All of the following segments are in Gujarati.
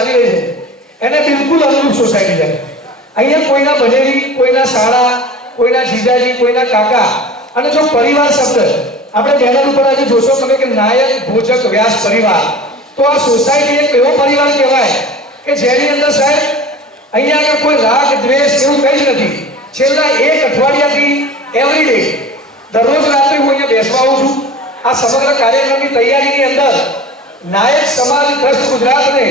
ચાલી રહી છે એને બિલકુલ અનુરૂપ સોસાયટી છે. અહીંયા કોઈના બનેવી, કોઈના શાળા, કોઈના જીજાજી, કોઈના કાકા, અને જો પરિવાર શબ્દ આપણે બેનર ઉપર આજે જોશો તમે કે નાયક ભોજક વ્યાસ પરિવાર, તો આ સોસાયટી એક એવો પરિવાર કહેવાય કે જેની અંદર સાહેબ અહીંયા આગળ કોઈ રાગ દ્વેષ એવું કંઈ જ નથી. છેલ્લા 1 અઠવાડિયાથી એવરીડે દરરોજ રાત્રે હું અહીંયા બેસવા આવું છું. આ સમગ્ર કાર્યક્રમની તૈયારીની અંદર નાયક સમાજ ટ્રસ્ટ ગુજરાતને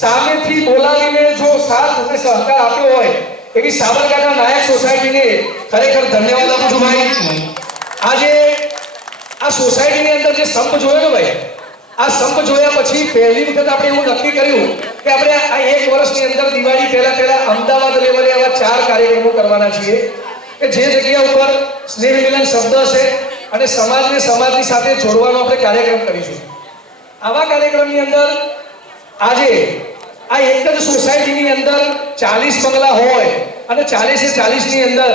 સામેથી બોલાવીને જો સાથ અને સહકાર આપ્યો હોય એવી સાબરકાંઠા નાયક સોસાયટીને ખરેખર ધન્યવાદ આપું છું ભાઈ. આજે આ સોસાયટીની અંદર જે સંપ જોયો ને ભાઈ, આ સંપ જોયા પછી પહેલી વખત આપણે એવું નક્કી કર્યું કે આપણે આ 1 વર્ષની અંદર દિવાળી પહેલા અમદાવાદ લેવલે આવા 4 કાર્યક્રમો કરવાના છીએ કે જે જગ્યા ઉપર સ્નેહ મિલન શબ્દ હશે અને સમાજને સમાજની સાથે જોડવાનો આપણે કાર્યક્રમ કરીશું. આવા કાર્યક્રમની અંદર આજે આ એક જ સોસાયટીની અંદર 40 બંગલા હોય અને 40 ની અંદર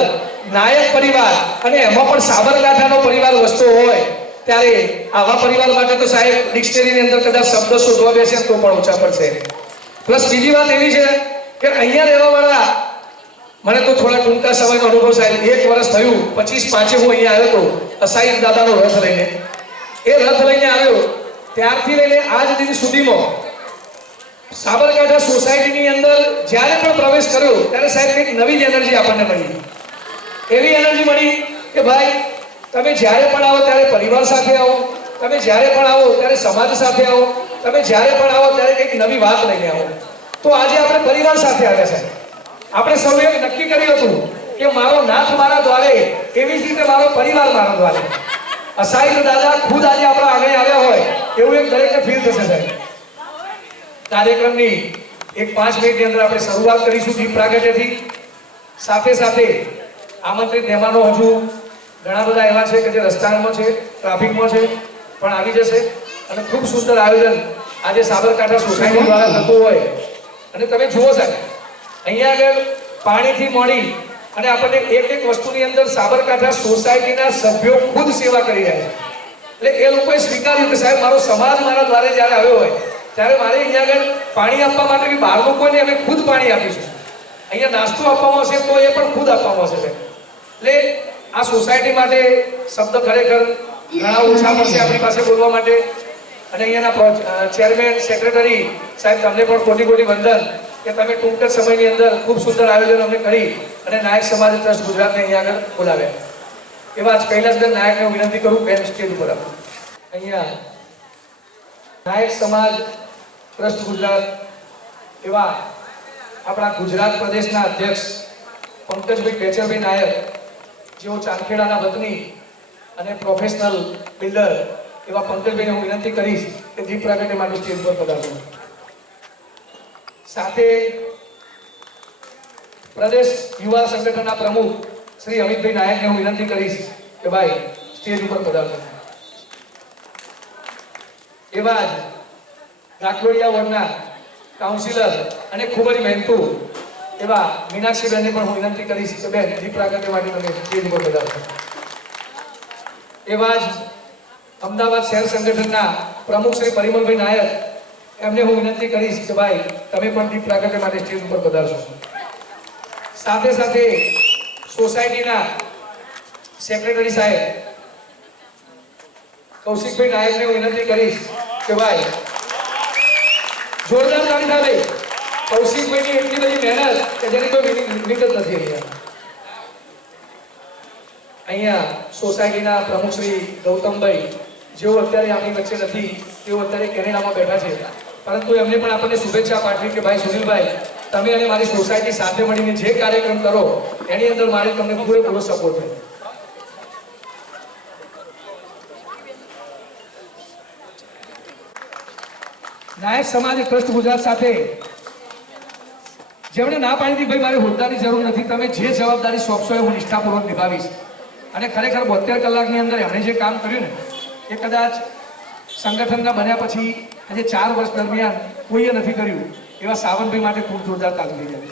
નાયક પરિવાર અને એમાં પણ સાબરકાંઠાનો પરિવાર વસતો હોય ત્યારે આવા પરિવાર માટે તો સાહેબ ડિક્શનરીની અંદર કદાચ શબ્દ શોધવા બેસે તો પણ ઓછા પડશે. પ્લસ બીજી વાત એવી છે કે અહીંયા રહેવાવાળા મને તો થોડા ટૂંકા સમયનો અનુભવ સાહેબ, 1 વર્ષ થયું 25/5 હું અહીંયા આવ્યો હતો અસાઈ દાદાનો રથ લઈને. એ રથ લઈને આવ્યો ત્યારથી લઈને આજ દિન સુધીમાં સાબરકાંઠા સોસાયટીની અંદર જ્યારે પણ પ્રવેશ કર્યો ત્યારે સાહેબ એક નવી જ એનર્જી આપણને મળી. એવી એનર્જી મળી કે ભાઈ તમે જ્યારે પણ આવો ત્યારે પરિવાર સાથે આવો, તમે જ્યારે પણ આવો ત્યારે સમાજ સાથે આવો, તમે જ્યારે પણ આવો ત્યારે કંઈક નવી વાત લઈને આવો. તો આજે આપણે પરિવાર સાથે આવ્યા છે. આપણે સૌએ નક્કી કર્યું હતું કે મારો નાથ મારા દ્વારે, એવી જ રીતે મારો પરિવાર મારા દ્વારે. અસાઈ દાદા ખુદ આજે આપણા આગળ આવ્યા હોય એવું એક દરેકને ફીલ થશે સાહેબ. કાર્યક્રમની એક 5 મિનિટની અંદર આપણે શરૂઆત કરીશું દીપ પ્રાગટ્યથી. સાથે સાથે આમંત્રિત મહેમાનો હજુ ઘણા બધા એવા છે કે જે રસ્તામાં છે, ટ્રાફિકમાં છે, પણ આવી જશે. અને ખૂબ સુંદર આયોજન આજે સાબરકાંઠા સોસાયટી દ્વારા થતું હોય અને તમે જુઓ સાહેબ અહીંયા આગળ પાણીથી મળી અને આપણને એક વસ્તુની અંદર સાબરકાંઠા સોસાયટીના સભ્યો ખુદ સેવા કરી રહ્યા છે. એટલે એ લોકોએ સ્વીકાર્યું કે સાહેબ મારો સમાજ મારા દ્વારે જ્યારે આવ્યો હોય ત્યારે મારે અહીંયા આગળ પાણી આપવા માટે બી બહાર લોકોને અમે ખુદ પાણી આપીશું. અહીંયા નાસ્તો આપવામાં આવશે તો એ પણ ખુદ આપવામાં આવશે. એટલે આ સોસાયટી માટે શબ્દ ખરેખર ઘણા ઓછા પડશે આપણી પાસે બોલવા માટે. અને અહીંયાના ચેરમેન, સેક્રેટરી સાહેબ તમને પણ કોટી કોટી વંદન કે તમે ટૂંક જ સમયની અંદર ખૂબ સુંદર આયોજન અમને કરી અને નાયક સમાજ ટ્રસ્ટ ગુજરાતને અહીંયા આગળ બોલાવ્યા. એવા જ કૈલાસબેન નાયકને હું વિનંતી કરું બેન સ્ટેજ ઉપર આવો. અહીંયા નાયક સમાજ ટ્રસ્ટ ગુજરાત એવા આપણા ગુજરાત પ્રદેશના અધ્યક્ષ પંકજભાઈ પેચરભાઈ નાયક, જેઓ ચાંદખેડાના વતની અને પ્રોફેશનલ બિલ્ડર એવા પંકજભાઈને હું વિનંતી કરીશ કે દીપ પ્રાગટ્ય માટે સ્ટેજ પર પધારો. સાથે પ્રદેશ યુવા સંગઠનના પ્રમુખ શ્રી અમિતભાઈ નાયકને હું વિનંતી કરીશ કે ભાઈ સ્ટેજ ઉપર પધારો. એવા જ ગાંઠલોડિયા વોર્ડના કાઉન્સિલર અને ખૂબ જ મહેનતુ એવા મીનાક્ષીબેનને પણ હું વિનંતી કરીશ કે બેન દીપ પ્રાગટ્ય માટે તમે સ્ટેજ ઉપર પધારો. એવા જ અમદાવાદ શહેર સંગઠનના પ્રમુખ શ્રી પરિમલભાઈ નાયક, એમને હું વિનંતી કરીશ કે ભાઈ તમે પણ દીપ પ્રાગટ્ય માટે સ્ટેજ ઉપર પધારશો. સાથે સાથે સોસાયટીના સેક્રેટરી સાહેબ કૌશિકભાઈ નાયકને હું વિનંતી કરીશ કે ભાઈ જોરદાર તાળી થાય. કૌશિકભાઈની એટલી બધી મહેનત કે જેની કોઈ લિમિટ જ નથી. અહીંયા સોસાયટીના પ્રમુખ શ્રી ગૌતમભાઈ, જેઓ અત્યારે આપણી વચ્ચે નથી, તેઓ અત્યારે કેનેડામાં બેઠા છે, પરંતુ એમને પણ આપણને શુભેચ્છા પાઠવી કે ભાઈ સુનિલભાઈ તમે અને મારી સોસાયટી સાથે મળીને જે કાર્યક્રમ કરો એની અંદર મારી તમને પૂરેપૂરો સપોર્ટ છે. નાયક સમાજ ટ્રસ્ટ ગુજરાત સાથે જેમણે ના પાડી હતી ભાઈ મારે હોદ્દાની જરૂર નથી, તમે જે જવાબદારી સોંપશો એ હું નિષ્ઠાપૂર્વક નિભાવીશ. અને ખરેખર 72 કલાકની અંદર એમણે જે કામ કર્યું ને એ કદાચ સંગઠનના બન્યા પછી આજે 4 વર્ષ દરમિયાન કોઈએ નથી કર્યું. એવા સાવનભાઈ માટે ખૂબ જોરદાર તાલીમ થઈ જાય.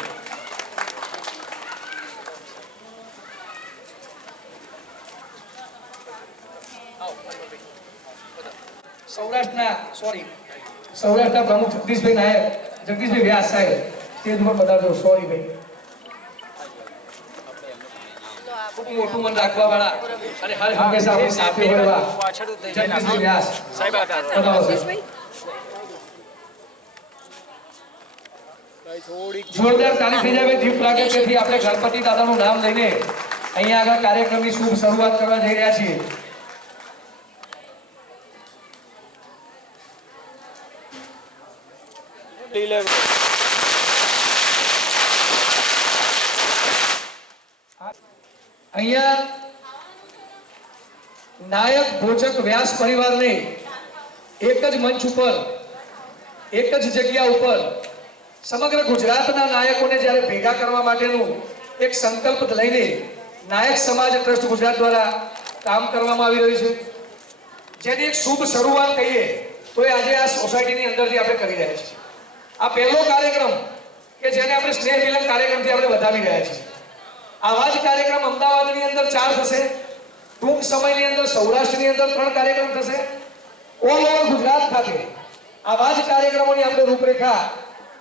સૌરાષ્ટ્રના પ્રમુખ જગદીશભાઈ નાયક જગદીશભાઈ વ્યાસ સાહેબ સ્ટેજ ઉપર પધારજો. સોરી ભાઈ, ખૂબ મોટું મન રાખવા વાળા અને હર હંમેશા આપણી સાથે હોય એવા જગદીશભાઈ વ્યાસ સાહેબ જોરદાર તાળી થઈ જાય. દીપ પ્રાગટ્યથી આપણે ગણપતિ દાદાનું નામ લઈને અહીંયા આગળ કાર્યક્રમની શુભ શરૂઆત કરવા જઈ રહ્યા છીએ. અહીંયા નાયક ભોજક વ્યાસ પરિવારને એક જ મંચ ઉપર એક જ જગ્યા ઉપર સમગ્ર ગુજરાતના નાયકોને જ્યારે ભેગા કરવા માટેનું એક સંકલ્પ લઈને નાયક સમાજ ટ્રસ્ટ ગુજરાત દ્વારા કામ કરવામાં આવી રહ્યું છે, જેની એક શુભ શરૂઆત કહીએ તો એ આજે આ સોસાયટીની અંદરથી આપણે કરી રહ્યા છીએ. આ પહેલો કાર્યક્રમ કે જેને આપણે સ્નેહ મિલન કાર્યક્રમથી આપણે વધાવી રહ્યા છીએ. આવા જ કાર્યક્રમ અમદાવાદની અંદર 4 થશે. ટૂંક સમયની અંદર સૌરાષ્ટ્રની અંદર 3 કાર્યક્રમ થશે. ઓલ ઓવર ગુજરાત ખાતે આવા જ કાર્યક્રમોની આપણે રૂપરેખા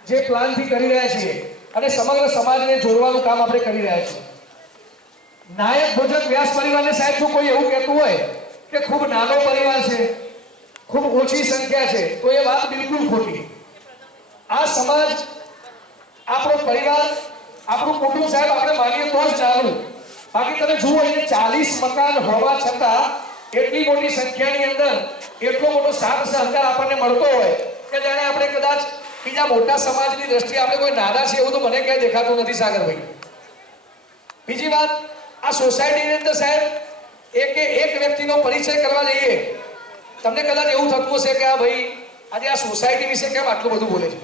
જે પ્લાનથી કરી રહ્યા છીએ અને સમગ્ર સમાજને જોડવાનું કામ આપણે કરી રહ્યા છીએ. નાયક ભોજક વ્યાસ પરિવારને સાહેબ જો કોઈ એવું કહેતું હોય કે ખૂબ નાનો પરિવાર છે, ખૂબ ઓછી સંખ્યા છે, તો એ વાત બિલકુલ ખોટી. આ સમાજ, આપણો પરિવાર, આપણું કુટુંબ સાહેબ આપણે માનીએ તો જ ચાલુ. બાકી તમે જુઓ અહીંયા 40 મકાન હોવા છતાં એટલી મોટી સંખ્યાની અંદર એટલો મોટો સાથ સહકાર આપણને મળતો હોય કે જાણે આપણે કદાચ બીજા મોટા સમાજની દ્રષ્ટિએ આપણે કોઈ નાના છે એવું તો મને ક્યાંય દેખાતું નથી સાગરભાઈ. બીજી વાત, આ સોસાયટીની અંદર સાહેબ એક વ્યક્તિનો પરિચય કરવા જઈએ તમને કદાચ એવું થતું હશે કે આ ભાઈ આજે આ સોસાયટી વિશે કેમ આટલું બધું બોલે છે.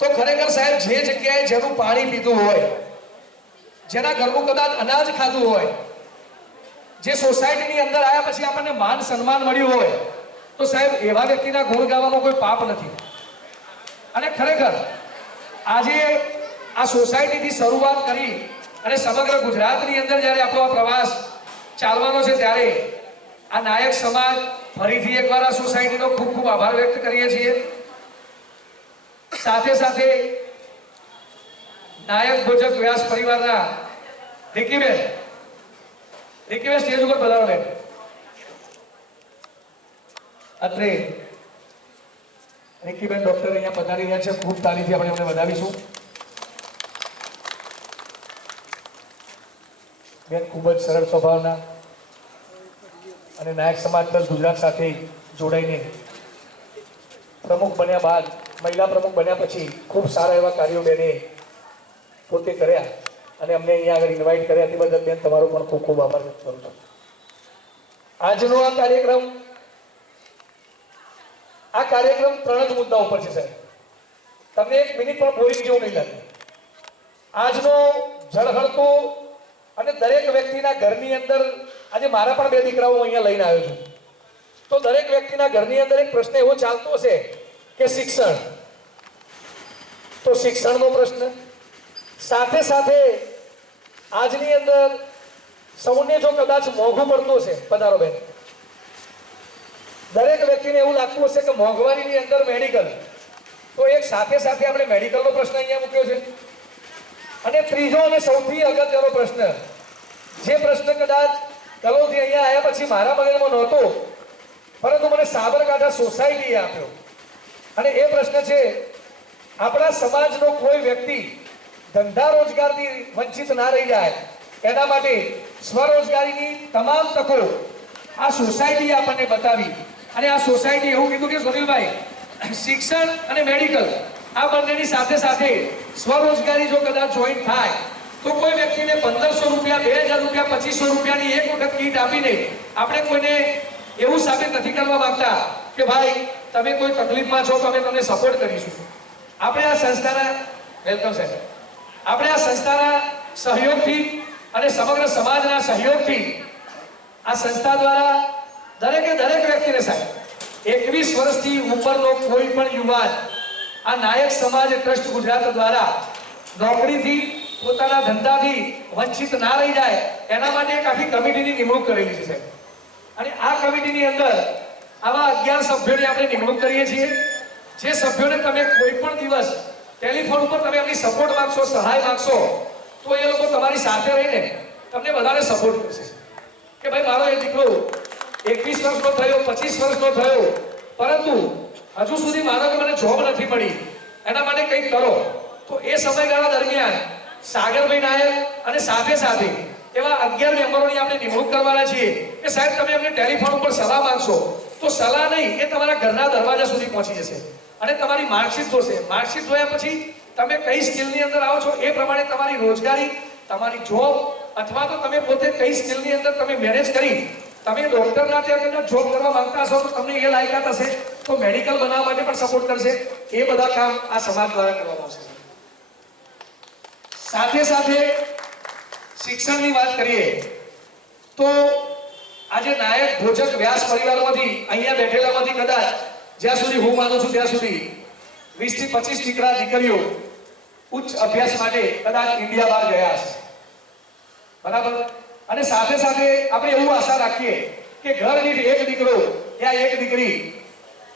તો ખરેખર સાહેબ જે જગ્યાએ જેનું પાણી પીધું હોય, જેના ઘરનું કદાચ અનાજ ખાધું હોય, જે સોસાયટીની અંદર આવ્યા પછી આપણને માન સન્માન મળ્યું હોય, તો સાહેબ એવા વ્યક્તિના ગુણ ગાવામાં કોઈ પાપ નથી. અને ખરેખર આજે આ સોસાયટીથી શરૂઆત કરી અને સમગ્ર ગુજરાતની અંદર જ્યારે આપણો આ પ્રવાસ ચાલવાનો છે ત્યારે આ નાયક સમાજ ફરીથી એકવાર આ સોસાયટીનો ખૂબ ખૂબ આભાર વ્યક્ત કરીએ છીએ. સાથે સાથે નાયક ભોજક વ્યાસ પરિવારના રિકીબેન સ્ટેજ ઉપર પધારો બેન. અત્રે રિકીબેન ડોક્ટર અહીંયા પધારી રહ્યા છે. ખૂબ તાલીથી આપણે એમને વધાવીશું. બેન ખૂબ જ સરળ સ્વભાવના અને નાયક સમાજ ટ્રસ્ટ ગુજરાત સાથે જોડાઈને પ્રમુખ બન્યા બાદ, મહિલા પ્રમુખ બન્યા પછી ખૂબ સારા એવા કાર્યો બેને પોતે કર્યા અને અમને અહીંયા આગળ ઇન્વાઇટ કર્યા. તે બદલ બેન તમારો પણ ખૂબ ખૂબ આભાર વ્યક્ત કરું છું. આજનો આ કાર્યક્રમ 3 જ મુદ્દા ઉપર છે સાહેબ. તમને 1 મિનિટ પણ બોરિંગ જેવું નહીં લાગે. આજનો ઝળહળતો અને દરેક વ્યક્તિના ઘરની અંદર, આજે મારા પણ 2 દીકરાઓ અહીંયા લઈને આવ્યો છું, તો દરેક વ્યક્તિના ઘરની અંદર એક પ્રશ્ન એવો ચાલતો હશે કે શિક્ષણ. તો શિક્ષણનો પ્રશ્ન સાથે સાથે આજની અંદર સૌને જો કદાચ મોંઘું પડતું હશે, પધારો બેન, દરેક વ્યક્તિને એવું લાગતું હશે કે મોંઘવારીની અંદર મેડિકલ, તો એક સાથે સાથે આપણે મેડિકલનો પ્રશ્ન અહીંયા મૂક્યો છે. અને ત્રીજો અને સૌથી અગત્યનો પ્રશ્ન, જે પ્રશ્ન કદાચ કલોથી અહીંયા આવ્યા પછી મારા મગજમાં નહોતો, પરંતુ મને સાબરકાંઠા સોસાયટીએ આપ્યો, અને એ પ્રશ્ન છે આપણા સમાજનો કોઈ વ્યક્તિ ધંધા રોજગારથી વંચિત ના રહી જાય એના માટે સ્વરોજગારીની તમામ તકો આ સોસાયટીએ આપણને બતાવી. અને આ સોસાયટી એવું કીધું કે સુનિલભાઈ, શિક્ષણ અને મેડિકલ આ બંનેની સાથે સાથે સ્વરોજગારી જો કદાચ જોઈન્ટ થાય તો કોઈ વ્યક્તિને 1500 રૂપિયા, 2000 રૂપિયા, 2500 રૂપિયાની એક વખત કીટ આપીને આપણે કોઈને એવું સાબિત નથી કરવા માંગતા કે ભાઈ તમે કોઈ તકલીફમાં છો તો અમે તમને સપોર્ટ કરીશું. આપણે આ સંસ્થાના વેલકમ સાહેબ, આપણે આ સંસ્થાના સહયોગથી અને સમગ્ર સમાજના સહયોગથી આ સંસ્થા દ્વારા દરેક વ્યક્તિને સાહેબ 21 વર્ષથી ઉપરનો કોઈ પણ યુવાન આ નાયક સમાજ ટ્રસ્ટ ગુજરાત દ્વારા નોકરીથી, પોતાના ધંધાથી વંચિત ના રહી જાય એના માટે એક આખી કમિટીની નિમણૂક કરેલી છે સાહેબ. અને આ કમિટીની અંદર આવા 11 સભ્યોની આપણે નિમણૂક કરીએ છીએ. જે સભ્યોને તમે કોઈ પણ દિવસ ટેલિફોન ઉપર તમે એમની સપોર્ટ માંગશો, સહાય માંગશો, તો એ લોકો તમારી સાથે રહીને તમને વધારે સપોર્ટ કરશે કે ભાઈ મારો એ દીકરો 21 વર્ષનો થયો, 25 વર્ષનો થયો, પરંતુ હજુ સુધી મારો કે મને જોબ નથી મળી, એના માટે કંઈક કરો. તો એ સમયગાળા દરમિયાન સાગરભાઈ નાયક અને સાથે સાથે એવા 11 મેમ્બરોની આપણે નિમણૂક કરવાના છીએ કે સાહેબ તમે એમને ટેલિફોન ઉપર સલાહ માંગશો તો સલાહ નહીં, એ તમારા ઘરના દરવાજા સુધી પહોંચી જશે અને તમારી માર્કશીટ જોશે. માર્કશીટ જોયા પછી તમે કઈ સ્કિલની અંદર આવો છો એ પ્રમાણે તમારી રોજગારી, તમારી જોબ અથવા તો તમે પોતે કઈ સ્કિલની અંદર તમે મેનેજ કરી તમે ડોક્ટરના ત્યાં જોબ કરવા માંગતા હશો તો તમને એ લાયકાત હશે તો મેડિકલ બનાવવા માટે પણ સપોર્ટ કરશે. એ બધા કામ આ સમાજ દ્વારા કરવામાં આવશે. સાથે સાથે શિક્ષણની વાત કરીએ તો આજે નાયક ભોજક વ્યાસ પરિવારમાંથી અહીંયા બેઠેલામાંથી કદાચ જ્યાં સુધી હું માનું છું ત્યાં સુધી 20 થી 25 દીકરા દીકરીઓ ઉચ્ચ અભ્યાસ માટે કદાચ ઇન્ડિયા બહાર ગયા હશે, બરાબર. અને સાથે સાથે આપણે એવું આશા રાખીએ કે ઘર દીઠ એક દીકરો યા એક દીકરી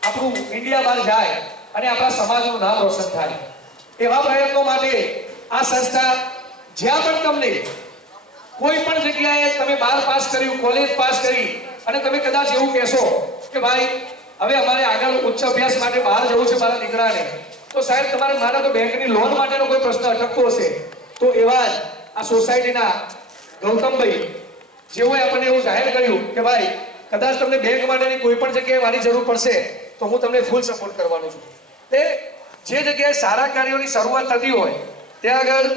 આપણું ઇન્ડિયા બહાર જાય અને આપણા સમાજનું નામ રોશન થાય. એવા પ્રયત્નો માટે આ સંસ્થા જ્યાં પણ તમને કોઈ પણ જગ્યાએ તમે 12 પાસ કર્યું, કોલેજ પાસ કરી અને તમે કદાચ એવું કહેશો કે ભાઈ હવે અમારે આગળ ઉચ્ચ અભ્યાસ માટે બહાર જવું છે મારા દીકરાને, તો સાહેબ તમારે મારા તો બેંકની લોન માટેનો કોઈ પ્રશ્ન અટકતો હશે તો એવા જ આ સોસાયટીના ગૌતમભાઈ જેઓએ આપણને એવું જાહેર કર્યું કે ભાઈ કદાચ તમને બેંક માટેની કોઈ પણ જગ્યાએ મારી જરૂર પડશે તો હું તમને ફૂલ સપોર્ટ કરવાનો છું. એ જે જગ્યાએ સારા કાર્યોની શરૂઆત થતી હોય ત્યાં આગળ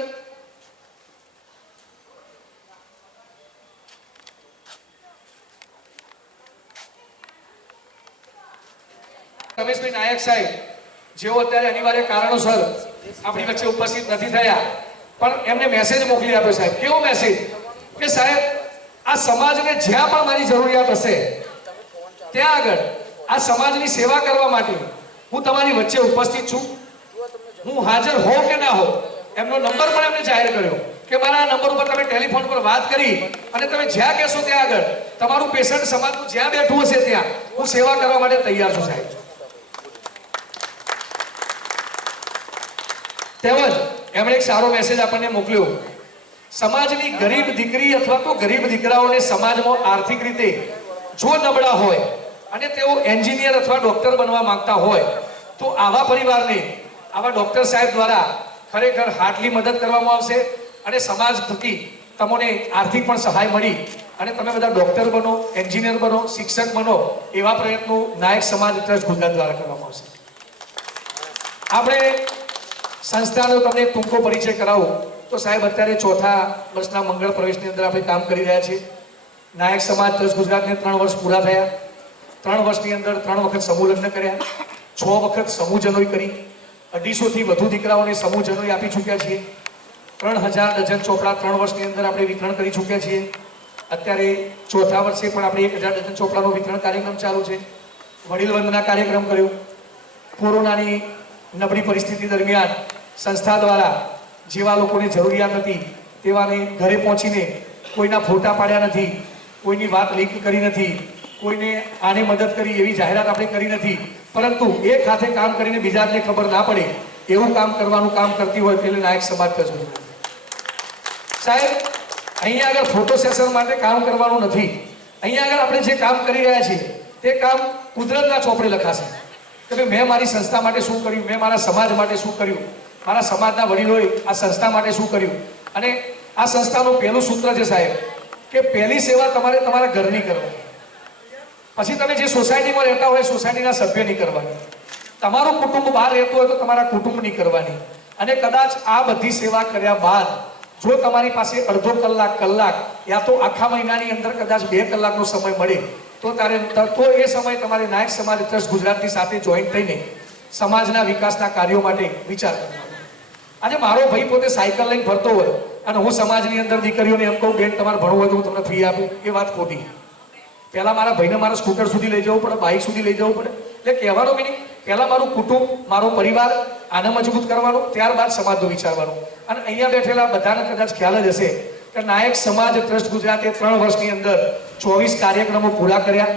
રમેશભાઈ નાયક સાહેબ જેઓ અત્યારે અનિવાર્ય કારણોસર આપણી વચ્ચે ઉપસ્થિત નથી થયા, પણ એમને મેસેજ મોકલી આપ્યો સાહેબ. કેવો મેસેજ કે સાહેબ આ સમાજને જ્યાં પણ મારી જરૂરિયાત હશે ત્યાં આગળ આ સમાજની સેવા કરવા માટે હું તમારી વચ્ચે ઉપસ્થિત છું. હું હાજર હોઉં કે ના હોઉં, એમનો નંબર પણ એમને જાહેર કર્યો કે મારા નંબર ઉપર તમે ટેલિફોન પર વાત કરી અને તમે જ્યાં કહેશો ત્યાં આગળ તમારું પેશન્ટ સમાજનું જ્યાં બેઠું હશે ત્યાં હું સેવા કરવા માટે તૈયાર છું સાહેબ. તેમજ એમણે એક સારો મેસેજ આપણને મોકલ્યો, સમાજની ગરીબ દીકરી અથવા તો ગરીબ દીકરાઓને સમાજમાં આર્થિક રીતે જો નબળા હોય અને તેઓ એન્જિનિયર અથવા ડોક્ટર બનવા માંગતા હોય તો આવા પરિવારને આવા ડોક્ટર સાહેબ દ્વારા ખરેખર હાર્ટલી મદદ કરવામાં આવશે અને સમાજ થકી તમને આર્થિક પણ સહાય મળી અને તમે બધા ડોક્ટર બનો, એન્જિનિયર બનો, શિક્ષક બનો એવા પ્રયત્નો નાયક સમાજ ટ્રસ્ટ ગુજરાત દ્વારા કરવામાં આવશે. આપણે સંસ્થાનો તમને ટૂંકો પરિચય કરાવું તો સાહેબ અત્યારે 4થા વર્ષના મંગળ પ્રવેશની અંદર આપણે કામ કરી રહ્યા છીએ. નાયક સમાજ ટ્રસ્ટ ગુજરાતને 3 વર્ષ પૂરા થયા. 3 વર્ષની અંદર 3 વખત સમૂહ લગ્ન કર્યા, 6 વખત સમૂહ જનોઈ કરી, 250 થી વધુ દીકરાઓને સમૂહ જનોઈ આપી ચૂક્યા છીએ. 3000 ડઝન ચોપડા 3 વર્ષની અંદર આપણે વિતરણ કરી ચૂક્યા છીએ. અત્યારે 4થા વર્ષે પણ આપણે 1000 ડઝન ચોપડાનો વિતરણ કાર્યક્રમ ચાલુ છે. વડીલ વંદના કાર્યક્રમ કર્યો. કોરોનાની નબળી પરિસ્થિતિ દરમિયાન સંસ્થા દ્વારા જેવા લોકોને જરૂરિયાત હતી તેવાને ઘરે પહોંચીને કોઈના ફોટા પાડ્યા નથી, કોઈની વાત લીક કરી નથી, કોઈને આને મદદ કરી એવી જાહેરાત આપણે કરી નથી, પરંતુ એક હાથે કામ કરીને બીજાને ખબર ના પડે એવું કામ કરવાનું કામ કરતી હોય એટલે નાયક સમાજ કહેશું. સાહેબ અહીંયા આગળ ફોટો સેશન માટે કામ કરવાનું નથી. અહીંયા આગળ આપણે જે કામ કરી રહ્યા છીએ તે કામ કુદરતના ચોપડે લખાશે કે મેં મારી સંસ્થા માટે શું કર્યું, મેં મારા સમાજ માટે શું કર્યું, મારા સમાજના વડીલોએ આ સંસ્થા માટે શું કર્યું. અને આ સંસ્થાનું પહેલું સૂત્ર છે સાહેબ કે પહેલી સેવા તમારે તમારા ઘરની કરવાની, પછી તમે જે સોસાયટીમાં રહેતા હોય સોસાયટીના સભ્યની કરવાની, તમારું કુટુંબ બહાર રહેતું હોય તો તમારા કુટુંબની કરવાની. અને કદાચ આ બધી સેવા કર્યા બાદ જો તમારી પાસે અડધો કલાક યા તો આખા મહિનાની અંદર કદાચ 2 કલાકનો સમય મળે તો એ સમય તમારે નાયક સમાજ ટ્રસ્ટ ગુજરાતની સાથે જોઈન્ટ થઈને સમાજના વિકાસના કાર્યો માટે વિચાર કરવાનો. આજે મારો ભાઈ પોતે સાયકલ લઈને ફરતો હોય અને હું સમાજની અંદર દીકરીઓને એમ કહું બેન તમારે ભણવું હોય તો હું તમને ફ્રી આપું, એ વાત ખોટી. પહેલા મારા ભાઈને મારા સ્કૂટર સુધી લઈ જવું પડે, બાઇક સુધી લઈ જવું પડે. એટલે કહેવાનો મિનિંગ પહેલા મારું કુટુંબ, મારો પરિવાર આને મજબૂત કરવાનું, ત્યારબાદ સમાજનું વિચારવાનું. અને અહીંયા બેઠેલા બધાને કદાચ ખ્યાલ જ હશે કે નાયક સમાજ ટ્રસ્ટ ગુજરાતે 3 વર્ષની અંદર 24 કાર્યક્રમો પૂરા કર્યા.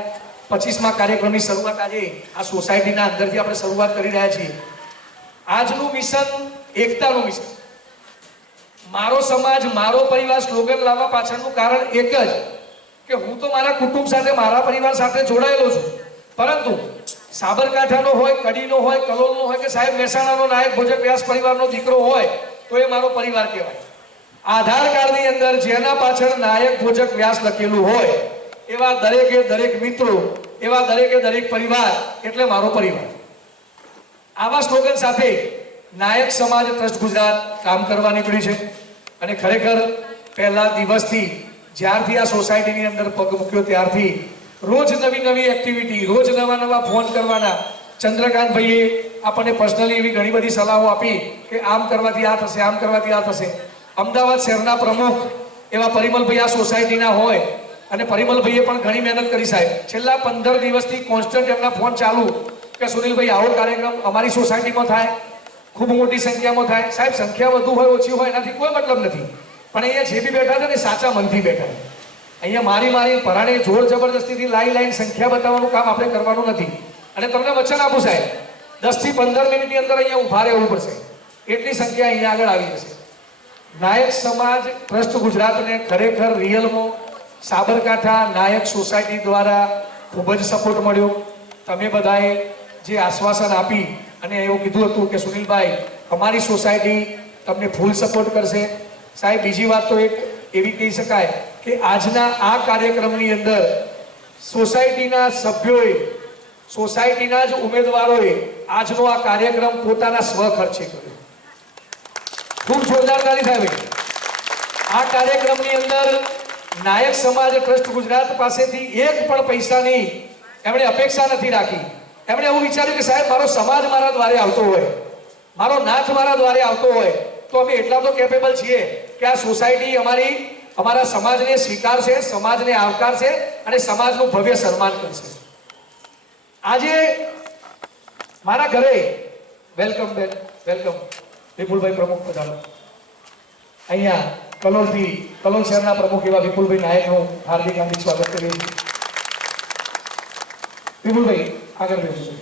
25મા કાર્યક્રમની શરૂઆત આજે આ સોસાયટીના અંદરથી આપણે શરૂઆત કરી રહ્યા છીએ. આજનું મિશન એકતાનું મિશન. મારો સમાજ મારો પરિવાર સ્લોગન લાવવા પાછળનું કારણ એક જ કે હું તો મારા કુટુંબ સાથે મારા પરિવાર સાથે જોડાયેલો છું, પરંતુ સાબરકાંઠાનો હોય, કડીનો હોય, કલોલનો હોય કે સાહેબ મહેસાણાનો નાયક ભોજક વ્યાસ પરિવારનો દીકરો હોય તો એ મારો પરિવાર કહેવાય. આધાર કાર્ડની અંદર જેના પાછળ નાયક ભોજક વ્યાસ લખેલું હોય એવા દરેકે દરેક મિત્રો, એવા દરેકે દરેક પરિવાર એટલે મારો પરિવાર. આવા સ્લોગન સાથે નાયક સમાજ ટ્રસ્ટ ગુજરાત કામ કરવા નીકળી છે અને ખરેખર પહેલા દિવસથી જ્યારથી આ સોસાયટીની અંદર પગ મૂક્યો ત્યારથી રોજ નવી નવી એક્ટિવિટી, રોજ નવા નવા ફોન કરવાના. ચંદ્રકાંતભાઈએ આપણને પર્સનલી એવી ઘણી બધી સલાહો આપી કે આમ કરવાથી આ થશે, આમ કરવાથી આ થશે. અમદાવાદ શહેરના પ્રમુખ એવા પરિમલભાઈ આ સોસાયટીના હોય અને પરિમલભાઈએ પણ ઘણી મહેનત કરી સાહેબ. છેલ્લા 15 દિવસથી કોન્સ્ટન્ટ એમના ફોન ચાલુ કે સુનિલભાઈ આવો કાર્યક્રમ અમારી સોસાયટીમાં થાય, ખૂબ મોટી સંખ્યામાં થાય. સાહેબ સંખ્યા વધુ હોય ઓછી હોય એનાથી કોઈ મતલબ નથી, પણ અહીંયા જે બી બેઠા છે ને સાચા મનથી બેઠા. અહીંયા મારી પરાણે જોર જબરદસ્તીથી લાઈન સંખ્યા બતાવવાનું કામ આપણે કરવાનું નથી. અને તમને વચન આપું સાહેબ, 10 થી 15 મિનિટની અંદર અહીંયા ઊભા રહેવું પડશે, એટલી સંખ્યા અહીંયા આગળ આવી જશે. નાયક સમાજ ટ્રસ્ટ ગુજરાતને ખરેખર રિયલમાં સાબરકાંઠા નાયક સોસાયટી દ્વારા ખૂબ જ સપોર્ટ મળ્યો. તમે બધાએ જે આશ્વાસન આપી અને એવું કીધું હતું કે સુનિલભાઈ અમારી સોસાયટી તમને ફૂલ સપોર્ટ કરશે. સાહેબ બીજી વાત તો એક એવી કહી શકાય કે આજના આ કાર્યક્રમની અંદર સોસાયટીના સભ્યોએ, સોસાયટીના જ ઉમેદવારોએ આજનો આ કાર્યક્રમ પોતાના સ્વખર્ચે કર્યો. ખૂબ જોરદાર તાળી સાહેબ. આ કાર્યક્રમની અંદર નાયક સમાજ ટ્રસ્ટ ગુજરાત પાસેથી એક પણ પૈસાની એમણે અપેક્ષા નથી રાખી. એમણે એવું વિચાર્યું કે સાહેબ મારો સમાજ મારા દ્વારે આવતો હોય, મારો નાથ મારા દ્વારે આવતો હોય તો અમે એટલા તો કેપેબલ છીએ કે આ સોસાયટી અમારા સમાજને સ્વીકારશે, સમાજને આવકારશે અને સમાજનું ભવ્ય સન્માન કરશે. આજે મારા ઘરે વેલકમ બેન, વેલકમ. વિપુલભાઈ પ્રમુખ પધારો. અહીંયા કલોલ શહેરના પ્રમુખ એવા વિપુલભાઈ નાયકનું હાર્દિક હાર્દિક સ્વાગત કર્યું છે. વિપુલભાઈ આગળ બેસો.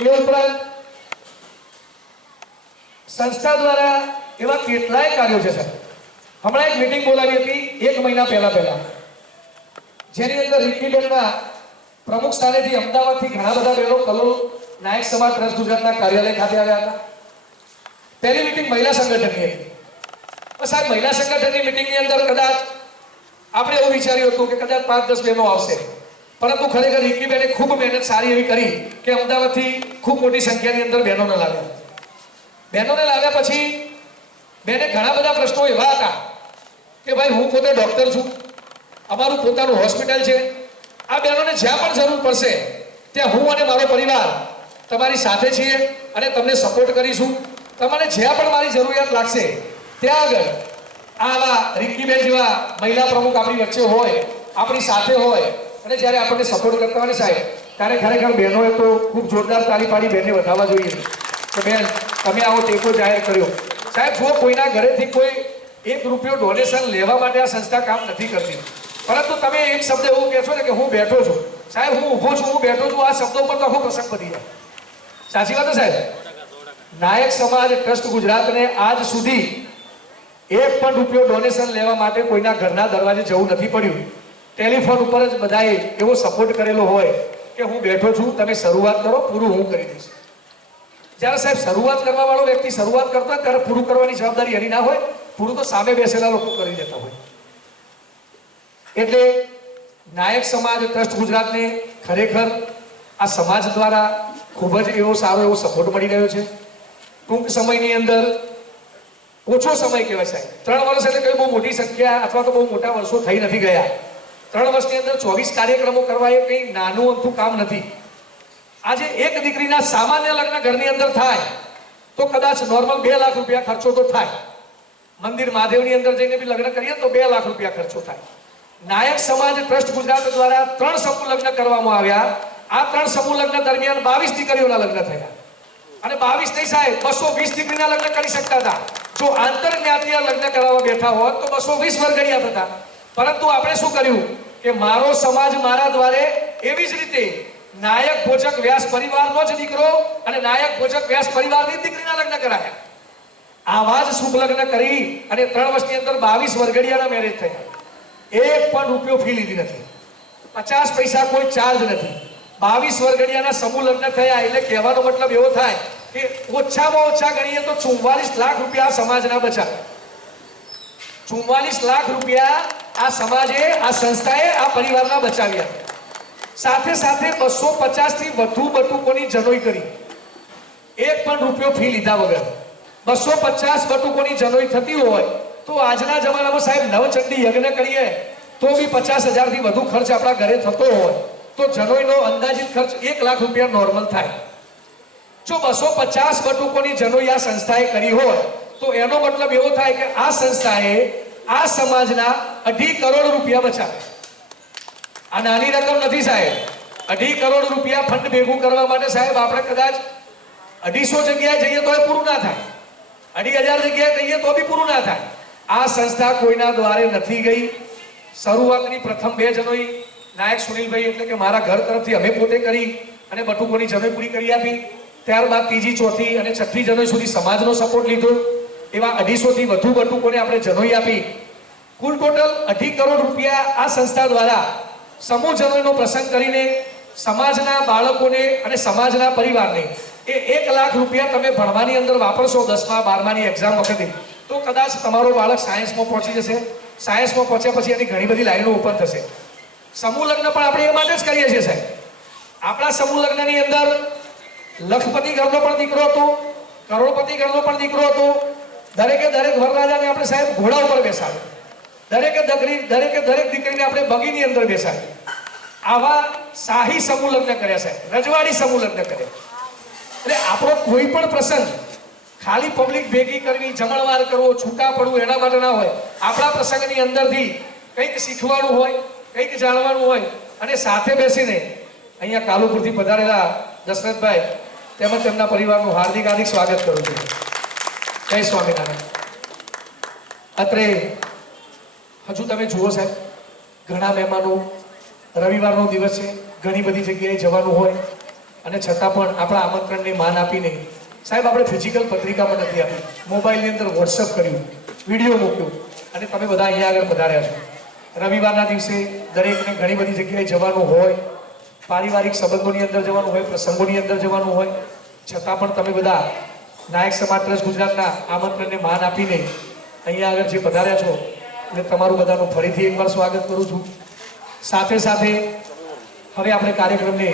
એ ઉપરાંત સંસ્થા દ્વારા એવા કેટલાય કાર્યો છે સાહેબ. હમણાં એક મીટિંગ બોલાવી હતી 1 મહિના પહેલા, જેની અંદર રીકીબેનના પ્રમુખ સ્થાનેથી અમદાવાદથી ઘણા બધા બહેનો કલોલ નાયક સમાજ ટ્રસ્ટ ગુજરાતના કાર્યાલય ખાતે આવ્યા હતા. પહેલી મીટિંગ મહિલા સંગઠનની હતી. સાહેબ મહિલા સંગઠનની મીટિંગની અંદર કદાચ આપણે એવું વિચાર્યું હતું કે કદાચ 5-10 બહેનો આવશે, પરંતુ ખરેખર રીકીબેને ખૂબ મહેનત સારી એવી કરી કે અમદાવાદથી ખૂબ મોટી સંખ્યાની અંદર બહેનોને લાવ્યા. બહેનોને લાવ્યા પછી બેને ઘણા બધા પ્રશ્નો એવા હતા કે ભાઈ હું પોતે ડોક્ટર છું, અમારું પોતાનું હોસ્પિટલ છે, આ બહેનોને જ્યાં પણ જરૂર પડશે ત્યાં હું અને મારો પરિવાર તમારી સાથે છીએ અને તમને સપોર્ટ કરીશું. તમને જ્યાં પણ મારી જરૂરિયાત લાગશે ત્યાં આગળ આવા રીકીબેન જેવા મહિલા પ્રમુખ આપણી વચ્ચે હોય, આપણી સાથે હોય અને જ્યારે આપણને સપોર્ટ કરતા હોય સાહેબ, ત્યારે ખરેખર બહેનોએ તો ખૂબ જોરદાર તાળી પાડી બહેનને વધારવા જોઈએ કે બેન તમે આવો ટેકો જાહેર કર્યો. સાહેબ જો કોઈના ઘરેથી કોઈ 1 રૂપિયો ડોનેશન લેવા માટે આ સંસ્થા કામ નથી કરતી, પરંતુ તમે એક શબ્દ એવું કહેશો ને કે હું બેઠો છું સાહેબ, હું ઊભો છું, હું બેઠો છું, આ શબ્દો પર તો આખો પ્રસંગ બની જાય. સાચી વાત સાહેબ. નાયક સમાજ ટ્રસ્ટ ગુજરાતને આજ સુધી 1 પણ રૂપિયો ડોનેશન લેવા માટે કોઈના ઘરના દરવાજે જવું નથી પડ્યું. ટેલિફોન ઉપર જ બધાએ એવો સપોર્ટ કરેલો હોય કે હું બેઠો છું, તમે શરૂઆત કરો, પૂરું હું કરી દઈશ. જ્યારે સાહેબ શરૂઆત કરવા વાળો વ્યક્તિ શરૂઆત કરતો હોય ત્યારે પૂરું કરવાની જવાબદારી એની ના હોય, પૂરું તો સામે બેસેલા લોકો કરી દેતા હોય. એટલે નાયક સમાજ ટ્રસ્ટ ગુજરાતને ખરેખર આ સમાજ દ્વારા ખૂબ જ એવો સારો એવો સપોર્ટ મળી રહ્યો છે. ટૂંક સમયની અંદર, ઓછો સમય કહેવાય સાહેબ, 3 વર્ષ એટલે કઈ બહુ મોટી સંખ્યા અથવા તો બહુ મોટા વર્ષો થઈ નથી ગયા. 3 વર્ષની અંદર 24 કાર્યક્રમો કરવા એ કંઈ નાનું અમથું કામ નથી. આજે એક દીકરીના સામાન્ય લગ્ન ઘરની અંદર થાય તો કદાચ નોર્મલ 2 લાખ રૂપિયા ખર્ચો તો થાય. મંદિર મહાદેવની અંદર જઈને બી લગ્ન કરીએ તો 2 લાખ રૂપિયા ખર્ચો થાય. નાયક સમાજ ટ્રસ્ટ ગુજરાત દ્વારા 3 સમૂહ લગ્ન કરવામાં આવ્યા. આ 3 સમૂહ લગ્ન દરમિયાન 22 દીકરીઓના લગ્ન થયા અને 22 નહીં સાહેબ, 220 દીકરીના લગ્ન કરી શકતા હતા. જો આંતરજ્ઞાતીય લગ્ન કરાવવા બેઠા હોત તો 220 વરઘડિયા થતા. પરંતુ આપણે શું કર્યું કે મારો સમાજ મારા દ્વારે, એવી જ રીતે નાયક ભોજક વ્યાસ પરિવારનો જ દીકરો અને નાયક ભોજક વ્યાસ પરિવારની જ દીકરીના લગ્ન કરાયા. આવા જ શુભ લગ્ન કરી અને 3 વર્ષની અંદર 22 વરઘડિયાના મેરેજ થયા. એક પણ રૂપિયો ફી લીધી નથી, 50 પૈસા કોઈ ચાર્જ નથી. 22 વરઘડિયાના સમૂહ લગ્ન થયા. એટલે કહેવાનો મતલબ એવો થાય કે ઓછામાં ઓછા ગણીએ તો 44 લાખ રૂપિયા સમાજના બચાવે. 44 લાખ રૂપિયા આ સમાજે, આ સંસ્થાએ, આ પરિવારના બચાવ્યા. સાથે સાથે 250 થી વધુ બટુકોની જનોઈ કરી, એક પણ રૂપિયો ફી લીધા વગર. 250 બટુકોની જનોઈ થતી હોય તો આજના જમાનામાં સાહેબ નવચંડી યજ્ઞ કરીએ તો બી 50,000 થી વધુ ખર્ચ આપણા ઘરે થતો હોય તો જનોઈનો અંદાજિત ખર્ચ 1 લાખ રૂપિયા નોર્મલ થાય. જો 250 બટુકોની જનોઈ આ સંસ્થાએ કરી હોય તો એનો મતલબ એવો થાય કે આ સંસ્થાએ આ સમાજના 2.5 કરોડ રૂપિયા બચાવે. આ નાની રકમ નથી સાહેબ. 2.5 કરોડ રૂપિયા ફંડ ભેગું કરવા માટે સાહેબ આપણે કદાચ 250 જગ્યાએ જઈએ તો એ પૂરું ના થાય, 2,500 જગ્યાએ જઈએ તો બી પૂરું ના થાય. આ સંસ્થા કોઈના દ્વારે નથી ગઈ. શરૂઆતની પ્રથમ 2 જનોઈ નાયક સુનિલભાઈ એટલે કે મારા ઘર તરફથી અમે પોતે કરી અને બટુકોની જનોઈ પૂરી કરી આપી. ત્યારબાદ 3જી, 4થી અને 6ઠી જનોઈ સુધી સમાજનો સપોર્ટ લીધો. એવા 250 થી વધુ બટુકોને આપણે જનોઈ આપી. કુલ ટોટલ 2.5 કરોડ રૂપિયા આ સંસ્થા દ્વારા સમૂહ જનોઈનો પ્રસંગ કરીને સમાજના બાળકોને અને સમાજના પરિવારને એ 1 લાખ રૂપિયા તમે ભણવાની અંદર વાપરશો 10મા 12માની એક્ઝામ વખતે તો કદાચ તમારો બાળક સાયન્સમાં પહોંચી જશે. સાયન્સમાં પહોંચ્યા પછી એની ઘણી બધી લાઈનો ઓપન થશે. સમૂહ લગ્ન પણ આપણે એ માટે જ કરીએ છીએ સાહેબ. આપણા સમૂહ લગ્નની અંદર લખપતિ ઘરનો પણ દીકરો હતો, કરોડપતિ ઘરનો પણ દીકરો હતો. દરેકે દરેક વરરાજાને આપણે સાહેબ ઘોડા ઉપર બેસાડ્યો. દરેકે દરેક દીકરીને આપણે બગીની અંદર બેસાડી. આવા શાહી સમૂહ લગ્ન કર્યા સાહેબ, રજવાડી સમૂહ લગ્ન કર્યા. એટલે આપણો કોઈ પણ પ્રસંગ ખાલી પબ્લિક ભેગી કરવી, જમણવાર કરવો, છૂટા પડવું એના માટે ના હોય. આપણા પ્રસંગની અંદરથી કંઈક શીખવાનું હોય, કંઈક જાણવાનું હોય અને સાથે બેસીને અહીંયા કાલુપુરથી પધારેલા દશરથભાઈ તેમજ તેમના પરિવારનું હાર્દિક હાર્દિક સ્વાગત કરું છું. જય સ્વામિનારાયણ. અત્રે હજુ તમે જુઓ સાહેબ, ઘણા મહેમાનો, રવિવારનો દિવસ છે, ઘણી બધી જગ્યાએ જવાનું હોય અને છતાં પણ આપણા આમંત્રણને માન આપીને સાહેબ આપણે ફિઝિકલ પત્રિકામાં નથી આપી, મોબાઈલની અંદર વોટ્સઅપ કર્યું, વિડીયો મૂક્યો અને તમે બધા અહીંયા આગળ પધાર્યા છો. રવિવારના દિવસે દરેકને ઘણી બધી જગ્યાએ જવાનું હોય, પારિવારિક સંબંધોની અંદર જવાનું હોય, પ્રસંગોની અંદર જવાનું હોય, છતાં પણ તમે બધા નાયક સમાજ ટ્રસ્ટ ગુજરાતના આમંત્રણને માન આપીને અહીંયા આગળ જે પધાર્યા છો એટલે તમારું બધાનું ફરીથી એકવાર સ્વાગત કરું છું. સાથે સાથે હવે આપણે કાર્યક્રમને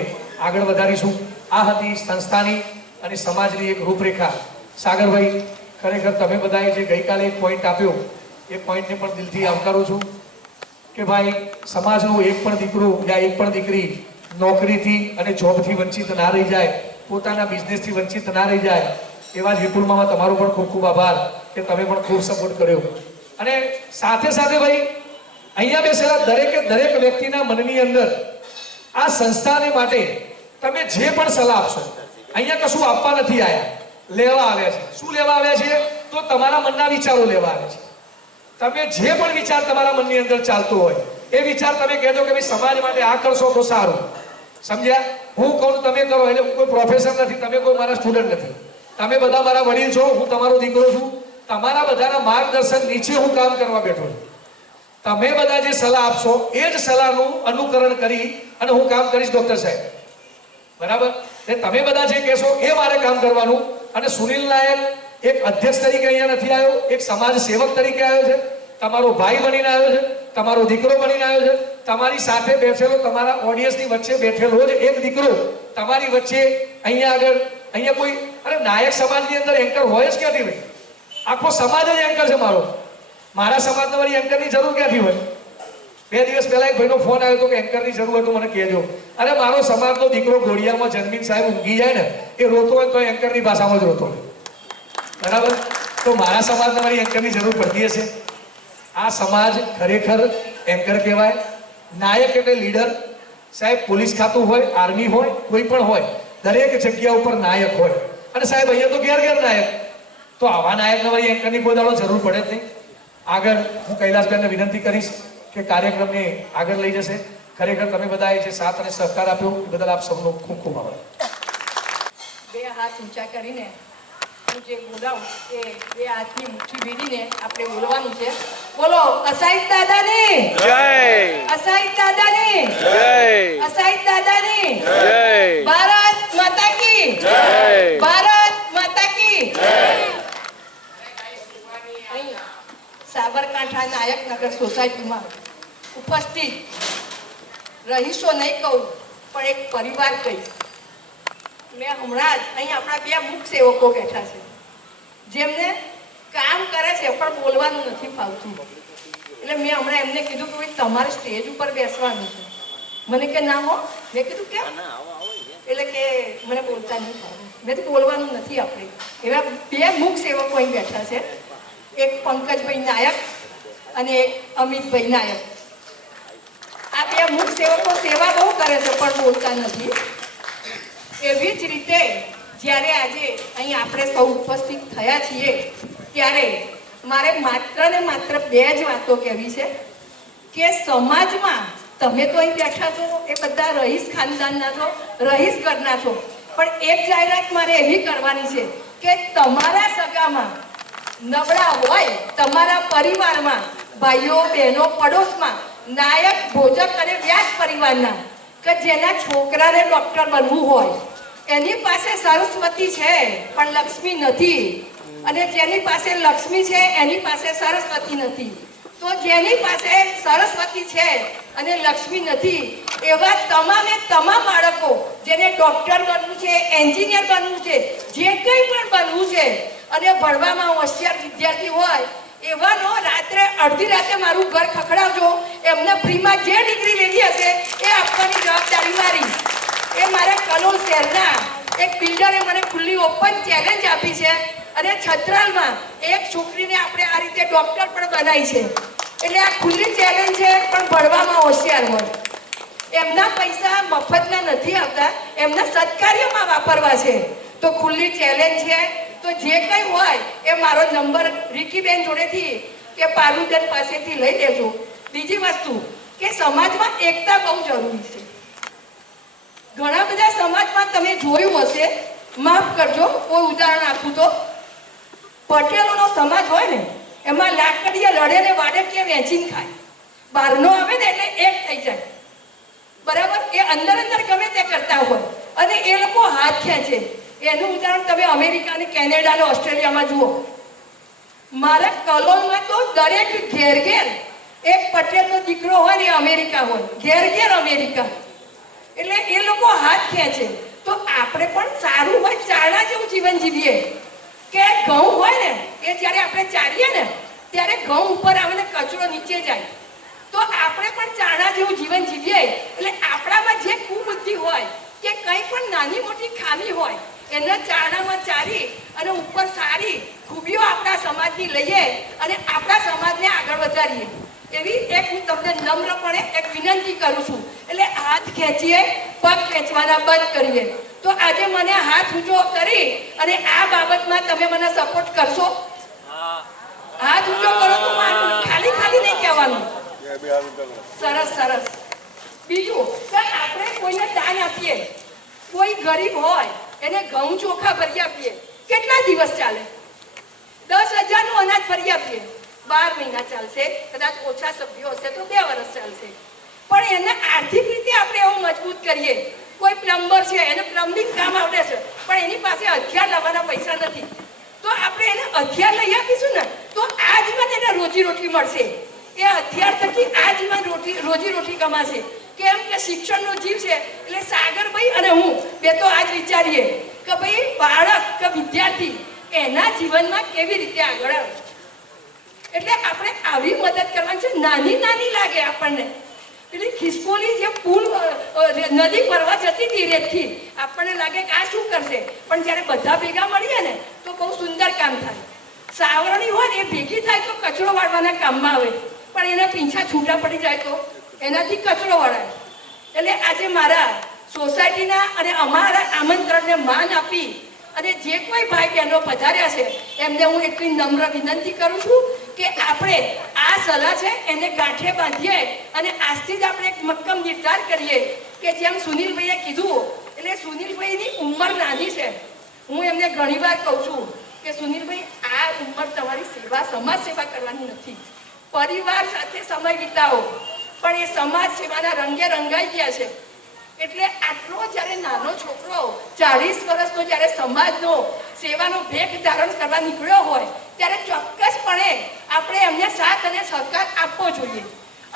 આગળ વધારીશું. આ હતી સંસ્થાની અને સમાજની એક રૂપરેખા. સાગરભાઈ, ખરેખર તમે બધાએ જે ગઈકાલે એક પોઈન્ટ આપ્યો એ પોઈન્ટને પણ દિલથી આવકારું છું કે ભાઈ સમાજનો એક પણ દીકરો યા એક પણ દીકરી નોકરીથી અને જોબથી વંચિત ના રહી જાય, પોતાના બિઝનેસથી વંચિત ના રહી જાય. એવા જ વિપુલમાં તમારો પણ ખૂબ ખૂબ આભાર કે તમે પણ ખૂબ સપોર્ટ કર્યો. અને સાથે સાથે ભાઈ અહીંયા બેસેલા દરેકે દરેક વ્યક્તિના મનની અંદર આ સંસ્થાને માટે તમે જે પણ સલાહ આપશો, અહીંયા કશું આપવા નથી આવ્યા, લેવા આવ્યા છે. શું લેવા આવ્યા છે? તો તમારા મનના વિચારો લેવા આવ્યા છે. તમે જે પણ વિચાર તમારા મનની અંદર ચાલતો હોય એ વિચાર તમે કહેજો કે ભાઈ સમાજ માટે આ કરશો તો સારું. સમજ્યા? હું કહું તમે કરો એટલે હું કોઈ પ્રોફેસર નથી, તમે કોઈ મારા સ્ટુડન્ટ નથી. તમે બધા મારા વડીલ છો, હું તમારો દીકરો છું. તમારા બધાના માર્ગદર્શન નીચે હું કામ કરવા બેઠો છું. તમે બધા જે સલાહ આપશો એ જ સલાહનું અનુકરણ કરી અને હું કામ કરીશ ડોક્ટર સાહેબ. બરાબર? તમે બધા જે કહેશો એ મારે કામ કરવાનું. અને સુનિલ નાયક એક અધ્યક્ષ તરીકે અહીંયા નથી આવ્યો, એક સમાજ સેવક તરીકે આવ્યો છે, તમારો ભાઈ બનીને આવ્યો છે, તમારો દીકરો બનીને આવ્યો છે. તમારી સાથે બેઠેલો, તમારા ઓડિયન્સની વચ્ચે બેઠેલો જ એક દીકરો તમારી વચ્ચે અહીંયા આગળ, અહીંયા કોઈ, અરે નાયક સમાજની અંદર એન્કર હોય જ ક્યાંથી ભાઈ? આખો સમાજ જ એન્કર છે મારો. મારા સમાજને વળી એન્કરની જરૂર ક્યાંથી હોય? 2 દિવસ પહેલા એક ભાઈનો ફોન આવ્યો હતો કે એન્કરની જરૂર હોય તો મને કહેજો. અરે મારો સમાજનો દીકરો ઘોડિયામાં જન્મીન સાહેબ ઊંઘી જાય ને એ રોતો હોય તો એન્કરની ભાષામાં જ રોતો હોય. બરાબર? તો મારા સમાજને વળી એન્કરની જરૂર પડતી હશે. આ સમાજ ખરેખર એન્કર કહેવાય. નાયક એટલે લીડર. સાહેબ પોલીસ ખાતું હોય, આર્મી હોય, કોઈ પણ હોય, દરેક જગ્યા ઉપર નાયક હોય. અને સાહેબ અહીંયા તો ઘેર ઘેર નાયક. તો આવા નાયકને વળી એન્કરની કોઈ દાડો જરૂર પડે જ નહીં. આગળ હું કૈલાસબેનને વિનંતી કરીશ કે કાર્યક્રમને આગળ લઈ જશે. ખરેખર તમે બધાએ જે સાથ અને સહકાર આપ્યો એ બદલ આપ સૌનો ખૂબ ખૂબ આભાર. બે હાથ ઊંચા કરીને હું જે બોલાવું એ બે હાથની મુઠ્ઠી ભીડીને આપણે બોલવાનું છે. બોલો અસાઈદ દાદાની જય, અસાઈદ દાદાની જય, અસાઈદ દાદાની જય, ભારત માતા કી જય. ભારત માતા કી અહીં સાબરકાંઠા નાયકનગર સોસાયટીમાં ઉપસ્થિત રહીશો નહીં કહું પણ એક પરિવાર કહીશ. મેં હમણાં જ અહીં આપણા બે મુખ સેવકો બેઠા છે જેમને કામ કરે છે પણ બોલવાનું નથી ફાવતું. એટલે મેં હમણાં એમને કીધું કે ભાઈ તમારે સ્ટેજ ઉપર બેસવાનું છે. મને કે ના હો. મેં કીધું કેમ? એટલે કે મને બોલતા નહીં ફાવે. મેં તો બોલવાનું નથી આપણે. એવા બે મુખ સેવકો અહીં બેઠા છે, એક પંકજભાઈ નાયક અને એક અમિતભાઈ નાયક. આ બે મુખ સેવકો સેવા બહુ કરે છે પણ બોલતા નથી. એવી જ રીતે જ્યારે આજે અહીં આપણે સૌ ઉપસ્થિત થયા છીએ ત્યારે મારે માત્ર ને માત્ર બે જ વાતો કહેવી છે કે સમાજમાં તમે તો અહીં બેઠા છો એ બધા રહીશ ખાનદાનના છો, રહીશ ઘરના છો, પણ એક જાહેરાત મારે એવી કરવાની છે કે તમારા સગામાં નબળા હોય, તમારા પરિવારમાં ભાઈઓ બહેનો પડોશમાં નાયક ભોજક અને વ્યાસ પરિવારના કે જેના છોકરાને ડૉક્ટર બનવું હોય, એની પાસે સરસ્વતી છે પણ લક્ષ્મી નથી, અને જેની પાસે લક્ષ્મી છે એની પાસે સરસ્વતી નથી, તો જેની પાસે સરસ્વતી છે અને લક્ષ્મી નથી એવા તમામે તમામ બાળકો જેને ડૉક્ટર બનવું છે, એન્જિનિયર બનવું છે, જે કંઈ પણ બનવું છે અને ભણવામાં હોશિયાર વિદ્યાર્થી હોય એવાનો રાત્રે અડધી રાતે મારું ઘર ખખડાવજો. એમને ફ્રીમાં જે ડિગ્રી લેવી હશે એ આપવાની જવાબદારી મારી. એ મારા કલોલ શહેરના એક બિલ્ડરે મને ખુલ્લી ઓપન ચેલેન્જ આપી છે અને છત્રાલમાં એક છોકરીને આપણે આ રીતે ડૉક્ટર પણ બનાવી છે. એટલે આ ખુલ્લી ચેલેન્જ છે પણ ભણવામાં હોશિયાર હોય. એમના પૈસા મફતના નથી આવતા, એમના સત્કાર્યમાં વાપરવા છે. તો ખુલ્લી ચેલેન્જ છે. તો જે કંઈ હોય એ મારો નંબર રીકીબેન જોડેથી કે પારુબેન પાસેથી લઈ લેજો. બીજી વસ્તુ કે સમાજમાં એકતા બહુ જરૂરી છે. ઘણા બધા સમાજમાં તમે જોયું હશે, માફ કરજો કોઈ ઉદાહરણ આપું તો, પટેલોનો સમાજ હોય ને એમાં લાકડીએ લડે ને વાડકીએ વેચીને ખાય. બહારનો આવે ને એટલે એક થઈ જાય, બરાબર? એ અંદર અંદર ગમે તે કરતા હોય અને એ લોકો હાથ ખેંચે. એનું ઉદાહરણ તમે અમેરિકા અને કેનેડા અને ઓસ્ટ્રેલિયામાં જુઓ. મારા કલોલમાં તો દરેક ઘેર ઘેર એક પટેલનો દીકરો હોય ને અમેરિકા હોય, ઘેર ઘેર અમેરિકા. એટલે એ લોકો હાથ ખેંચે. તો આપણે પણ સારું હોય ચારણા જેવું જીવન જીવીએ કે ઘઉં હોય ને એ જ્યારે આપણે ચારીએ ને ત્યારે ઘઉં ઉપર આવે ને કચરો નીચે જાય. તો આપણે પણ ચારણા જેવું જીવન જીવીએ એટલે આપણામાં જે કુબુદ્ધિ હોય કે કંઈ પણ નાની મોટી ખામી હોય એને ચારણામાં ચારી અને ઉપર સારી ખૂબીઓ આપણા સમાજની લઈએ અને આપણા સમાજને આગળ વધારીએ. એવી એક હું તમને નમ્રપણે એક વિનંતી કરું છું. એટલે હાથ ખેંચીએ, પગ ખેંચવાના બંધ કરીએ. તો આજે મને હાથ ઊંચો કરી અને આ બાબતમાં તમે મને સપોર્ટ કરશો? હાથ ઊંચો કરો તો મારું, ખાલી ખાલી નહીં કહેવાનું. સરસ સરસ. બીજું કે આપણે કોઈને દાન આપીએ, કોઈ ગરીબ હોય એને ઘઉં ચોખા ભરી આપીએ, કેટલા દિવસ ચાલે? 10,000નું અનાજ ભરી આપીએ, 12 મહિના ચાલશે, કદાચ ઓછા સભ્યો હશે તો 2 વર્ષ ચાલશે. પણ એને આર્થિક રીતે આપણે એવું મજબૂત કરીએ. કોઈ પ્લમ્બર છે, એને પ્લમ્બિંગ કામ આવડે છે પણ એની પાસે હથિયાર લાવવાના પૈસા નથી, તો આપણે એને હથિયાર લઈ આપીશું ને તો આજીવન એને રોજીરોટી મળશે. એ હથિયાર થકી આજીવન રોજીરોટી કમાશે. કેમ કે શિક્ષણનો જીવ છે. એટલે સાગરભાઈ અને હું બે તો આજ વિચારીએ કે ભાઈ બાળક કે વિદ્યાર્થી એના જીવનમાં કેવી રીતે આગળ આવે. એટલે આપણે આવી મદદ કરવાની છે. નાની નાની લાગે આપણને, પેલી ખિસકોલી જે પુલ નદી પરવા જતી હતી રેતથી, આપણને લાગે કે આ શું કરશે, પણ જ્યારે બધા ભેગા મળીએ ને તો બહુ સુંદર કામ થાય. સાવરણી હોય ને એ ભેગી થાય તો કચરો વાળવાના કામમાં આવે, પણ એના પીંછા છૂટા પડી જાય તો એનાથી કચરો વળાય. એટલે આજે મારા સોસાયટીના અને અમારા આમંત્રણને માન આપી અને જે કોઈ ભાઈ બહેનો પધાર્યા છે એમને હું એટલી નમ્ર વિનંતી કરું છું કે આપણે આ સલાહ છે એને ગાંઠે બાંધીએ અને આજથી જ આપણે એક મક્કમ નિર્ધાર કરીએ કે જેમ સુનિલભાઈએ કીધું, એટલે સુનિલભાઈની ઉંમર નાની છે. હું એમને ઘણીવાર કહું છું કે સુનિલભાઈ, આ ઉંમર તમારી સેવા, સમાજ સેવા કરવાની નથી. પરિવાર સાથે સમય વિતાવો. પણ એ સમાજ સેવાના રંગે રંગાઈ ગયા છે. એટલે આટલો જ્યારે નાનો છોકરો 40 વર્ષનો જ્યારે સમાજનો સેવાનો ભેખ ધારણ કરવા નીકળ્યો હોય ત્યારે ચોક્કસપણે આપણે એમને સાથ અને સહકાર આપવો જોઈએ.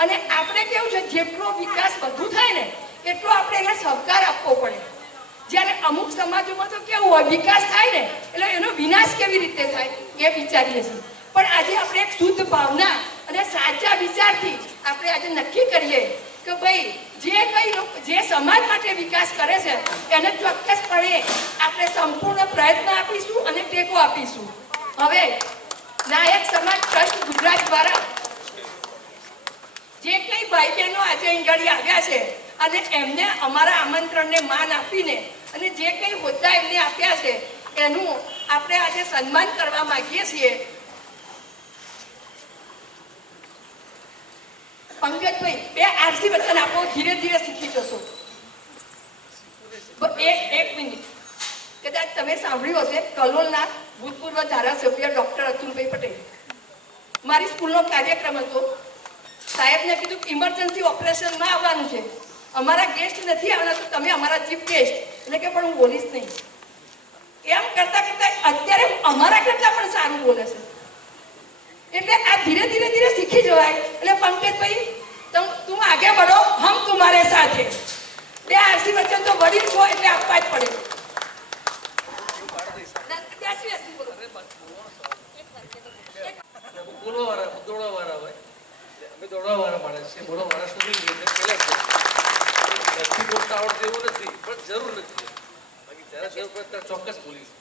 અને આપણે કેવું છે, જેટલો વિકાસ વધુ થાય ને એટલો આપણે એને સહકાર આપવો પડે. જ્યારે અમુક સમાજોમાં તો કેવું હોય, વિકાસ થાય ને એટલે એનો વિનાશ કેવી રીતે થાય એ વિચારીએ છીએ. પણ આજે આપણે એક શુદ્ધ ભાવના અને સાચા વિચારથી આપણે આજે નક્કી કરીએ કે ભાઈ જે સમાજ માટે વિકાસ કરે છે એને ચોક્કસપણે આપણે સંપૂર્ણ પ્રયત્ન આપીશું અને ટેકો આપીશું. હવે નાયક સમાજ ટ્રસ્ટ ગુજરાત દ્વારા જે કંઈ ભાઈ બહેનો આજે અહીં આવ્યા છે અને એમને અમારા આમંત્રણને માન આપીને અને જે કંઈ હોદ્દા એમને આપ્યા છે એનું આપણે આજે સન્માન કરવા માંગીએ છીએ. પંકજભાઈ, બે આરસી વચન આપો, ધીરે ધીરે શીખી જશો. એક મિનિટ. કદાચ તમે સાંભળ્યું હશે, કલોલના ભૂતપૂર્વ ધારાસભ્ય ડોક્ટર અતુલભાઈ પટેલ, મારી સ્કૂલનો કાર્યક્રમ હતો. સાહેબને કીધું કે ઇમરજન્સી ઓપરેશનમાં આવવાનું છે, અમારા ગેસ્ટ નથી આવવાના, તો તમે અમારા ચીફ ગેસ્ટ. એટલે કે પણ હું બોલીશ નહીં. એમ કરતા કરતા અત્યારે અમારા કરતા પણ સારું બોલે છે. એટલે આ ધીરે ધીરે ધીરે શીખી જવાય. એટલે પંકજભાઈ, તું આગે बढ़ो, हम तुम्हारे साथ हैं. બે આરસી વચન તો વડીલ છો એટલે આપવા જ પડે. દોડવાવાળા હોય, અમે દોડવાવાળા માણસ છીએ, બોલવાવાળા સુધી પહેલા નથી બોલતા આવડતું એવું નથી, પણ જરૂર નથી. બાકી ત્યારે જરૂર પડે ત્યારે ચોક્કસ બોલીશ.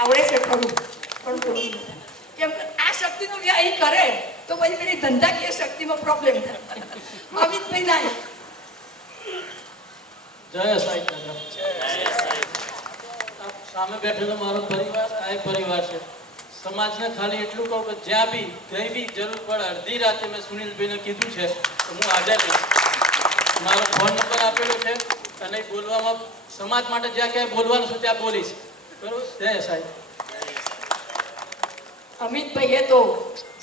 આવડે છે ખરું, પણ બોલું કેમ કે આ શક્તિનો વ્યય કરે તો પછી પેલી ધંધાકીય શક્તિમાં પ્રોબ્લેમ થાય. અમિતભાઈ નાયક. જય સાહેબ. સામે બેઠેલો મારો પરિવાર આ પરિવાર છે. સમાજને ખાલી એટલું કહું કે જ્યાં બી કંઈ બી જરૂર પડે, અડધી રાતે મેં સુનિલભાઈને કીધું છે તો હું હાજર રહીશ. મારો ફોન નંબર આપેલો છે અને બોલવામાં સમાજ માટે જ્યાં ક્યાંય બોલવાનું છે ત્યાં બોલીશ. બરોબર? જય સાહેબ. અમિતભાઈએ તો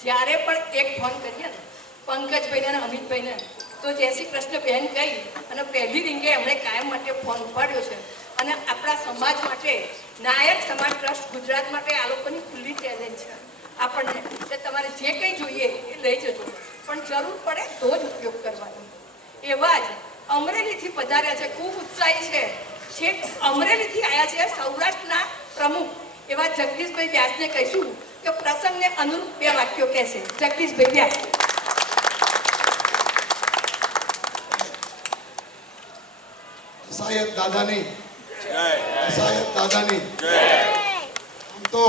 જ્યારે પણ એક ફોન કરીએ ને પંકજભાઈને અને અમિતભાઈને, તો જય શ્રી કૃષ્ણ બહેન કહી અને પહેલી રીંગે એમણે કાયમ માટે ફોન ઉપાડ્યો છે. અને આપણા સમાજ માટે, નાયક સમાજ ટ્રસ્ટ ગુજરાત માટે આ લોકોની ખુલ્લી ચેલેન્જ છે આપણને કે તમારે જે કંઈ જોઈએ એ લઈ જજો, પણ જરૂર પડે તો જ ઉપયોગ કરવાનો. એવા જ અમરેલીથી પધાર્યા છે, ખૂબ ઉત્સાહી છે. છેક અમરેલીથી આવ્યા છે સૌરાષ્ટ્રના પ્રમુખ એવા જગદીશભાઈ વ્યાસને કહીશું કે પ્રસંગને અનુરૂપ બે વાક્યો કહેશે. જગદીશભાઈ વ્યાસ. સાહેબ દાદાની સાહેબ દાદાની. આમ તો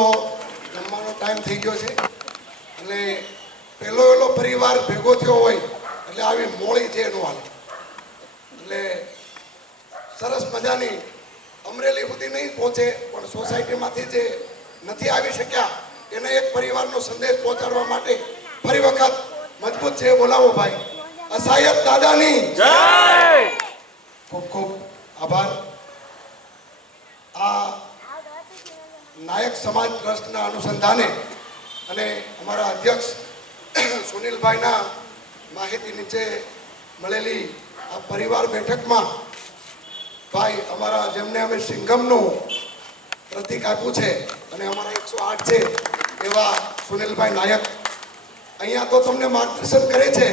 જમવાનો ટાઈમ થઈ ગયો છે અને પેલો પરિવાર ભેગો થયો હોય એટલે આવી મોળી છે એનું હાલ. એટલે સરસ મજાની અમરેલી સુધી નહીં પહોંચે પણ સોસાયટીમાંથી જે નથી આવી શક્યા એને એક પરિવારનો સંદેશ પહોંચાડવા માટે ફરી વખત મજબૂત છે બોલાવો ભાઈ. અસાયત દાદાની જય. ખૂબ ખૂબ આભાર. આ નાયક સમાજ ટ્રસ્ટના અનુસંધાને અને અમારા અધ્યક્ષ સુનિલભાઈના માહિતી નીચે મળેલી આ પરિવાર બેઠકમાં ભાઈ અમારા જેમને અમે સિંઘમનું પ્રતીક આપ્યું છે અને અમારા 108 છે એવા સુનિલભાઈ નાયક અહીંયા તો તમને માર્ગદર્શન કરે છે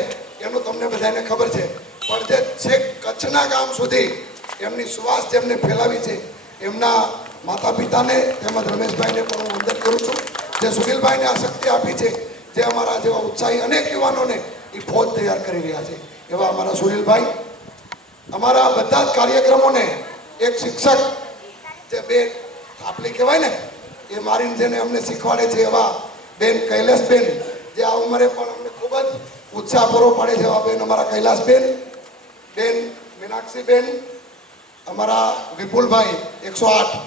એનું તમને બધાને ખબર છે, પણ જે છેક કચ્છના ગામ સુધી એમની સુવાસ જેમને ફેલાવી છે એમના માતા પિતાને તેમજ રમેશભાઈને પણ હું વંદન કરું છું, જે સુનિલભાઈને આ શક્તિ આપી છે, જે અમારા જેવા ઉત્સાહી અનેક યુવાનોને એ ફોજ તૈયાર કરી રહ્યા છે એવા અમારા સુનિલભાઈ. અમારા બધા જ કાર્યક્રમોને એક શિક્ષક જે બે આપલી કહેવાય ને એ મારીને જેને અમને શીખવાડે છે એવા બેન કૈલાસબેન, જે આ ઉંમરે પણ અમને ખૂબ જ ઉત્સાહ પૂરો પાડે છે એવા બેન અમારા કૈલાસબેન, બેન મીનાક્ષીબેન, અમારા વિપુલભાઈ 108.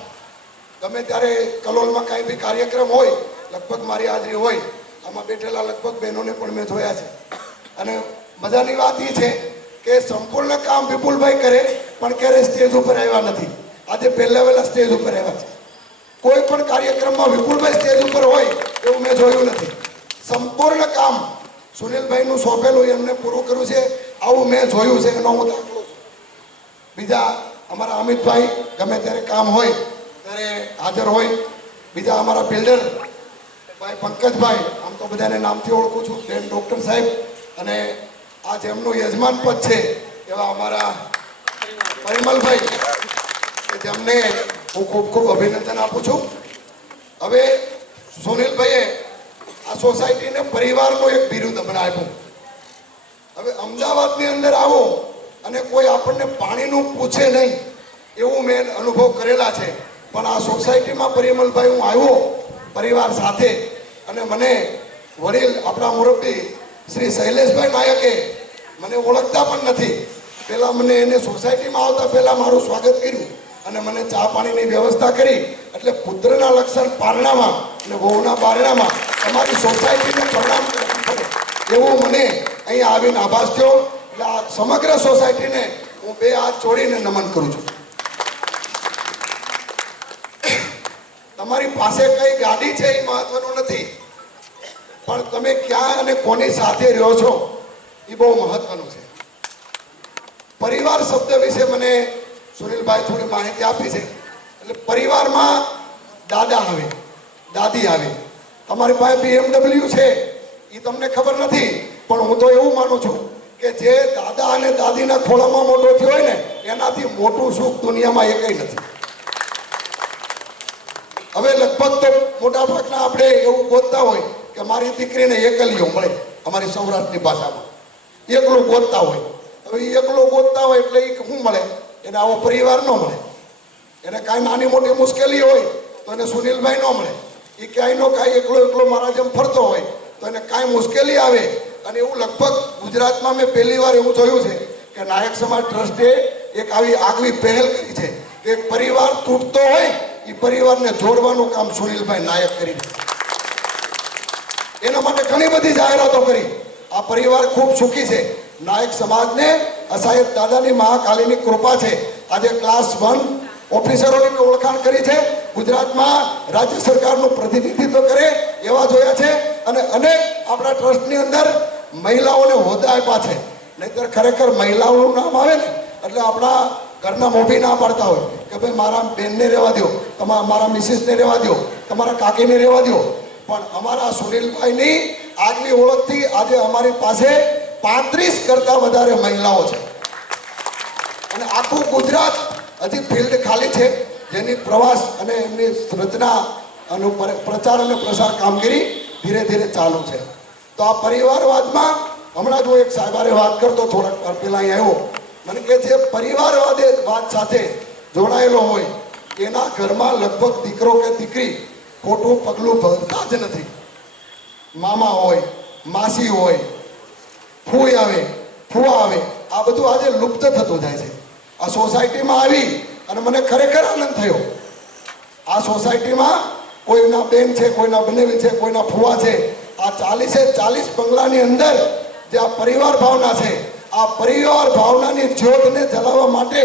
ગમે ત્યારે કલોલમાં કાંઈ બી કાર્યક્રમ હોય લગભગ મારી હાજરી હોય, આમાં બેઠેલા લગભગ બહેનોને પણ મેં જોયા છે. અને મજાની વાત એ છે કે સંપૂર્ણ કામ વિપુલભાઈ કરે પણ ક્યારે સ્ટેજ ઉપર આવ્યા નથી. આજે પહેલા વહેલા સ્ટેજ ઉપર આવ્યા છે. કોઈ પણ કાર્યક્રમમાં વિપુલભાઈ સ્ટેજ ઉપર હોય એવું મેં જોયું નથી. સંપૂર્ણ કામ સુનિલભાઈનું સોંપેલું એમને પૂરું કર્યું છે, આવું મેં જોયું છે, એનો હું દાખલો છું. બીજા અમારા અમિતભાઈ ગમે ત્યારે કામ હોય ત્યારે હાજર હોય. બીજા અમારા બિલ્ડર ભાઈ પંકજભાઈ, આમ તો બધાને નામથી ઓળખું છું, બેન ડૉક્ટર સાહેબ, અને આ જેમનું યજમાન પદ છે એવા અમારા પરિમલભાઈ, કે જેમને હું ખૂબ ખૂબ અભિનંદન આપું છું. હવે સુનિલભાઈએ આ સોસાયટીને પરિવારનું એક બિરુદ હમણાં આપ્યું. હવે અમદાવાદની અંદર આવો અને કોઈ આપણને પાણીનું પૂછે નહીં એવું મેં અનુભવ કરેલા છે. પણ આ સોસાયટીમાં પરિમલભાઈ હું આવ્યો પરિવાર સાથે, અને મને વડીલ આપણા મુરબ્બી શ્રી શૈલેષભાઈ નાયકે મને ઓળખતા પણ નથી, પહેલાં મને એને સોસાયટીમાં આવતા પહેલાં મારું સ્વાગત કર્યું અને મને ચા પાણીની વ્યવસ્થા કરી. એટલે પુત્રના લક્ષણ પારણામાં અને વહુના બારણામાં તમારી સોસાયટીને પ્રણામ કરવું પડે એવું મને અહીંયા આવીને આભાસ થયો. એટલે આ સમગ્ર સોસાયટીને હું બે હાથ જોડીને નમન કરું છું. તમારી પાસે કઈ ગાડી છે એ મહત્વનું નથી, પણ તમે ક્યાં અને કોની સાથે રહ્યો છો એ બહુ મહત્વનું છે. પરિવાર શબ્દ વિશે મને સુનિલભાઈ થોડી માહિતી આપી છે. એટલે પરિવારમાં દાદા આવે, દાદી આવે. તમારી પાસે BMW છે એ તમને ખબર નથી, પણ હું તો એવું માનું છું કે જે દાદા અને દાદીના ખોળામાં મોટો થયો હોય ને એનાથી મોટું સુખ દુનિયામાં એકઈ નથી. હવે લગભગ તો મોટા ભાગના આપણે એવું ગોતતા હોય કે મારી દીકરીને એકલીઓ મળે, અમારી સૌરાષ્ટ્રની ભાષામાં એકલું ગોતતા હોય. હવે એકલો ગોતતા હોય એટલે એ શું મળે? એને આવો પરિવાર ન મળે. એને કાંઈ નાની મોટી મુશ્કેલી હોય તો એને સુનિલભાઈ ન મળે. એ ક્યાંયનો કાંઈ એકલો મારા જેમ ફરતો હોય તો એને કાંઈ મુશ્કેલી આવે. અને એવું લગભગ ગુજરાતમાં મેં પહેલી વાર એવું જોયું છે કે નાયક સમાજ ટ્રસ્ટે એક આવી આગવી પહેલ કરી છે કે એક પરિવાર તૂટતો હોય એ પરિવારને જોડવાનું કામ સુનિલભાઈ નાયક કરી છે. એના માટે ઘણી બધી જાહેરાતો કરી. આ પરિવાર ખૂબ સુખી છે. નાયક સમાજને અસાયદ દાદાની મહાકાલીની કૃપા છે. આજે ક્લાસ 1 ઓફિસરોની મેં ઓળખાણ કરી છે. ગુજરાતમાં રાજ્ય સરકારનું પ્રતિનિધિત્વ કરે એવા જોયા છે. અને અનેક આપણા ટ્રસ્ટની અંદર મહિલાઓને હોદ્દા આપ્યા છે. નહીંતર ખરેખર મહિલાઓનું નામ આવે ને એટલે આપણા ઘરના મોભી ના પાડતા હોય કે ભાઈ મારા બેનને રહેવા દો, મારા મિસિસને રહેવા દો, તમારા કાકીને રહેવા દો. પણ અમારા સુનિલભાઈની આગવી ઓળખથી આજે અમારી પાસે 35 કરતાં વધારે મહિલાઓ છે. અને આખું ગુજરાત હજી ફિલ્ડ ખાલી છે જેની પ્રવાસ અને એમની રચના અને પ્રચાર અને પ્રસાર કામગીરી ધીરે ધીરે ચાલુ છે. તો આ પરિવારવાદમાં હમણાં જો એક સાહેબારે વાત કરતો થોડાક વાર પહેલાં અહીં આવ્યો, મને કે જે પરિવારવાદ સાથે જોડાયેલો હોય એના ઘરમાં લગભગ દીકરો કે દીકરી ખોટું પગલું ભરતા જ નથી. મામા હોય, માસી હોય, ફૂઈ આવે, ફુવા આવે, આ બધું આજે લુપ્ત થતું જાય છે. આ સોસાયટીમાં આવી અને મને ખરેખર આનંદ થયો. આ સોસાયટીમાં કોઈના બેન છે, કોઈના બનેવી છે, કોઈના ફુવા છે. આ 40 બંગલાની અંદર જે આ પરિવાર ભાવના છે, આ પરિવાર ભાવનાની જ્યોતને જલાવવા માટે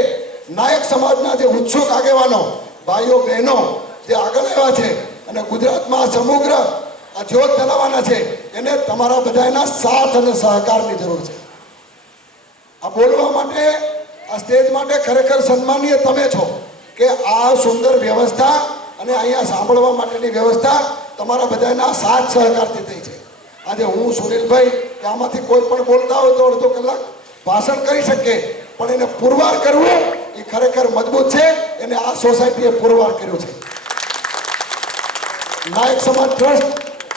નાયક સમાજના જે ઉત્સુક આગેવાનો ભાઈઓ બહેનો જે આગળ આવ્યા છે અને ગુજરાતમાં સમગ્ર આ જ્યોત જલાવવાના છે, એને તમારા બધાના સાથ અને સહકારની જરૂર છે. આ બોલવા માટે, આ સ્ટેજ માટે ખરેખર સન્માનીય તમે છો કે આ સુંદર વ્યવસ્થા અને અહીંયા સાંભળવા માટેની વ્યવસ્થા તમારા બધાના સાથ સહકારથી થઈ છે. આજે હું સુનિલભાઈ કે આમાંથી કોઈ પણ બોલતા હોય તો અડધો કલાક ભાષણ કરી શકે, પણ એને પુરવાર કરવું એ ખરેખર મજબૂત છે. એને આ સોસાયટીએ પુરવાર કર્યું છે. નાયક સમાજ ટ્રસ્ટ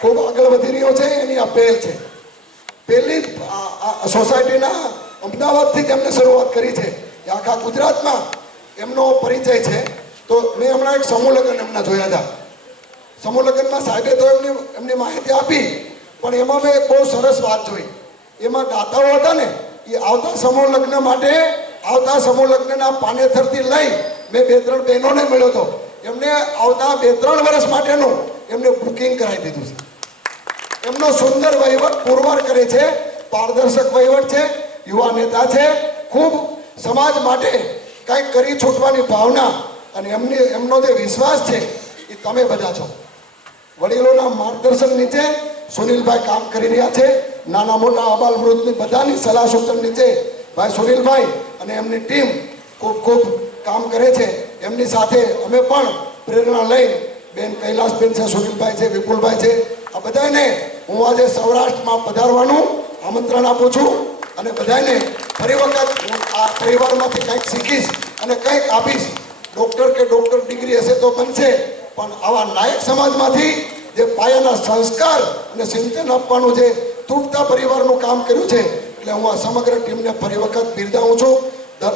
ખૂબ આગળ વધી રહ્યો છે. એની આ પહેલ છે. પહેલી સોસાયટીના અમદાવાદથી જ એમને શરૂઆત કરી છે. આખા ગુજરાતમાં એમનો પરિચય છે. તો મેં હમણાં એક સમૂહ લગ્ન એમના જોયા હતા. સમૂહ લગ્નમાં સાહેબે તો એમની માહિતી આપી, પણ એમાં મેં બહુ સરસ વાત જોઈ. એમાં દાતાઓ હતા ને એ આવતા સમૂહ લગ્ન માટે આવતા સમૂહ લગ્નના પાનેતરથી લઈ મેં 2-3 બહેનોને મળ્યો હતો. એમને આવતા 2-3 વર્ષ માટેનું એમને બુકિંગ કરાવી દીધું છે. એમનો સુંદર વહીવટ પુરવાર કરે છે, પારદર્શક વહીવટ છે, યુવા નેતા છે, ખૂબ સમાજ માટે કંઈક કરી છૂટવાની ભાવના અને એમનો જે વિશ્વાસ છે એ તમે બધા છો. વડીલોના માર્ગદર્શન નીચે સુનિલભાઈ કામ કરી રહ્યા છે. નાના મોટા અબાલ વૃદ્ધની બધાની સલાહ સૂચન નીચે ભાઈ સુનિલભાઈ અને એમની ટીમ ખૂબ ખૂબ કામ કરે છે. એમની સાથે અમે પણ પ્રેરણા લઈ બેન કૈલાસબેન છે, સુનિલભાઈ છે, વિપુલભાઈ છે, આ બધાને હું આજે સૌરાષ્ટ્રમાં પધારવાનું આમંત્રણ આપું છું અને બધાને ફરી વખત હું આ પરિવારમાંથી કંઈક શીખીશ અને કંઈક આપીશ. ડૉક્ટર કે ડૉક્ટર ડિગ્રી હશે તો બનશે, પણ આવા નાયક સમાજમાંથી જે પાયાના સંસ્કાર અને સિંચન આપવાનું જે તૂટતા પરિવારનું કામ કર્યું છે, એટલે હું આ સમગ્ર ટીમને ફરી વખત બિરદાવું છું,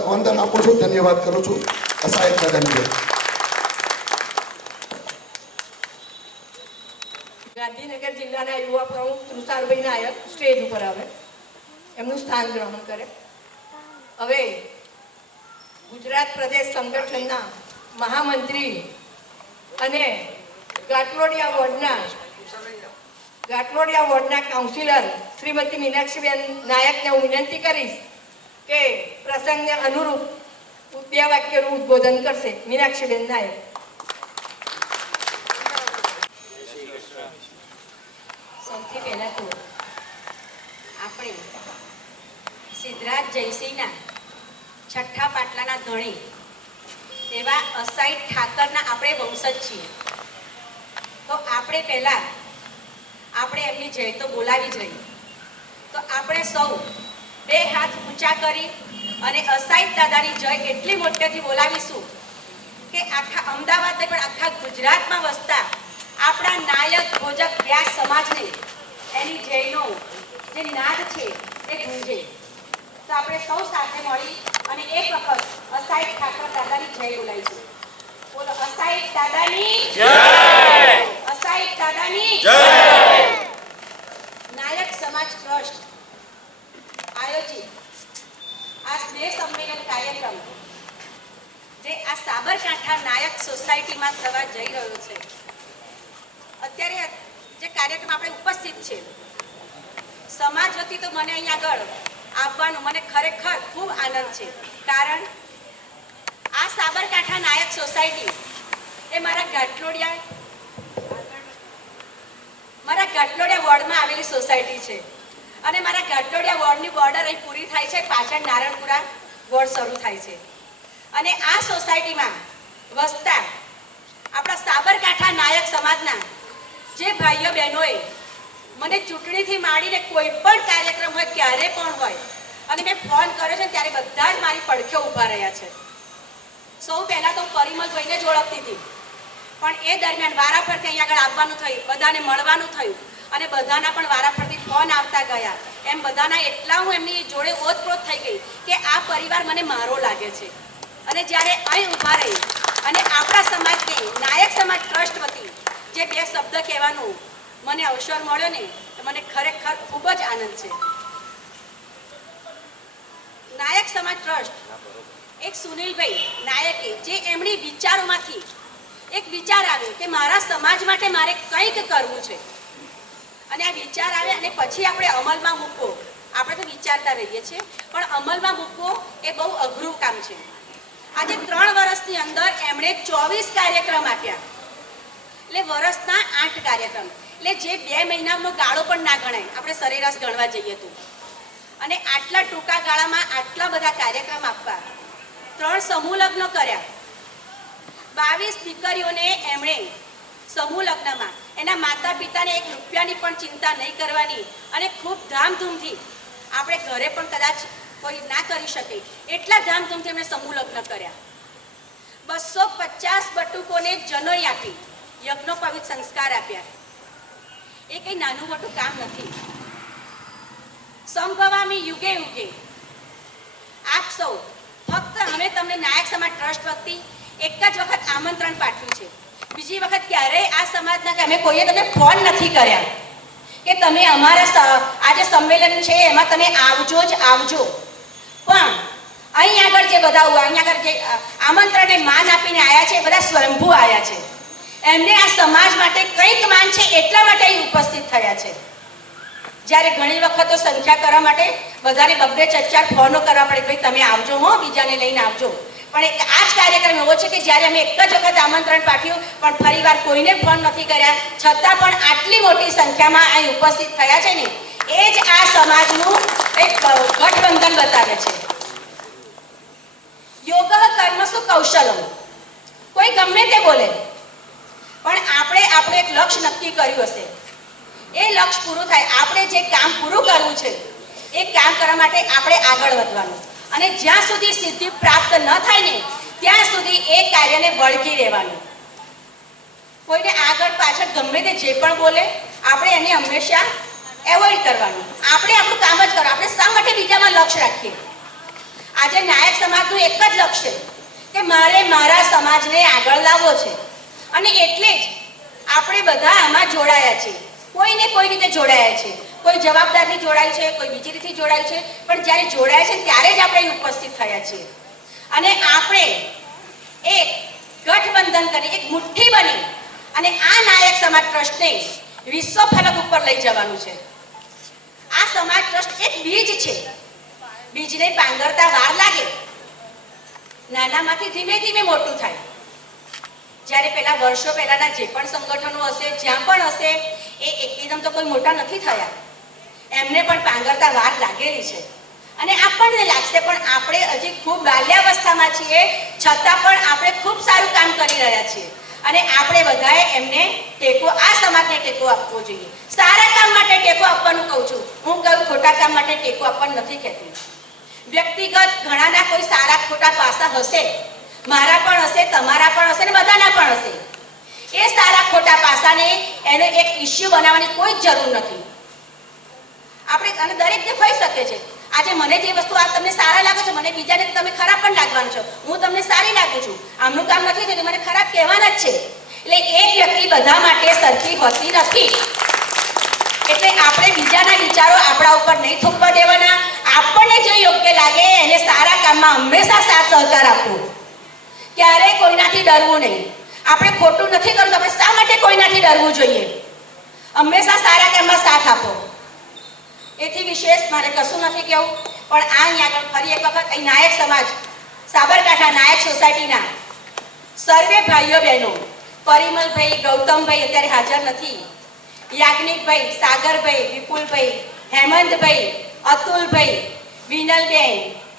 વંદન આપું છું, ધન્યવાદ કરું છું. અસાયદ ધન્યવાદ. ગાંધીનગર જિલ્લાના યુવા પ્રમુખ તુષારભાઈ નાયક સ્ટેજ ઉપર આવે, એમનું સ્થાન ગ્રહણ કરે. હવે ગુજરાત પ્રદેશ સંગઠનના મહામંત્રી અને ગાટલોડિયા વોર્ડના કાઉન્સિલર શ્રીમતી મીનાક્ષીબેન નાયકને હું વિનંતી કરીશ કે પ્રસંગને અનુરૂપ 2 વાક્યનું ઉદ્બોધન કરશે. મીનાક્ષીબેન નાયક. સૌથી પહેલાં તો આપણે સિદ્ધરાજ જયસિંહના છઠ્ઠા પાટલાના ધણી એવા અસાઈડ ઠાકરના આપણે વંશજ છીએ. તો આપણે પહેલાં આપણે એમની જય તો બોલાવી જોઈએ. તો આપણે સૌ 2 હાથ ઊંચા કરી અને અસાઈડ દાદાની જય એટલી મોટેથી બોલાવીશું કે આખા અમદાવાદ નહીં પણ આખા ગુજરાતમાં વસતા આપણા નાયક ભોજક વ્યાસ સમાજને એની જયનો જે નાદ છે એ ગુંજે. તો આપણે સૌ સાથે મળી અને એક વખત અસાઈડ ઠાકર દાદાની જય બોલાવીશું. બોલો અસાઈડ દાદાની જય, અસાઈડ દાદાની જય. નાયક સમાજ ટ્રસ્ટ આયોજિત આ સ્નેહ સંમેલન કાર્યક્રમ જે આ સાબરકાંઠા નાયક સોસાયટીમાં થવા જઈ રહ્યો છે, અત્યારે જે કાર્યક્રમ આપણે ઉપસ્થિત છે, સમાજ વતી તો મને અહીંયા આગળ આવવાનું મને ખરેખર ખૂબ આનંદ છે. કારણ આ સાબરકાંઠા નાયક સોસાયટી એ મારા ગાટલોડિયા વોર્ડમાં આવેલી સોસાયટી છે અને મારા ગાટલોડિયા વોર્ડની બોર્ડર અહીં પૂરી થાય છે, પાછળ નારણપુરા વોર્ડ શરૂ થાય છે. અને આ સોસાયટીમાં વસતા આપણા સાબરકાંઠા નાયક સમાજના જે ભાઈઓ બહેનોએ મને ચૂંટણીથી માંડીને કોઈ પણ કાર્યક્રમ હોય, ક્યારે પણ હોય, અને મેં ફોન કર્યો છે ત્યારે બધા જ મારી પડખે ઊભા રહ્યા છે. સૌ પહેલાં તો પરિમલભાઈને જ ઓળખતી હતી, પણ એ દરમિયાન વારાફરતી અહીંયા આગળ આવવાનું થયું, બધાને મળવાનું થયું અને બધાના પણ વારાફરતી ફોન આવતા ગયા. એમ બધાના એટલા હું એમની જોડે ઓતપ્રોત થઈ ગઈ કે આ પરિવાર મને મારો લાગે છે. અને જ્યારે અહીં ઊભા રહી અને આપણા સમાજને નાયક સમાજ ટ્રસ્ટ વતી જે 2 શબ્દ કહેવાનું મને અવસર મળ્યો ને, તો મને ખરેખર ખૂબ જ આનંદ છે. નાયક સમાજ ટ્રસ્ટ એક સુનિલભાઈ નાયકે જે એમની વિચારોમાંથી એક વિચાર આવ્યો કે મારા સમાજ માટે મારે કંઈક કરવું છે, અને આ વિચાર આવે અને પછી આપણે અમલમાં મૂકવો. આપણે તો વિચારતા રહીએ છીએ, પણ અમલમાં મૂકવો એ બહુ અઘરું કામ છે. આજે 3 વર્ષની અંદર એમણે 24 કાર્યક્રમ આપ્યા, એટલે વર્ષના 8 કાર્યક્રમ, એટલે જે 2 મહિનાનો ગાળો પણ ના ગણાય, આપણે સરેરાશ ગણવા જઈએ તો. અને આટલા ટૂંકા ગાળામાં આટલા બધા કાર્યક્રમ આપવા, 3 સમૂહ લગ્ન કર્યા, 22 દીકરીઓને એમણે સમૂહ લગ્નમાં એના માતા પિતાને 1 રૂપિયાની પણ ચિંતા નહીં કરવાની અને ખૂબ ધામધૂમથી, આપણે ઘરે પણ કદાચ કોઈ ના કરી શકે એટલા ધામધૂમથી એમણે સમૂહ લગ્ન કર્યા. 250 બટુકોને જનોઈ આપી, યજ્ઞોપવિત સંસ્કાર આપ્યા. એ કંઈ નાનું મોટું કામ નથી. સંભવામી યુગે યુગે આપ સૌ ફક્ત અમે તમને નાયક સમાજ ટ્રસ્ટ વતી એક જ વખત આમંત્રણ પાઠવ્યું છે. બીજી વખત ક્યારેય આ સમાજના કે અમે કોઈએ તમને ફોન નથી કર્યા કે તમે અમારા આ જે સંમેલન છે એમાં તમે આવજો જ આવજો. પણ અહીં આગળ જે બધા અહીંયા આગળ જે આમંત્રણને માન આપીને આવ્યા છે એ બધા સ્વયંભૂ આવ્યા છે. એમને આ સમાજ માટે કંઈક માન છે એટલા માટે અહીં ઉપસ્થિત થયા છે. જ્યારે ઘણી વખત તો સંખ્યા કરવા માટે બધાને બબ્બે ચચાર ફોનો કરવા પડે, ભાઈ તમે આવજો હો, બીજાને લઈને આવજો. પણ આ જ કાર્યક્રમ એવો છે કે જ્યારે અમે એક જ વખત આમંત્રણ પાઠવ્યું પણ ફરીવાર કોઈને ફોન નથી કર્યા, છતાં પણ આટલી મોટી સંખ્યામાં અહીં ઉપસ્થિત થયા છે ને, એ જ આ સમાજનું એક ગઠબંધન બતાવે છે. યોગ કર્મસુ કૌશલમ, કોઈ ગમે તે બોલે, પણ આપણે આપણું એક લક્ષ્ય નક્કી કર્યું હશે, એ લક્ષ્ય પૂરું થાય, આપણે જે કામ પૂરું કરવું છે એ કામ કરવા માટે આપણે આગળ વધવાનું, અને જ્યાં સુધી સિદ્ધિ પ્રાપ્ત ન થાય ને ત્યાં સુધી એ કાર્યને વળગી રહેવાનું. કોઈને આગળ પાછળ ગમે તે જે પણ બોલે આપણે એને હંમેશા એવોઇડ કરવાનું. આપણે આપણું કામ જ કરવાનું. આપણે શા માટે બીજામાં લક્ષ્ય રાખીએ? આજે નાયક સમાજનું એક જ લક્ષ્ય કે મારે મારા સમાજને આગળ લાવવો છે, અને એટલે જ આપણે બધા આમાં જોડાયા છીએ. કોઈને કોઈ રીતે જોડાયા છે, કોઈ જવાબદારથી જોડાયું છે, કોઈ બીજી રીતે જોડાયું છે, પણ જ્યારે જોડાયા છે ત્યારે જ આપણે ઉપસ્થિત થયા છીએ. અને આપણે એક ગઠબંધન કરી, એક મુઠ્ઠી બની અને આ નાયક સમાજ ટ્રસ્ટને વિશ્વ ફલક ઉપર લઈ જવાનું છે. આ સમાજ ટ્રસ્ટ એક બીજ છે, બીજને પાંગરતા વાર લાગે, નાનામાંથી ધીમે ધીમે મોટું થાય. જ્યારે પહેલા વર્ષો પહેલાના જે પણ સંગઠનો હશે, જ્યાં પણ હશે, એ એકદમ તો કોઈ મોટા નથી થયા, એમને પણ પાંગરતા વાર લાગેલી છે અને આપણને લાગશે. પણ આપણે હજી ખૂબ બાલ્યાવસ્થામાં છીએ, છતાં પણ આપણે ખૂબ સારું કામ કરી રહ્યા છીએ, અને આપણે બધાએ એમને ટેકો, આ સમાજને ટેકો આપવો જોઈએ. સારા કામ માટે ટેકો આપવાનું કહું છું, હું કહું ખોટા કામ માટે ટેકો આપવાનું નથી કહેતી. વ્યક્તિગત ઘણાના કોઈ સારા ખોટા પાસા હશે, મારા પણ હશે, તમારા પણ હશે, ને બધાના પણ હશે. એ સારા ખોટા પાસાને એનો એક ઇશ્યુ બનાવવાની કોઈ જરૂર નથી. આપણે અને દરેકને હોઈ શકે છે. આજે મને જે વસ્તુ આ તમને સારા લાગે છે, મને બીજાને તમે ખરાબ પણ લાગવાનું છો, હું તમને સારી લાગુ છું, આમનું કામ નથી થતું, મને ખરાબ કહેવાના જ છે. એટલે એક વ્યક્તિ બધા માટે સરખી હોતી નથી. એટલે આપણે બીજાના વિચારો આપણા ઉપર નહીં થોપવા દેવાના. આપણને જે યોગ્ય લાગે એને સારા કામમાં હંમેશા સાથ સહકાર આપવો, ક્યારેય કોઈનાથી ડરવું નહીં. આપણે ખોટું નથી કરવું, આપણે શા માટે કોઈનાથી ડરવું જોઈએ? હંમેશા સારા કામમાં સાથ આપો. એથી વિશેષ મારે કશું નથી કહેવું. પણ આ અહીંયા આગળ ફરી એક વખત અહીં નાયક સમાજ, સાબરકાંઠા નાયક સોસાયટીના સર્વે ભાઈઓ બહેનો, પરિમલભાઈ, ગૌતમભાઈ અત્યારે હાજર નથી, યાજ્ઞિકભાઈ, સાગરભાઈ, વિપુલભાઈ, હેમંતભાઈ, અતુલભાઈ, વિનલબેન,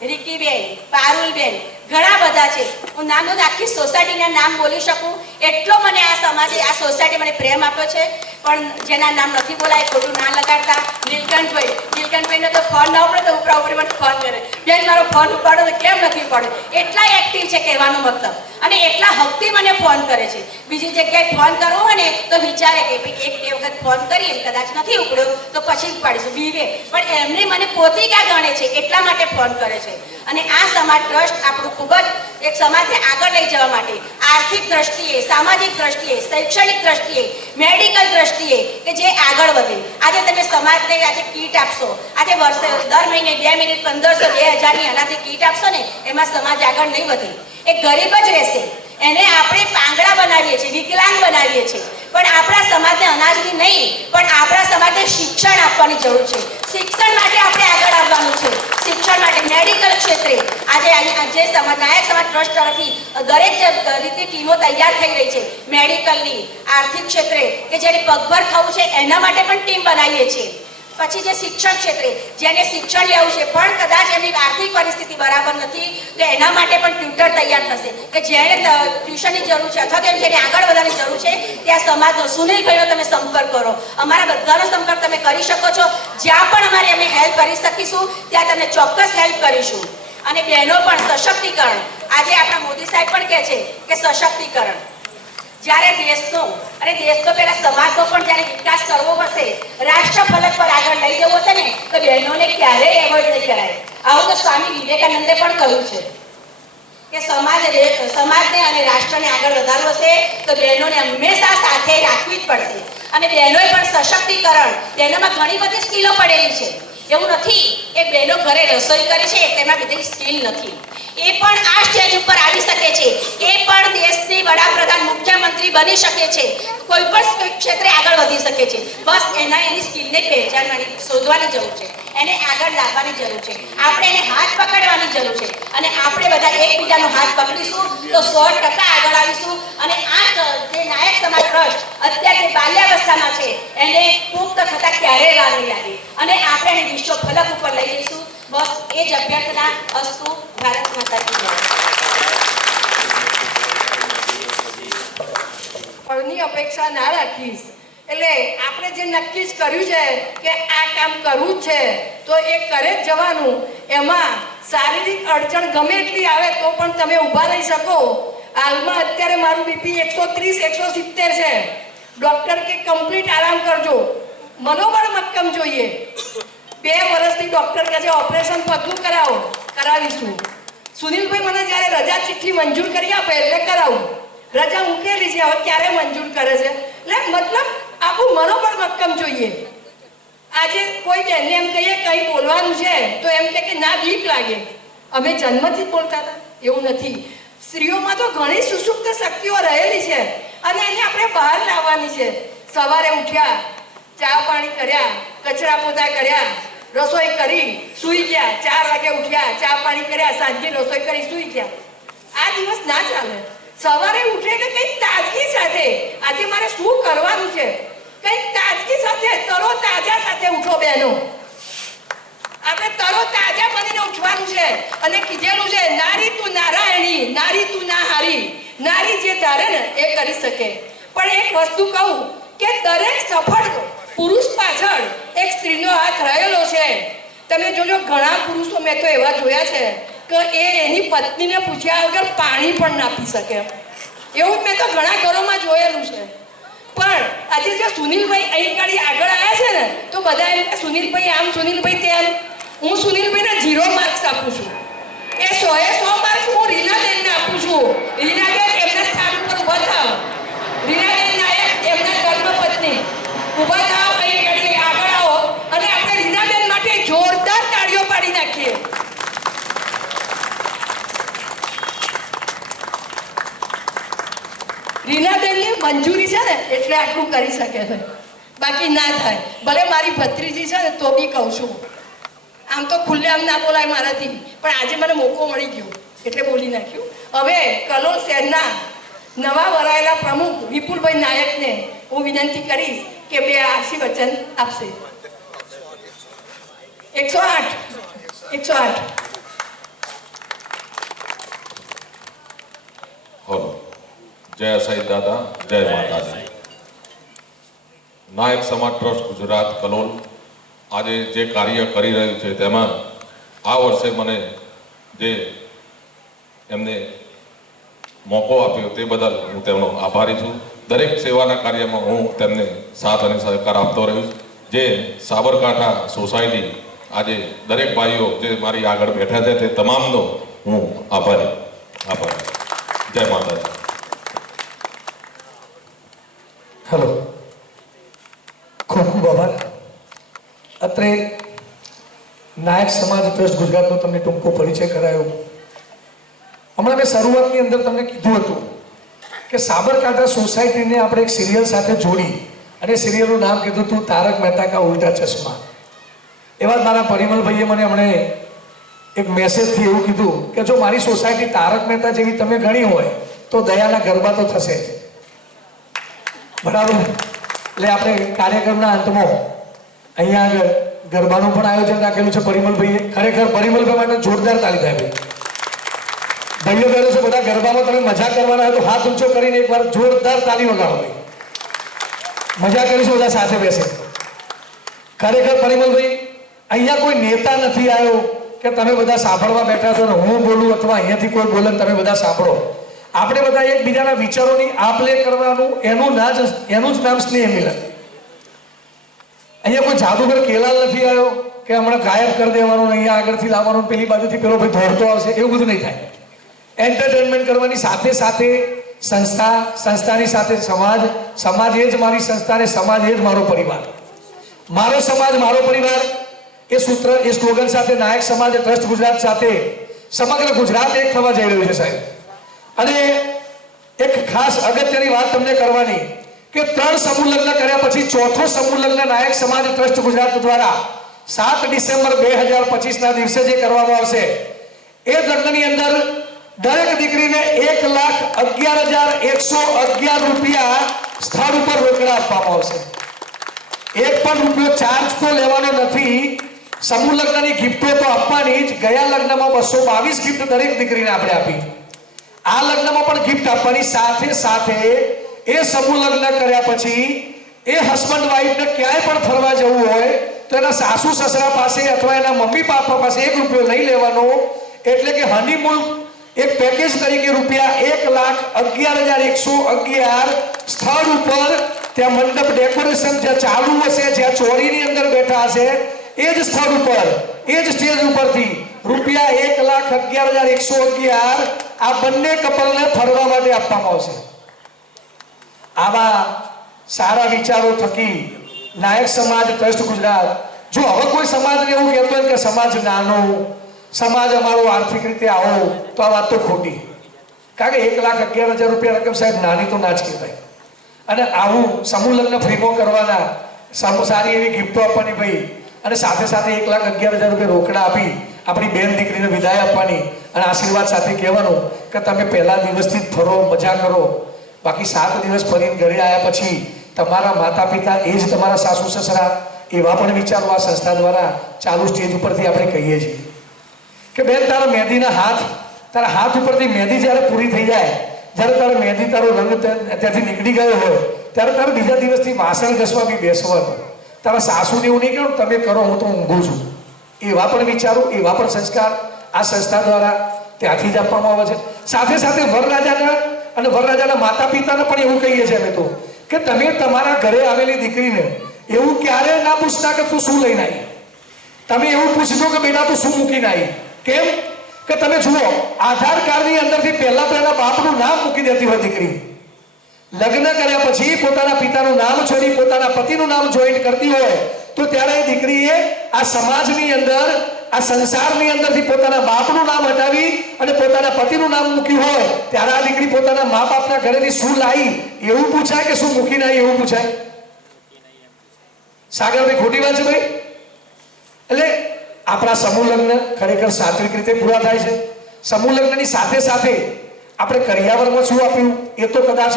રિકીબેન, પારુલબેન, ઘણા બધા છે. હું નામનું આખી સોસાયટીના નામ બોલી શકું એટલો મને આ સમાજે, આ સોસાયટી મને પ્રેમ આપ્યો છે. પણ જેના નામ નથી બોલાય, ખોટું ના લગાડતા. નીલકંઠભાઈનો તો ફોન ના ઉપડે તો ઉપરા ઉપરી મને ફોન કરે, બેન મારો ફોન ઉપાડો તો કેમ નથી ઉપાડ્યો? એટલા એક્ટિવ છે કહેવાનો મતલબ, અને એટલા હકથી મને ફોન કરે છે. બીજી જગ્યાએ ફોન કરવો હોય ને તો વિચારે કે ભાઈ એક બે વખત ફોન કરીએ, કદાચ નથી ઉપડ્યો તો પછી ઉપાડીશું, બીવે. પણ એમને મને પોતિકા ગણે છે એટલા માટે ફોન કરે છે. અને આ સમાજ ટ્રસ્ટ આપણું ખૂબ જ એક સમાજને આગળ લઈ જવા માટે આર્થિક દ્રષ્ટિએ, સામાજિક દ્રષ્ટિએ, શૈક્ષણિક દ્રષ્ટિએ, મેડિકલ દ્રષ્ટિએ કે જે આગળ વધે. આજે તમે સમાજને આજે કીટ આપશો, આજે વર્ષે દર મહિને 2 મહિને 1500 2000ની અનાજની કીટ આપશો ને, એમાં સમાજ આગળ નહીં વધે, એ ગરીબ જ રહેશે. એને આપણે પાંગડા બનાવીએ છીએ, વિકલાંગ બનાવીએ છીએ, પણ આપણા સમાજને અનાજની નહીં, પણ આપણા સમાજને શિક્ષણ આપવાની જરૂર છે. શિક્ષણ માટે આપણે આગળ આવવાનું છે. શિક્ષણ માટે મેડિકલ ક્ષેત્રે આજે જે નાયક સમાજ ટ્રસ્ટ તરફથી દરેક રીતે ટીમો તૈયાર થઈ રહી છે. મેડિકલની, આર્થિક ક્ષેત્રે કે જેને પગભર થવું છે એના માટે પણ ટીમ બનાવીએ છીએ. પછી જે શિક્ષણ ક્ષેત્રે જેને શિક્ષણ લેવું છે પણ કદાચ એની આર્થિક પરિસ્થિતિ બરાબર નથી, તો એના માટે પણ ટ્યુટર તૈયાર થશે કે જેને ટ્યુશનની જરૂર છે અથવા તો જેને આગળ વધવાની જરૂર છે ત્યાં સમાજનો સુનિલભાઈનો તમે સંપર્ક કરો. અમારા બધાનો સંપર્ક તમે કરી શકો છો. જ્યાં પણ અમારે એમને હેલ્પ કરી શકીશું ત્યાં તમને ચોક્કસ હેલ્પ કરીશું. અને બહેનો પણ સશક્તિકરણ, આજે આપણા મોદી સાહેબ પણ કહે છે કે સશક્તિકરણ, જ્યારે દેશનો અને દેશનો પહેલા સમાજનો પણ જ્યારે વિકાસ કરવો હશે, રાષ્ટ્ર ફલક પર આગળ લઈ જવો હશે ને, તો બહેનોને ક્યારેય એવોઇડ નહીં કરાય. આવું તો સ્વામી વિવેકાનંદે પણ કહ્યું છે કે સમાજને અને રાષ્ટ્રને આગળ વધારવું હશે તો બહેનોને હંમેશા સાથે રાખવી જ પડશે. અને બહેનોએ પણ સશક્તિકરણ, બહેનોમાં ઘણી બધી સ્કિલો પડેલી છે, એવું નથી કે બહેનો ઘરે રસોઈ કરે છે તેમાં બધી સ્કિલ નથી. એ પણ આ સ્ટેજ ઉપર આવી શકે છે. એ પણ દેશની વડાપ્રધાન મુખ્યમંત્રી બની શકે છે. કોઈ પણ ક્ષેત્રે આગળ વધી શકે છે. બસ એની સ્કિલને પહેચાનવાની શોધવાની જરૂર છે. એને આગળ લાવવાની જરૂર છે. આપણે એને હાથ પકડવાની જરૂર છે અને આપણે બધા એકબીજાનો હાથ પકડીશું તો 100% આગળ આવીશું. અને આ જે નાયક સમાજ ટ્રસ્ટ અત્યારે જે બાલ્યાવસ્થામાં છે એને પુખ્ત થતા ક્યારેય વાર નહીં લાગે અને આપણે એને વિશ્વ ફલક ઉપર લઈ જઈશું. બસ એ જ અભ્યર્થના. અસ્તુ. ભારત માતા કી જય. ફળની અપેક્ષા ના રાખીશ. એટલે આપણે જે નક્કી જ કર્યું છે કે આ કામ કરવું જ છે તો એ કરે જ જવાનું. એમાં શારીરિક અડચણ ગમે એટલી આવે તો પણ તમે ઊભા રહી શકો. હાલમાં અત્યારે મારું બીપી 130/170 છે. ડૉક્ટર કે કમ્પ્લીટ આરામ કરજો. મનોબળ મક્કમ જોઈએ. 2 વર્ષથી ડૉક્ટર કહે છે ઓપરેશન પતલું કરાવો. કરાવીશું. સુનિલભાઈ મને જ્યારે રજા ચિઠ્ઠી મંજૂર કરી આપે એટલે કરાવું. રજા મૂકેલી છે, હવે ક્યારે મંજૂર કરે છે. એટલે મતલબ આપણું મનોબળ મક્કમ જોઈએ. આજે કોઈ બેનને એમ કહીએ કંઈ બોલવાનું છે તો એમ કે ના બીક લાગે. અમે જન્મથી જ બોલતા હતા એવું નથી. સ્ત્રીઓમાં તો ઘણી સુષુપ્ત શક્તિઓ રહેલી છે અને એને આપણે બહાર લાવવાની છે. સવારે ઉઠ્યા, ચા પાણી કર્યા, કચરા પોતા કર્યા, રસોઈ કરી, સૂઈ ગયા. 4 વાગે ઉઠ્યા, ચા પાણી કર્યા, સાંજે રસોઈ કરી, સૂઈ ગયા. આ દિવસ ના ચાલે. સવારે ઉઠે કે કંઈક તાજગી સાથે આજે મારે શું કરવાનું છે, કંઈક તાજગી સાથે તરોતાજા સાથે ઉઠો બહેનો. આપણે તરોતાજા બનીને ઉઠવાનું છે અને કીધેલું છે નારી તું નારાયણી, નારી તું ના હારી. નારી જે ધારે ને એ કરી શકે. પણ એક વસ્તુ કહું કે દરેક સફળ પુરુષ પાછળ એક સ્ત્રીનો હાથ રહેલો છે. તમે જોજો ઘણા પુરુષો મેં તો એવા જોયા છે કે એ એની પત્નીને પૂછ્યા વગર પાણી પણ ના પી શકે. એવું મેં તો ઘણા ઘરોમાં જોયેલું છે. પણ આજે જો સુનિલભાઈ અહીં ગાડી આગળ આવ્યા છે ને તો બધા એમ કે સુનિલભાઈ આમ, સુનિલભાઈ તેમ. હું સુનિલભાઈને 0 માર્ક્સ આપું છું. એ 100 માર્ક્સ હું રીનાબેનને આપું છું. રીનાબેન એમના સ્થાન ઉપર ઊભા થાવ. રીનાબેન નાયક એમના ધર્મપત્ની ઊભા થાવ, અહીં ગાડી આગળ આવો અને આપણે રીનાબેન માટે જોરદાર તાળીઓ પાડી નાખીએ. રીનાબેનની મંજૂરી છે ને એટલે આટલું કરી શકે છે, બાકી ના થાય. ભલે મારી ભત્રીજી છે ને તો બી કહું છું. આમ તો ખુલ્લેઆમ ના બોલાય મારાથી, પણ આજે મને મોકો મળી ગયો એટલે બોલી નાખ્યું. હવે કલોલ શહેરના નવા વરાયેલા પ્રમુખ વિપુલભાઈ નાયકને હું વિનંતી કરીશ કે 2 આશી વચન આપશે. 108. હલો. જય સાઈ દાદા, જય માતાજી. નાયક સમાજ ટ્રસ્ટ ગુજરાત કલોલ આજે જે કાર્ય કરી રહ્યું છે તેમાં આ વર્ષે મને જે એમને મોકો આપ્યો તે બદલ હું તેમનો આભારી છું. દરેક સેવાના કાર્યમાં હું તેમને સાથ અને સહકાર આપતો રહીશ. જે સાબરકાંઠા સોસાયટી આજે દરેક ભાઈઓ જે મારી આગળ બેઠા છે તે તમામનો હું આભાર. જય માતાજી. હેલો, ખૂબ ખૂબ આભાર. અત્રે નાયક સમાજ ટ્રસ્ટ ગુજરાતનો તમને ટૂંકો પરિચય કરાયો. હમણાં મેં શરૂઆતની અંદર તમને કીધું હતું કે સાબરકાંઠા સોસાયટીને આપણે એક સિરિયલ સાથે જોડી અને સિરિયલનું નામ કીધું હતું તારક મહેતા કા ઉલ્ટા ચશ્મા. એવા જ મારા પરિમલભાઈએ મને હમણે એક મેસેજથી એવું કીધું કે જો મારી સોસાયટી તારક મહેતા જેવી તમે ગણી હોય તો દયાના ગરબા તો થશે જ. બરાબર. એટલે આપણે કાર્યક્રમના અંતમાં અહીંયા આગળ ગરબાનું પણ આયોજન રાખેલું છે પરિમલભાઈએ. ખરેખર પરિમલભાઈ માટે જોરદાર તાળી થાય. ભાઈઓ બહેનો છે બધા, ગરબામાં તમે મજા કરવાના હોય તો હાથ ઊંચો કરીને એકવાર જોરદાર તાળી વગાડો. ભાઈ મજા કરીશું બધા સાથે બેસે. ખરેખર પરિમલભાઈ અહીંયા કોઈ નેતા નથી આવ્યો કે તમે બધા સાંભળવા બેઠા છો ને હું બોલું અથવા અહીંયાથી કોઈ બોલે તમે બધા સાંભળો. આપણે બધા એકબીજાના વિચારોની આપ-લે કરવાનું, એનું જ નામ સ્નેહ મિલન. અહીંયા કોઈ જાદુગર કેલાલ નથી આવ્યો કે હમણાં ગાયબ કરી દેવાનું, અહીંયા આગળથી લાવવાનું, પેલી બાજુથી પેલો ભાઈ દોડતો આવશે, એવું બધું નહીં થાય. એન્ટરટેનમેન્ટ કરવાની સાથે સાથે સંસ્થાની સાથે સમાજ એ જ મારી સંસ્થા અને સમાજ એ જ મારો પરિવાર. મારો સમાજ મારો પરિવાર એ સૂત્ર એ સ્લોગન સાથે નાયક સમાજ ટ્રસ્ટ ગુજરાત સાથે સમગ્ર ગુજરાત એક થવા જઈ રહ્યું છે સાહેબ. અને એક ખાસ અગત્યની વાત તમને કરવાની કે 3 સમૂહ લગ્ન કર્યા પછી ચોથો સમૂહ લગ્ન નાયક સમાજ ટ્રસ્ટ ગુજરાત દ્વારા 7 ડિસેમ્બર 2025 ના દિવસે જે કરવામાં આવશે એ લગ્નની અંદર દરેક દીકરીને 1,11,111 રૂપિયા સ્થળ ઉપર રોકડા આપવામાં આવશે. એક પણ રૂપિયો ચાર્જ તો લેવાનો નથી. સમૂહ લગ્નની ગિફ્ટો તો આપવાની જ. ગયા લગ્નમાં 222 ગિફ્ટ દરેક દીકરીને આપણે આપી. આ લગ્નમાં પણ ગિફ્ટ આપવાની. સાથે સાથે એ સમૂહ લગ્ન કર્યા પછી એ હસબન્ડ વાઈફને ક્યાંય પણ ફરવા જવું હોય તો એના સાસુ સસરા પાસે અથવા એના મમ્મી પાપા પાસે 1 રૂપિયો નહીં લેવાનો. એટલે કે હનીમૂન એક પેકેજ તરીકે રૂપિયા 1,11,111 સ્થળ ઉપર ત્યાં મંડપ ડેકોરેશન જ્યાં ચાલુ હશે, જ્યાં ચોરીની અંદર બેઠા હશે એ જ સ્થળ ઉપર એ જ સ્ટેજ ઉપરથી રૂપિયા 1,11,111 આ બંને કપલને ફરવા માટે આપવામાં આવશે. આવા સારા વિચારો થકી નાયક સમાજ ટ્રસ્ટ ગુજરાત, જો હવે કોઈ સમાજને એવું કહેતો હોય કે સમાજ નાનો, સમાજ અમારો આર્થિક રીતે આવો, તો આ વાત તો ખોટી. કારણ કે 1,11,000 રૂપિયા રકમ સાહેબ નાની તો ના જ કહેવાય. અને આવું સમૂહ લગ્ન ફ્રીમાં કરવાના, સારી એવી ગિફ્ટો આપવાની ભાઈ, અને સાથે સાથે 1,11,000 રૂપિયા રોકડા આપી આપણી બેન દીકરીને વિદાય આપવાની અને આશીર્વાદ સાથે કહેવાનું કે તમે પહેલા દિવસથી જ ફરો, મજા કરો, બાકી 7 દિવસ ફરીને ઘરે આવ્યા પછી તમારા માતા પિતા એ જ તમારા સાસુ સસરા. એવા પણ વિચારો આ સંસ્થા દ્વારા ચાલુ સ્ટેજ ઉપરથી આપણે કહીએ છીએ કે બેન તારા મહેંદીના હાથ, તારા હાથ ઉપરથી મહેંદી જ્યારે પૂરી થઈ જાય, જ્યારે તારો મહેંદી તારો રંગ ત્યાંથી નીકળી ગયો હોય ત્યારે તારે બીજા દિવસથી વાસણ ઘસવા બી બેસવાનું. તારા સાસુને એવું નહીં કહ્યું તમે કરો, હું તો ઊંઘું છું. એવા પણ વિચારો, એવા પણ સંસ્કાર આ સંસ્થા દ્વારા ત્યાંથી જ આપવામાં આવે છે. સાથે સાથે વરરાજાના અને વરરાજાના માતા પિતાને પણ એવું કહીએ છીએ અમે તો કે તમે તમારા ઘરે આવેલી દીકરીને એવું ક્યારે ના પૂછતા કે તું શું લઈને આવી. તમે એવું પૂછજો કે બેટા તું શું મૂકીને આવી. કેમ કે તમે જુઓ, આધાર કાર્ડની અંદરથી પહેલા તો એના બાપનું નામ મૂકી દેતી હોય દીકરી. લગ્ન કર્યા પછી પોતાના પિતાનું નામ છોડી પોતાના પતિનું નામ જોઈન કરતી હોય તો ત્યારે એ દીકરીએ આ સમાજની અંદર, આ સંસારની અંદરથી પોતાના બાપનું નામ હટાવી અને પોતાના પતિનું નામ મૂક્યું હોય ત્યારે આ દીકરી પોતાના મા બાપના ઘરેથી શું લાવી એવું પૂછાય કે શું મૂકીને આવી એવું પૂછાય? સાગરભાઈ ખોટી વાત છે ભાઈ? એટલે આપણા સમૂહ લગ્ન ખરેખર સાત્વિક રીતે પૂરા થાય છે. સમૂહ લગ્નની સાથે સાથે આપણે કરિયાવરમાં શું આપ્યું એ તો કદાચ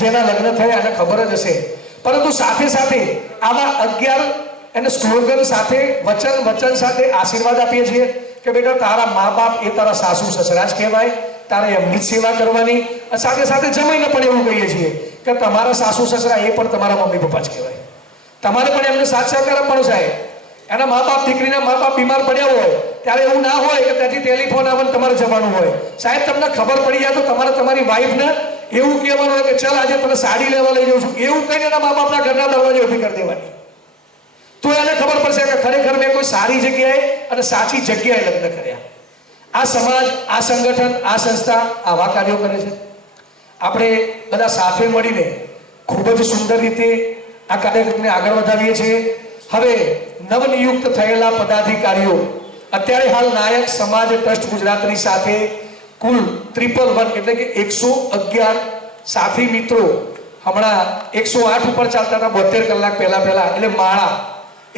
જેના લગ્ન થયા એને ખબર જ હશે, પરંતુ સાથે સાથે આવા 11 એને સ્લોગન સાથે વચન સાથે આશીર્વાદ આપીએ છીએ કે બેટા તારા મા બાપ એ તારા સાસુ સસરા જ કહેવાય, તારે એમની જ સેવા કરવાની. સાથે સાથે જમાઈને પણ એવું કહીએ છીએ કે તમારા સાસુ સસરા એ પણ તમારા મમ્મી પપ્પા જ કહેવાય. તમારે પણ એમને સાથ સહકાર આપવાનો સાહેબ. એના મા બાપ, દીકરીના મા બાપ બીમાર પડ્યા હોય ત્યારે એવું ના હોય કે ત્યાંથી ટેલિફોન આવે તમારે જવાનું હોય. સાહેબ તમને ખબર પડી જાય તો તમારે તમારી વાઈફને એવું કહેવાનું હોય કે ચાલ આજે તને સાડી લેવા લઈ જાઉં છું, એવું કહીને એના મા બાપના ઘરના દરવાજે ઊભી કરી દેવાની. તો એને ખબર પડશે કે ખરેખર મેં કોઈ સારી જગ્યાએ અને સાચી જગ્યાએ લગ્ન કર્યા. આ સમાજ, આ સંગઠન, આ સંસ્થા આવા કાર્યો કરે છે. આપણે બધા સાથે મળીને ખૂબ જ સુંદર રીતે આ કાર્યક્રમને આગળ વધાવીએ છીએ. હવે નવનિયુક્ત થયેલા પદાધિકારીઓ અત્યારે હાલ નાયક સમાજ ટ્રસ્ટ ગુજરાતની સાથે કુલ 111 એટલે કે 111 સાથી મિત્રો હમણાં 108 ઉપર ચાલતા હતા 72 કલાક પહેલા એટલે માળા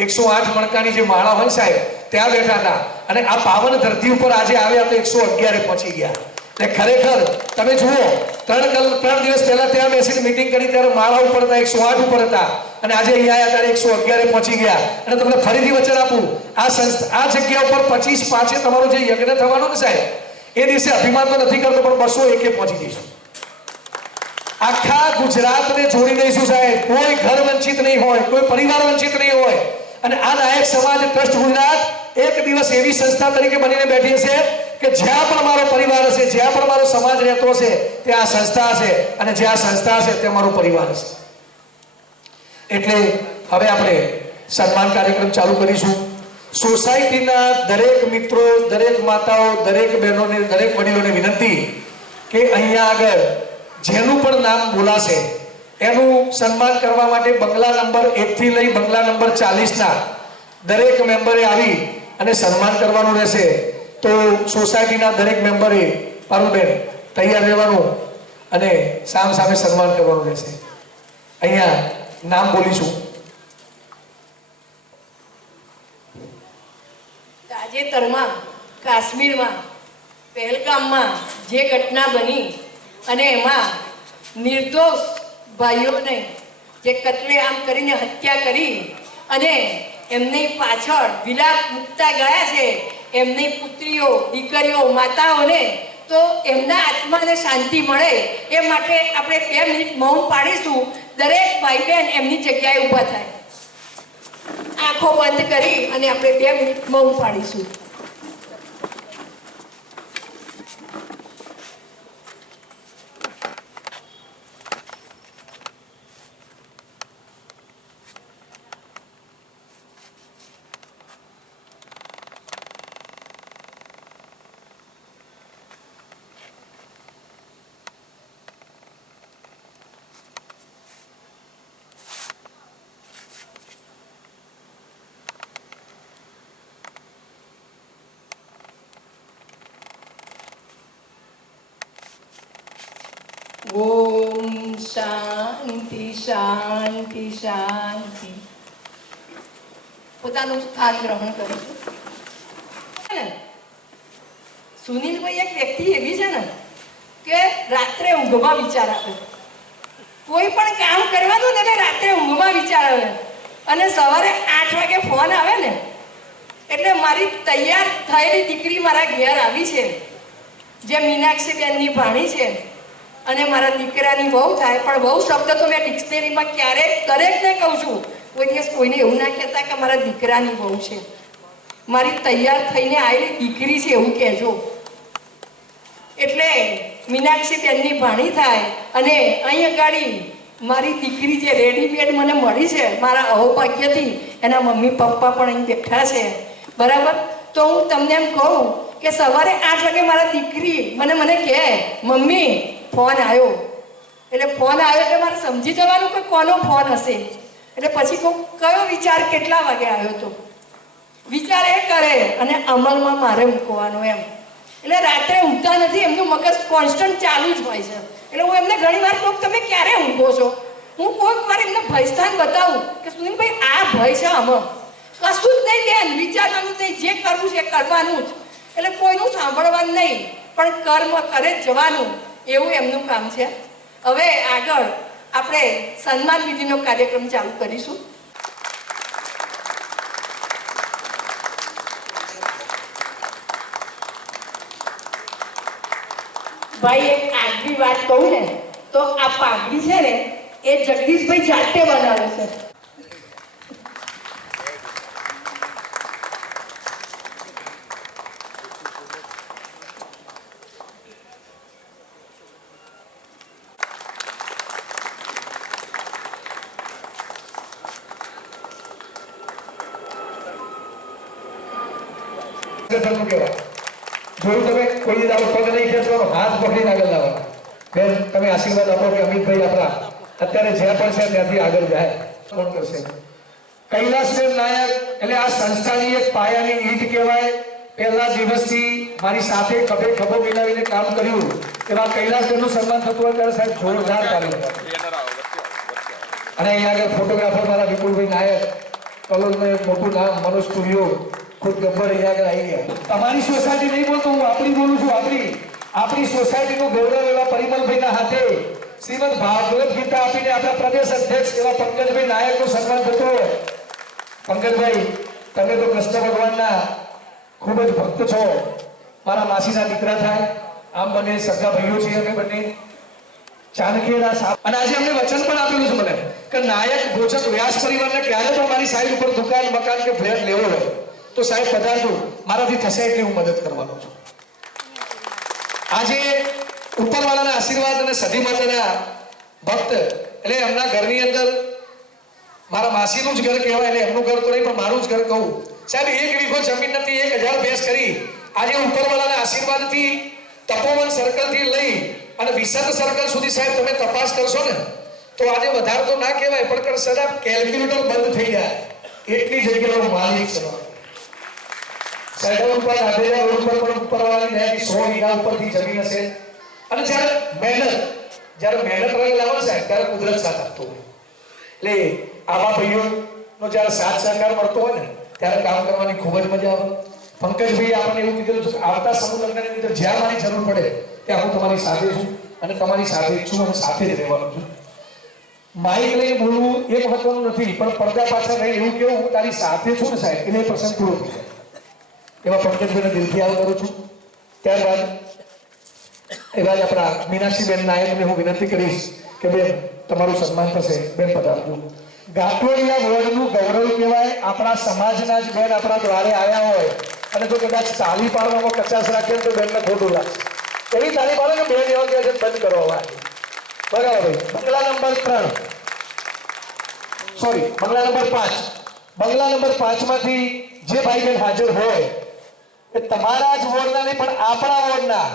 108 મણકાની જે માળા હોય સાહેબ ત્યાં બેઠા હતા અને આ પાવન ધરતી ઉપર આજે આવ્યા તો 111 પહોંચી ગયા. એટલે ખરેખર તમે જુઓ 3 દિવસ પહેલા ત્યાં બેસીને મીટિંગ કરી ત્યારે માળા ઉપર હતા 108 ઉપર હતા અને આજે અહીંયા આવ્યા ત્યારે 111 પહોંચી ગયા. અને તમને ફરીથી વચન આપું, આ સંસ્થા, આ જગ્યા ઉપર 25/5 તમારો જે યજ્ઞ થવાનો ને સાહેબ એ દિવસે અભિમાન તો નથી કરતો પણ 201 પહોંચી જઈશું. આખા ગુજરાતને જોડી દઈશું સાહેબ. કોઈ ઘર વંચિત નહીં હોય, કોઈ પરિવાર વંચિત નહીં હોય. અને આ નાયક સમાજ ટ્રસ્ટ ગુજરાત એક દિવસ એવી સંસ્થા તરીકે બનીને બેઠી હશે કે જ્યાં પણ મારો પરિવાર હશે, જ્યાં પણ મારો સમાજ રહેતો હશે ત્યાં આ સંસ્થા હશે અને જ્યાં સંસ્થા હશે ત્યાં મારો પરિવાર હશે. એટલે હવે આપણે સન્માન કાર્યક્રમ ચાલુ કરીશું. સોસાયટીના દરેક મિત્રો, દરેક માતાઓ, દરેક બહેનોને, દરેક વડીલોને વિનંતી કે અહીંયા આગળ જેનું પણ નામ બોલાશે એનું સન્માન કરવા માટે બંગલા નંબર 1 થી લઈ બંગલા નંબર 40 ના દરેક મેમ્બરે આવી અને સન્માન કરવાનું રહેશે. તો સોસાયટીના દરેક મેમ્બરે પારુલબેન તૈયાર રહેવાનું અને સામે સન્માન કરવાનું રહેશે. અહીંયા નામ બોલીશું. તાજેતરમાં કાશ્મીરમાં પહેલગામમાં જે ઘટના બની અને એમાં નિર્દોષ ભાઈઓને જે કતલેઆમ કરીને હત્યા કરી અને એમની પાછળ વિલાપ મૂકતા ગયા છે એમની પુત્રીઓ, દીકરીઓ, માતાઓને, તો એમના આત્માને શાંતિ મળે એ માટે આપણે 2 મિનિટ મૌન પાડીશું. દરેક ભાઈ બહેન એમની જગ્યાએ ઊભા થાય, આંખો બંધ કરી અને આપણે 2 મિનિટ મૌન પાડીશું. ઓમ શાંતિ શાંતિ શાંતિ. પોતાનું સ્થાન ગ્રહણ કરીશું. સુનિલભાઈ એક વ્યક્તિ એવી છે ને કે રાત્રે ઊંઘમાં વિચાર આવે. કોઈ પણ કામ કરવાનું ને એટલે રાત્રે ઊંઘમાં વિચાર આવે અને સવારે 8 વાગે ફોન આવે ને એટલે મારી તૈયાર થયેલી દીકરી મારા ઘેર આવી છે, જે મીનાક્ષીબેનની ભાણી છે અને મારા દીકરાની વહુ થાય. પણ વહુ શબ્દ તો મેં ડિક્શનરીમાં ક્યારેક દરેકને કહું છું, કોઈ દિવસ કોઈને એવું ના કહેતા કે મારા દીકરાની વહુ છે. મારી તૈયાર થઈને આવેલી દીકરી છે એવું કહેજો. એટલે મીનાક્ષીબેનની ભાણી થાય અને અહીં અગાડી મારી દીકરી જે રેડીમેડ મને મળી છે મારા અહોભાગ્યથી, એના મમ્મી પપ્પા પણ અહીં બેઠા છે, બરાબર. તો હું તમને એમ કહું કે સવારે 8 વાગે મારા દીકરી મને કહે મમ્મી ફોન આવ્યો. એટલે ફોન આવ્યો એટલે મારે સમજી જવાનું કે કોનો ફોન હશે. એટલે પછી કહું કયો વિચાર કેટલા વાગે આવ્યો હતો, વિચાર એ કરે અને અમલમાં મારે મૂકવાનો એમ. એટલે રાત્રે ઊંઘતા નથી, એમનું મગજ કોન્સ્ટન્ટ ચાલુ જ હોય છે. એટલે હું એમને ઘણી વાર કહું તમે ક્યારે ઊંઘો છો. હું કોઈક વાર એમને ભયસ્થાન બતાવું કે સુનિલભાઈ આ ભય છે, આમાં કશું જ નહીં બેન, વિચારવાનું નહીં, જે કરવું છે કરવાનું જ. એટલે કોઈનું સાંભળવાનું નહીં પણ કર્મ કરે જ જવાનું, એવું એમનું કામ છે. હવે આગળ આપણે સન્માન વિધિનો કાર્યક્રમ ચાલુ કરીશું. ભાઈ એક આગવી વાત કહું ને તો આ પાઘડી છે ને એ જગદીશભાઈ જાતે બનાવે છે. જોયું તમે, કોઈ દાવ પગ નહીં ખેંચવાનો, હાથ પકડીને આગળ લાવવાનો. બેન તમે આશીર્વાદ આપો કે અમિતભાઈ આપણા અત્યારે જ્યાં પણ છે ત્યાંથી આગળ જાય. કોણ કરશે? કૈલાસબેન નાયક એટલે આ સંસ્થાની એક પાયાની ઈંટ કહેવાય. પહેલા દિવસથી મારી સાથે ખભે ખભો મિલાવીને કામ કર્યું એવા કૈલાસબેનનું સન્માન થતું હોય ત્યારે સાહેબ જોરદાર કાર્ય. અને અહીંયા આગળ ફોટોગ્રાફર મારા વિપુલભાઈ નાયક, કલોલનું એક મોટું નામ મનોજ સ્ટુડિયો, ખુદ ગબ્બર અહીંયા આગળ આવી ગયા. તમારી સોસાયટી નહીં બોલતો હું, આપણી બોલું છું. આપણી સોસાયટીનું ગૌરવ એવા પરિમલભાઈના હાથે શ્રીમદ ભાગવત ગીતા આપીને આપણા પ્રદેશ અધ્યક્ષ એવા પંકજભાઈ નાયકનું સન્માન થતું હોય. પંકજભાઈ તમે તો કૃષ્ણ ભગવાનના ખૂબ જ ભક્ત છો, મારા માસીના દીકરા થાય, આમ બંને સગા ભાઈઓ છીએ અમે બંને. ચાણખેડા સાહેબ અને આજે અમને વચન પણ આપેલું છે મને કે નાયક ભોજક વ્યાસ પરિવારને ક્યારે પણ મારી સાઈડ ઉપર દુકાન મકાન કે ફ્લેટ લેવો હોય તો સાહેબ પધારજો, મારાથી થશે એટલી હું મદદ કરવાનો છું. આજે ઉપરવાળાના આશીર્વાદ અને સધી માતાના ભક્ત એટલે એમના ઘરની અંદર મારા માસીનું જ ઘર કહેવાય, એટલે એમનું ઘર તો નહીં પણ મારું જ ઘર કહું. સાહેબ 1 વીઘો જમીન નથી, 1000 ભેંસ કરી. આજે ઉપરવાળાના આશીર્વાદથી તપોવન સર્કલથી લઈ અને વિસર્ગ સર્કલ સુધી સાહેબ તમે તપાસ કરશો ને તો આજે વધારે તો ના કહેવાય પણ સાહેબ કેલ્ક્યુલેટર બંધ થઈ જાય એટલી જગ્યાનો માલિક છે સાયકલ ઉપર આધેલા રોડ પર પણ ઉપરવાળાની દયાથી 100 વીઘા ઉપરથી જમીન હશે અને જ્યારે મહેનત રંગ લાવો સાહેબ ત્યારે કુદરત સાથ આપતો હોય એટલે આવા ભાઈઓનો જ્યારે સાથ સહકાર મળતો હોય ને ત્યારે કામ કરવાની ખૂબ જ મજા આવે પંકજભાઈ આપણને એવું કીધેલું છે કે આવતા સમૂહ લગ્નની અંદર જ્યાં મારી જરૂર પડે ત્યાં હું તમારી સાથે છું અને તમારી સાથે જ છું અને સાથે જ રહેવાનું છું માઇક લઈને બોલવું એ મહત્વનું નથી પણ પડદા પાછળ રહી એવું કેવું હું તારી સાથે છું ને સાહેબ એટલે પ્રસંગ પૂરો થઈ જાય એવા પંકજભાઈને દિલથી આવ કરું છું ત્યારબાદ એવા જ આપણા મીનાક્ષીબેન નાયકને હું વિનંતી કરીશ કે બેન તમારું સન્માન થશે બેન પધારજો ગાંઠોડિયા વર્ડનું ગૌરવ કહેવાય આપણા સમાજના જ બેન આપણા દ્વારે આવ્યા હોય અને જો કદાચ તાલી પાડવામાં કચાશ રાખીએ તો બેનને ખોટું લાગશે એવી તાલી પાડો કે બેન એવા કહે છે બંધ કરો અવાજ બરાબર બંગલા નંબર 3 સોરી બંગલા નંબર 5 બંગલા નંબર 5 માંથી જે ભાઈ બેન હાજર હોય એ તમારા જ વોર્ડના નહીં પણ આપણા વોર્ડના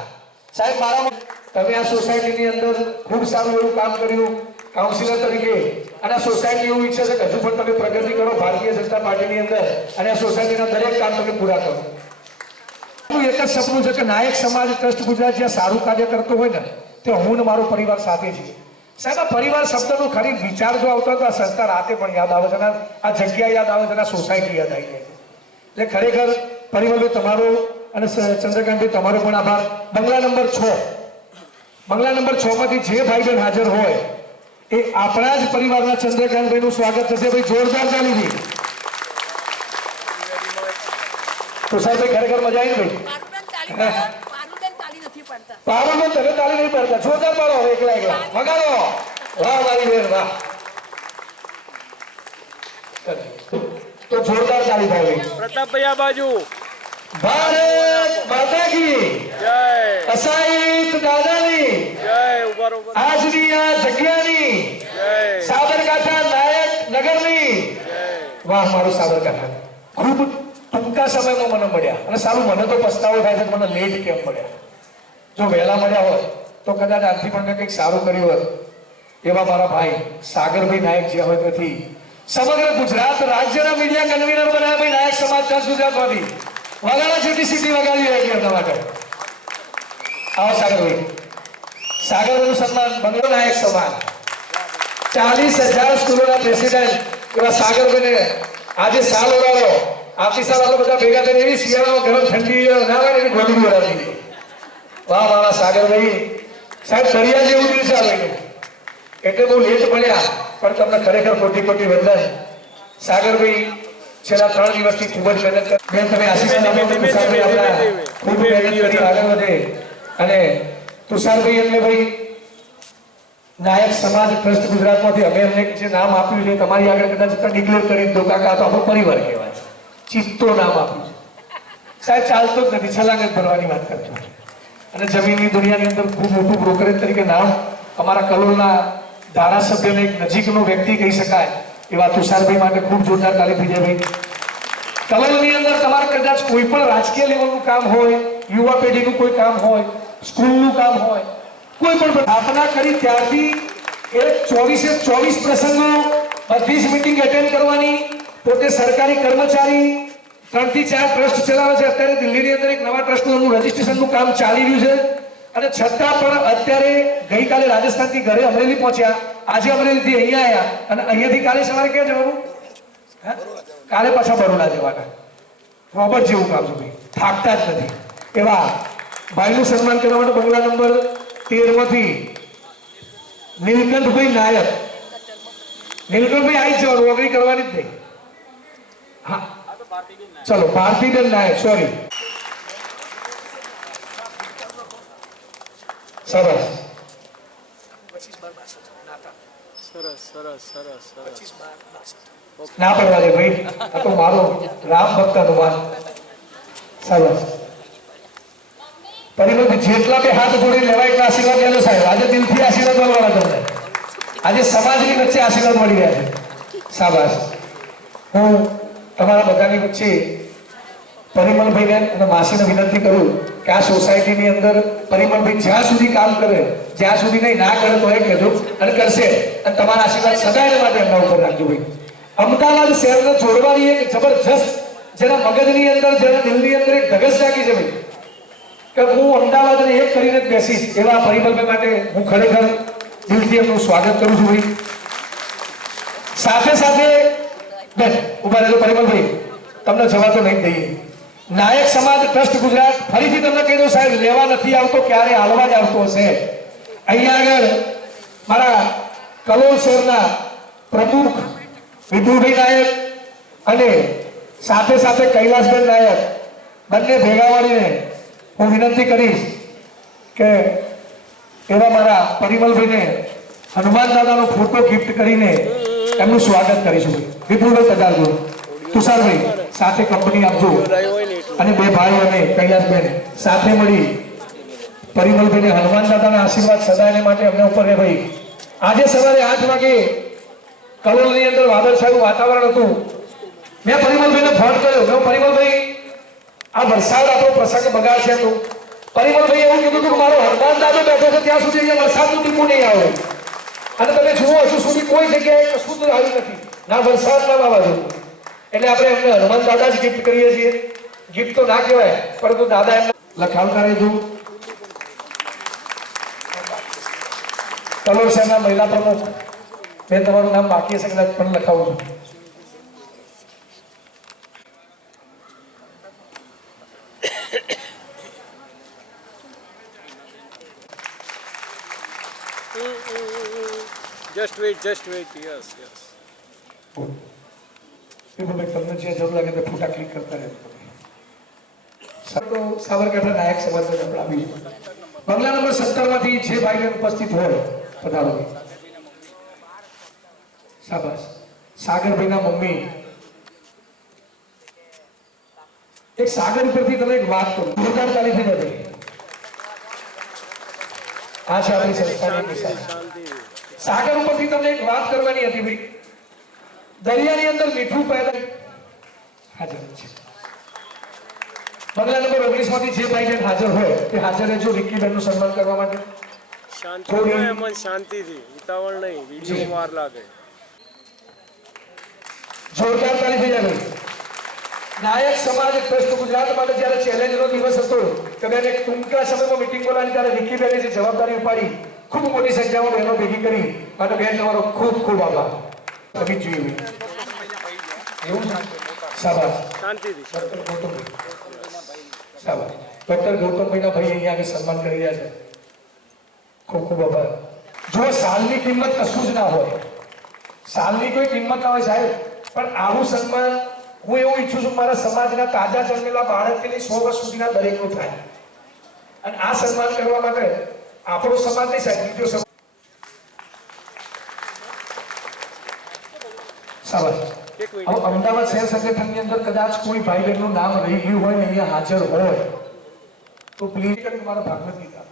સાહેબ મારા તમે આ સોસાયટીની અંદર ખૂબ સારું એવું કામ કર્યું કાઉન્સિલર તરીકે અને આ સોસાયટી એવું ઈચ્છે છે કે હજુ પણ તમે પ્રગતિ કરો ભારતીય જનતા પાર્ટીની અંદર અને આ સોસાયટીના દરેક કામ તમે પૂરા કરો એક જ સપનું છે કે નાયક સમાજ ટ્રસ્ટ ગુજરાત જ્યાં સારું કાર્ય કરતો હોય ને તે હું ને મારો પરિવાર સાથે છીએ સાહેબ આ પરિવાર શબ્દનો ખરી વિચાર જો આવતો તો આ સંસ્થા રાતે પણ યાદ આવે છે અને આ જગ્યા યાદ આવે છે અને આ સોસાયટી યાદ આવી જાય છે એટલે ખરેખર પરિવારભાઈ તમારો અને ચંદ્રકાંતભાઈ તમારો પણ આભાર બંગલા નંબર 6 માંથી જે ભાઈ બહેન હાજર હોય એ આપણા જ પરિવારના ચંદ્રકાંતભાઈનું સ્વાગત થશે ભાઈ જોરદાર તાલીથી તો સાહેબ ખરેખર મજા આવી ભાઈ પારુબેન તમે તાલી નહીં પાડતા જોરદાર પાડો એકલા વગાડો વાહ મારી બેન વાહ તો જોરદાર તાલી ભાઈ પ્રતાપભાઈ આ બાજુ ભારત માતા કી જય અસાઈત દાદાની જય ઉભા આજની આ જગ્યાની જય સાબરકાંઠા નાયક નગરની વાહ મારું સાબરકાંઠા ખૂબ ટૂંકા સમયમાં મને મળ્યા અને સારું મને તો પસ્તાવો થાય છે મને લેટ કેમ મળ્યા જો વહેલા મળ્યા હોત તો કદાચ આથી પણ કંઈક સારું કર્યું હોત એવા મારા ભાઈ સાગરભાઈ નાયક જે હોય તેથી સમગ્ર ગુજરાત રાજ્યના મીડિયા કન્વીનર બનાવ્યા ભાઈ નાયક સમાજ ટ્રસ્ટ ગુજરાતમાંથી વગાડા જેટલી સીટી વગાડી રહી છે માટે આવો સાગરભાઈનું સન્માન બંગલો નાયક સમાજ 40,000 સ્કૂલોના પ્રેસિડેન્ટ એવા સાગરભાઈને આજે સાલ ઓગાળો આવતી સાલ આપણે બધા ભેગા થઈને એવી શિયાળામાં ગરમ ઠંડી ના હોય એવી ગોળી ઓરાવી વાહ વાહ સાગરભાઈ સાહેબ દરિયા જેવું દિલ છે એટલે બહુ લેટ પડ્યા પણ તમને ખરેખર કોટી કોટી વંદન સાગરભાઈ છેલ્લા 3 દિવસથી ખૂબ જ મહેનત કરી તમે આશીર્વાદ આપો તુષારભાઈ આપણા ખૂબ મહેનત કરી આગળ વધે અને તુષારભાઈ એટલે ભાઈ નાયક સમાજ ટ્રસ્ટ ગુજરાતમાંથી અમે એમને જે નામ આપ્યું છે તમારી આગળ કદાચ ડિક્લેર કરી દો કાકા તો આપણો પરિવાર કહેવાય ચિત્તો નામ આપ્યું છે સાહેબ ચાલતો જ નથી છલાંગ જ ભરવાની વાત કરતો અને જમીનની દુનિયાની અંદર ખૂબ મોટું બ્રોકરેજ તરીકે નામ અમારા કલોલના ધારાસભ્યને એક નજીકનો વ્યક્તિ કહી શકાય એવા તુષારભાઈ માટે ખૂબ જોરદાર તાલી થઈ જાય ભાઈ કલોલની અંદર તમારે કદાચ કોઈ પણ રાજકીય લેવલનું કામ હોય યુવા પેઢીનું કોઈ કામ હોય સ્કૂલનું કામ હોય કોઈ પણ સ્થાપના કરી ત્યારથી એ 24 પ્રસંગો બધી જ મીટિંગ એટેન્ડ કરવાની પોતે સરકારી કર્મચારી 3 થી 4 ટ્રસ્ટ ચલાવે છે અત્યારે દિલ્હીની અંદર એક નવા ટ્રસ્ટનું રજીસ્ટ્રેશનનું કામ ચાલી રહ્યું છે અને છતાં પણ અત્યારે ગઈકાલે રાજસ્થાનથી ઘરે અમરેલી પહોંચ્યા આજે અમરેલીથી અહીંયા આવ્યા અને અહીંયાથી કાલે સવારે ક્યાં જવાનું કાલે પાછા બરોડા જવાના રોબર્ટ જેવું કામ છે ભાઈ થાકતા જ નથી એવા ભાઈનું સન્માન કરવા માટે બંગલા નંબર 13 માંથી નીલકંઠભાઈ નાયક નીલકંઠભાઈ આવી જવાનું ઓગળી કરવાની જ નહીં હા ચલો ભારતીબેન નાયક સોરી સરસ ના પડવા દે ભાઈ આ તો મારો રામ ભક્ત અનુમાન સરસ પરિવાર જેટલા બે હાથ જોડી લેવાય એટલા આશીર્વાદ લેજો સાહેબ આજે દિલથી આશીર્વાદ મળવાના તમને આજે સમાજની વચ્ચે આશીર્વાદ મળી રહ્યા છે શાબાશ હું તમારા બધાની વચ્ચે પરિમલભાઈને અને માસીને વિનંતી કરું કે આ સોસાયટીની અંદર પરિમલભાઈ જ્યાં સુધી કામ કરે જ્યાં સુધી નહીં ના કરે તો એ કહેજો અને કરશે અને તમારા આશીર્વાદ સદાય માટે એમના ઉપર રાખજો ભાઈ અમદાવાદ શહેરને જોડવાની એક જબરજસ્ત જેના મગજની અંદર જેના દિલની અંદર એક ધગસ જાગી છે ભાઈ કે હું અમદાવાદને એક કરીને જ બેસીશ એવા પરિમલભાઈ માટે હું ખરેખર દિલથી એમનું સ્વાગત કરું છું ભાઈ. સાથે સાથે બેન ઉભા રહેજો પરિમલભાઈ, તમને જવા તો નહીં દઈએ. નાયક સમાજ ટ્રસ્ટ ગુજરાત ફરીથી તમને કહી દઉં સાહેબ, લેવા નથી આવતો, ક્યારે હાલવા જ આવતો હશે. અહીંયા આગળ મારા કલોલ શહેરના પ્રમુખ વિપુલભાઈ નાયક અને સાથે સાથે કૈલાસબેન નાયક બંને ભેગા મળીને હું વિનંતી કરીશ કે એવા મારા પરિમલભાઈને હનુમાન દાદાનો ફોટો ગિફ્ટ કરીને એમનું સ્વાગત કરીશું. વિપુલભાઈ પધારજો, તુષારભાઈ સાથે કંપની આપજો અને બે ભાઈઓ અને કૈલાસબેન સાથે મળી પરિમલભાઈને હનુમાન દાદાના આશીર્વાદ સદાયને માટે અમને ઉપર રહે ભાઈ. આજે સવારે 8 વાગે કલોલની અંદર વાદળછાયું વાતાવરણ હતું. મેં પરિમલભાઈને ફોન કર્યો, મેં પરિમલભાઈ આ વરસાદ આપણો પ્રસંગ બગાડશે તો પરિમલભાઈ એવું કીધું કે મારો હનુમાન દાદો બેઠો છે ત્યાં સુધી અહીંયા વરસાદનું ટીપું નહીં આવે. અને તમે જુઓ હજુ સુધી કોઈ જગ્યાએ કશું જ આવ્યું નથી, ના વરસાદ ના વાવાઝોડું. એટલે આપણે એમને હનુમાન દાદા જ ગિફ્ટ કરીએ છીએ. ગિફ્ટ તો ના કહેવાય પરંતુ દાદા એમને લખાવતા રહેજો. કલોલ શહેરના મહિલા પ્રમુખ બેન, તમારું નામ બાકી હશે કદાચ પણ લખાવું છું. Just wait, yes. તમને જે જરૂર લાગે તે ફોટા ક્લિક કરતા રહેજો. તો સાબરકાંઠા નાયક સમાજને આપણે આપી બંગલા નંબર 17 માંથી જે ભાઈ ઉપસ્થિત હોય પધારો. શાબાશ. સાગરભાઈના મમ્મી, એક સાગર ઉપરથી તમે એક વાત કરો, જોરદાર તાલી થઈ નથી. આ છે આપણી સંસ્થાની નિશાન. સાગર ઉપરથી તમને એક વાત કરવાની હતી ભાઈ. દરિયાની અંદર મીઠું પેદા હાજર છે. બંગલા નંબર 19 માંથી જે ભાઈ બહેન હાજર હોય તે હાજર રહેજો વિક્કીબેનનું સન્માન કરવા માટે. શાંતિથી, ઉતાવળ નહીં, બીજી વાર લાગે. જોરદાર તાલી થઈ જાય. નાયક સમાજ ટ્રસ્ટ ગુજરાત માટે જ્યારે ચેલેન્જનો દિવસ હતો કે બેન એક ટૂંકા સમયમાં મીટિંગ બોલાવી ત્યારે વિક્કીબેને જે જવાબદારી ઉપાડી ખૂબ મોટી સંખ્યામાં બહેનો ભેગી કરી અને બેન તમારો ખૂબ ખૂબ આભાર. તમે જોઈએ એવું શાબાશ. શાંતિથી. શાબાશ. ડોક્ટર ગૌતમભાઈના ભાઈ અહીંયા આગળ સન્માન કરી રહ્યા છે. ખૂબ ખૂબ આભાર. જો સાલની કિંમત કશું જ ના હોય, સાલની કોઈ કિંમત ના હોય સાહેબ, પણ આવું સન્માન હું એવું ઈચ્છું છું મારા સમાજના તાજા જન્મેલા બાળકથી 100 વર્ષ સુધીના દરેકનું થાય. અને આ સન્માન કરવા માટે આપણો સમાજ નહીં સાહેબ, બીજો સમાજ. શાબાશ. અમદાવાદ શહેર સંગઠનની અંદર કદાચ કોઈ ભાઈ બહેનનું નામ રહી ગયું હોય ને અહીંયા હાજર હોય તો પ્લીઝ કરીને મારા ભાગવત ગીતા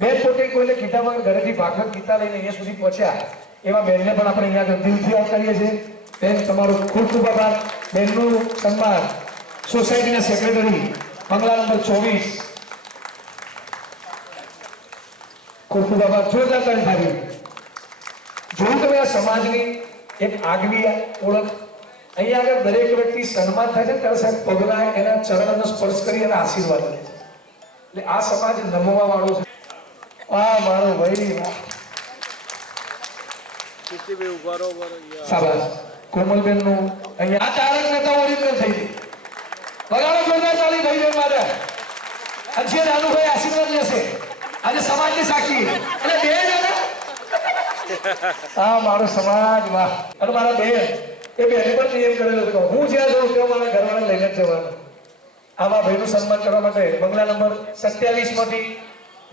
બેન પોતે કોઈને કીધા વગર ઘરેથી ભાગવત ગીતા લઈને અહીંયા સુધી પહોંચ્યા એવા બેનને પણ આપણે અહીંયા દિલથી આવકારીએ છીએ. બેન તમારો ખૂબ ખૂબ આભાર. બેનનું સન્માન સોસાયટીના સેક્રેટરી બંગલા નંબર 24. ખૂબ ખૂબ આભાર. જોરદાર તાળી થાય. જોયું તમે આ સમાજની એક આગવી ઓળખ. અહીંયા આગળ દરેક વ્યક્તિ સન્માન થાય છે ત્યારે સાહેબ પગલા એના ચરણનો સ્પર્શ કરી અને આશીર્વાદ લે છે. એટલે આ સમાજ નમવા વાળો છે. આ મારો ભાઈ શાબાશ. કોમલબેન નું અહીંયા આ તારક નેતા ઓરિજિનલ થઈ ગઈ. બગાડો જોરદાર તાળી ભાઈ બહેન માટે. આજે નાનુભાઈ આશીર્વાદ લેશે. આજે સમાજની સાક્ષી એટલે બે જણા. હા મારો સમાજ વાહ. અને મારા બેન એ બેને પણ નિયમ કરેલો છે હું જ્યાં જઉં ત્યાં મારા ઘરવાળા લઈને જ જવાનું. આવા ભાઈનું સન્માન કરવા માટે બંગલા નંબર 27 માંથી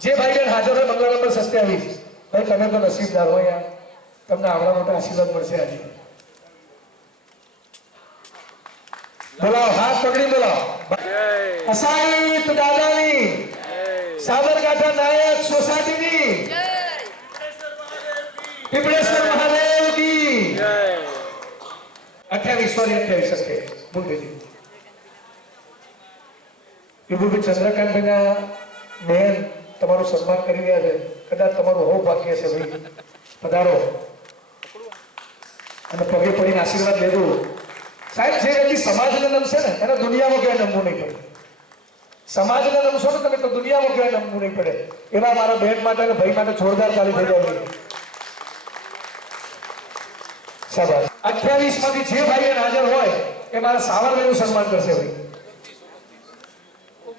જે ભાઈ બહેન હાજર હોય બંગલા નંબર 27 ભાઈ તમે તો નસીબદાર હો યાર, તમને આવડા મોટા આશીર્વાદ મળશે આજે. બોલાવો, હાથ પકડી બોલાવો. અસાઈત દાદાની સાબરકાંઠા નાયક સોસાયટીની પીપળેશ્વર મહાદેવ કી 28 સકે બોલતી વિભૂતિ ચંદ્રકાંતભાઈના બેન તમારું સન્માન કરી રહ્યા છે. કદાચ તમારું હોવ બાકી હશે ભાઈ. પધારો. અને પગે પડીને આશીર્વાદ લેજો. સાહેબ, જે વ્યક્તિ સમાજને નમશે ને એને દુનિયામાં ક્યાંય નમવું નહીં પડે. સમાજને નમશો ને તમે તો દુનિયામાં ક્યાંય નમવું નહીં પડે. એવા મારા બહેન માટે અને ભાઈ માટે જોરદાર તાળી થઈ જાય. શાબાશ. 28 માંથી જે ભાઈ હાજર હોય એ મારા સાવરભાઈનું સન્માન કરશે. ભાઈ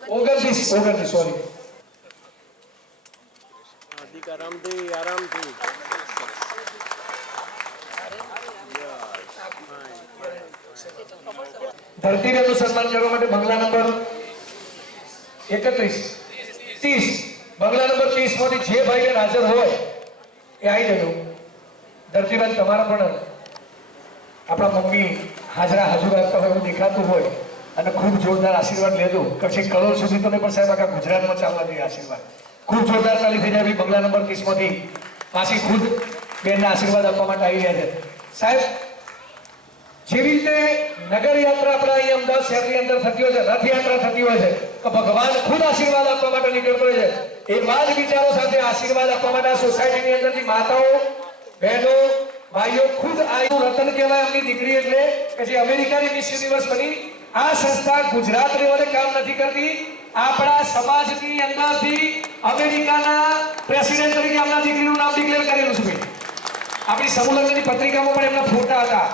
29 સોરી. હાર્દિક આરામથી આરામથી. ધરતીબેનનું સન્માન કરવા માટે બંગલા નંબર 31 30 બંગલા નંબર 30 માંથી જે ભાઈ બહેન હાજર હોય એ આવી જજો. ધરતીબેન, તમારા પણ આપણા મમ્મી હાજરા આપતા હોય એવું દેખાતું હોય અને ખૂબ જોરદાર આશીર્વાદ લેજો. પછી કરોડ સુધી તો નહીં પણ સાહેબ આખા ગુજરાતમાં ચાલવા જોઈએ આશીર્વાદ. ખૂબ જોરદાર તાળી થઈ જાય. બંગલા નંબર 30 માંથી માસી ખુદ બેનના આશીર્વાદ આપવા માટે આવી રહ્યા છે. સાહેબ, જેવી રીતે નગર યાત્રા આપણા અહીંયા અમદાવાદ શહેરની અંદર થતી હોય છે, રથયાત્રા થતી હોય છે, તો ભગવાન ખુદ આશીર્વાદ આપવા માટે નીકળ પડે છે. એવા જ વિચારો સાથે આશીર્વાદ આપવા માટે આ સોસાયટીની અંદરની માતાઓ, બહેનો, ભાઈઓ ખુદ આવ્યું. રતન કહેવાય એમની દીકરી, એટલે કે જે અમેરિકાની મિસ યુનિવર્સ બની. આ સંસ્થા ગુજરાત લેવલે કામ નથી કરતી, આપણા સમાજની અંદરથી અમેરિકાના પ્રેસિડેન્ટ તરીકે આપણા દીકરીનું નામ ડિક્લેર કરેલું છે. આપણી સમૂહલગ્નની પત્રિકામાં પણ એમના ફોટા હતા.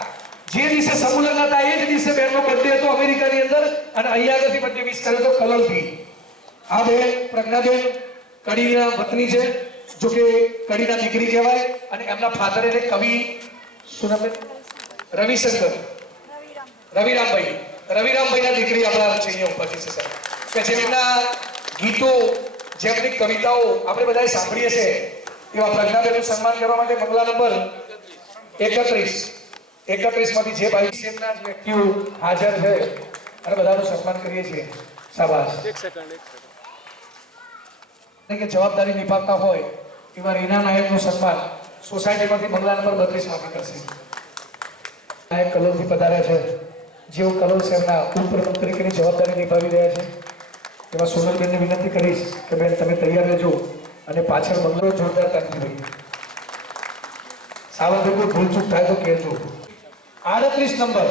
જે દિવસે સમૂહલગ્ન હતા એ જ દિવસે બહેનનો બર્થડે હતો અમેરિકાની અંદર, અને અહીંયા આગળથી બર્થડે વિશ કર્યો હતો કલરથી. આ બેન પ્રજ્ઞાબેન કડીના પત્ની છે, જો કે કડીના દીકરી કહેવાય, અને એમના ફાધર એટલે કવિ શું નામ? રવિશંકર, રવિરામભાઈના દીકરી આપણા છે અહીંયા ઉપસ્થિત છે સાહેબ, કે જેમના ગીતો, જેમની કવિતાઓ આપણે બધાએ સાંભળીએ છીએ. એવા પ્રજ્ઞાબેનનું સન્માન કરવા માટે બંગલા નંબર 31 માંથી જે ભાઈ એમના જ વ્યક્તિઓ હાજર છે અને બધાનું સન્માન કરીએ છીએ. શાબાશ. એક સેકન્ડ. કે જવાબદારી નિભાવતા હોય એવા રીના નાયકનું સન્માન સોસાયટીમાંથી બંગલા નંબર 32 માંથી કરશે. નાયક કલોલથી પધાર્યા છે, જેઓ કલોલ શહેરના ઉપપ્રમુખ તરીકેની જવાબદારી નિભાવી રહ્યા છે. એવા સોનલબેનને વિનંતી કરીશ કે બેન તમે તૈયાર રહેજો અને પાછળ બંગલો જોરદાર કાઢી ભાઈ. સાવધ કોઈ ભૂલચૂક થાય તો કહેજો. 38 નંબર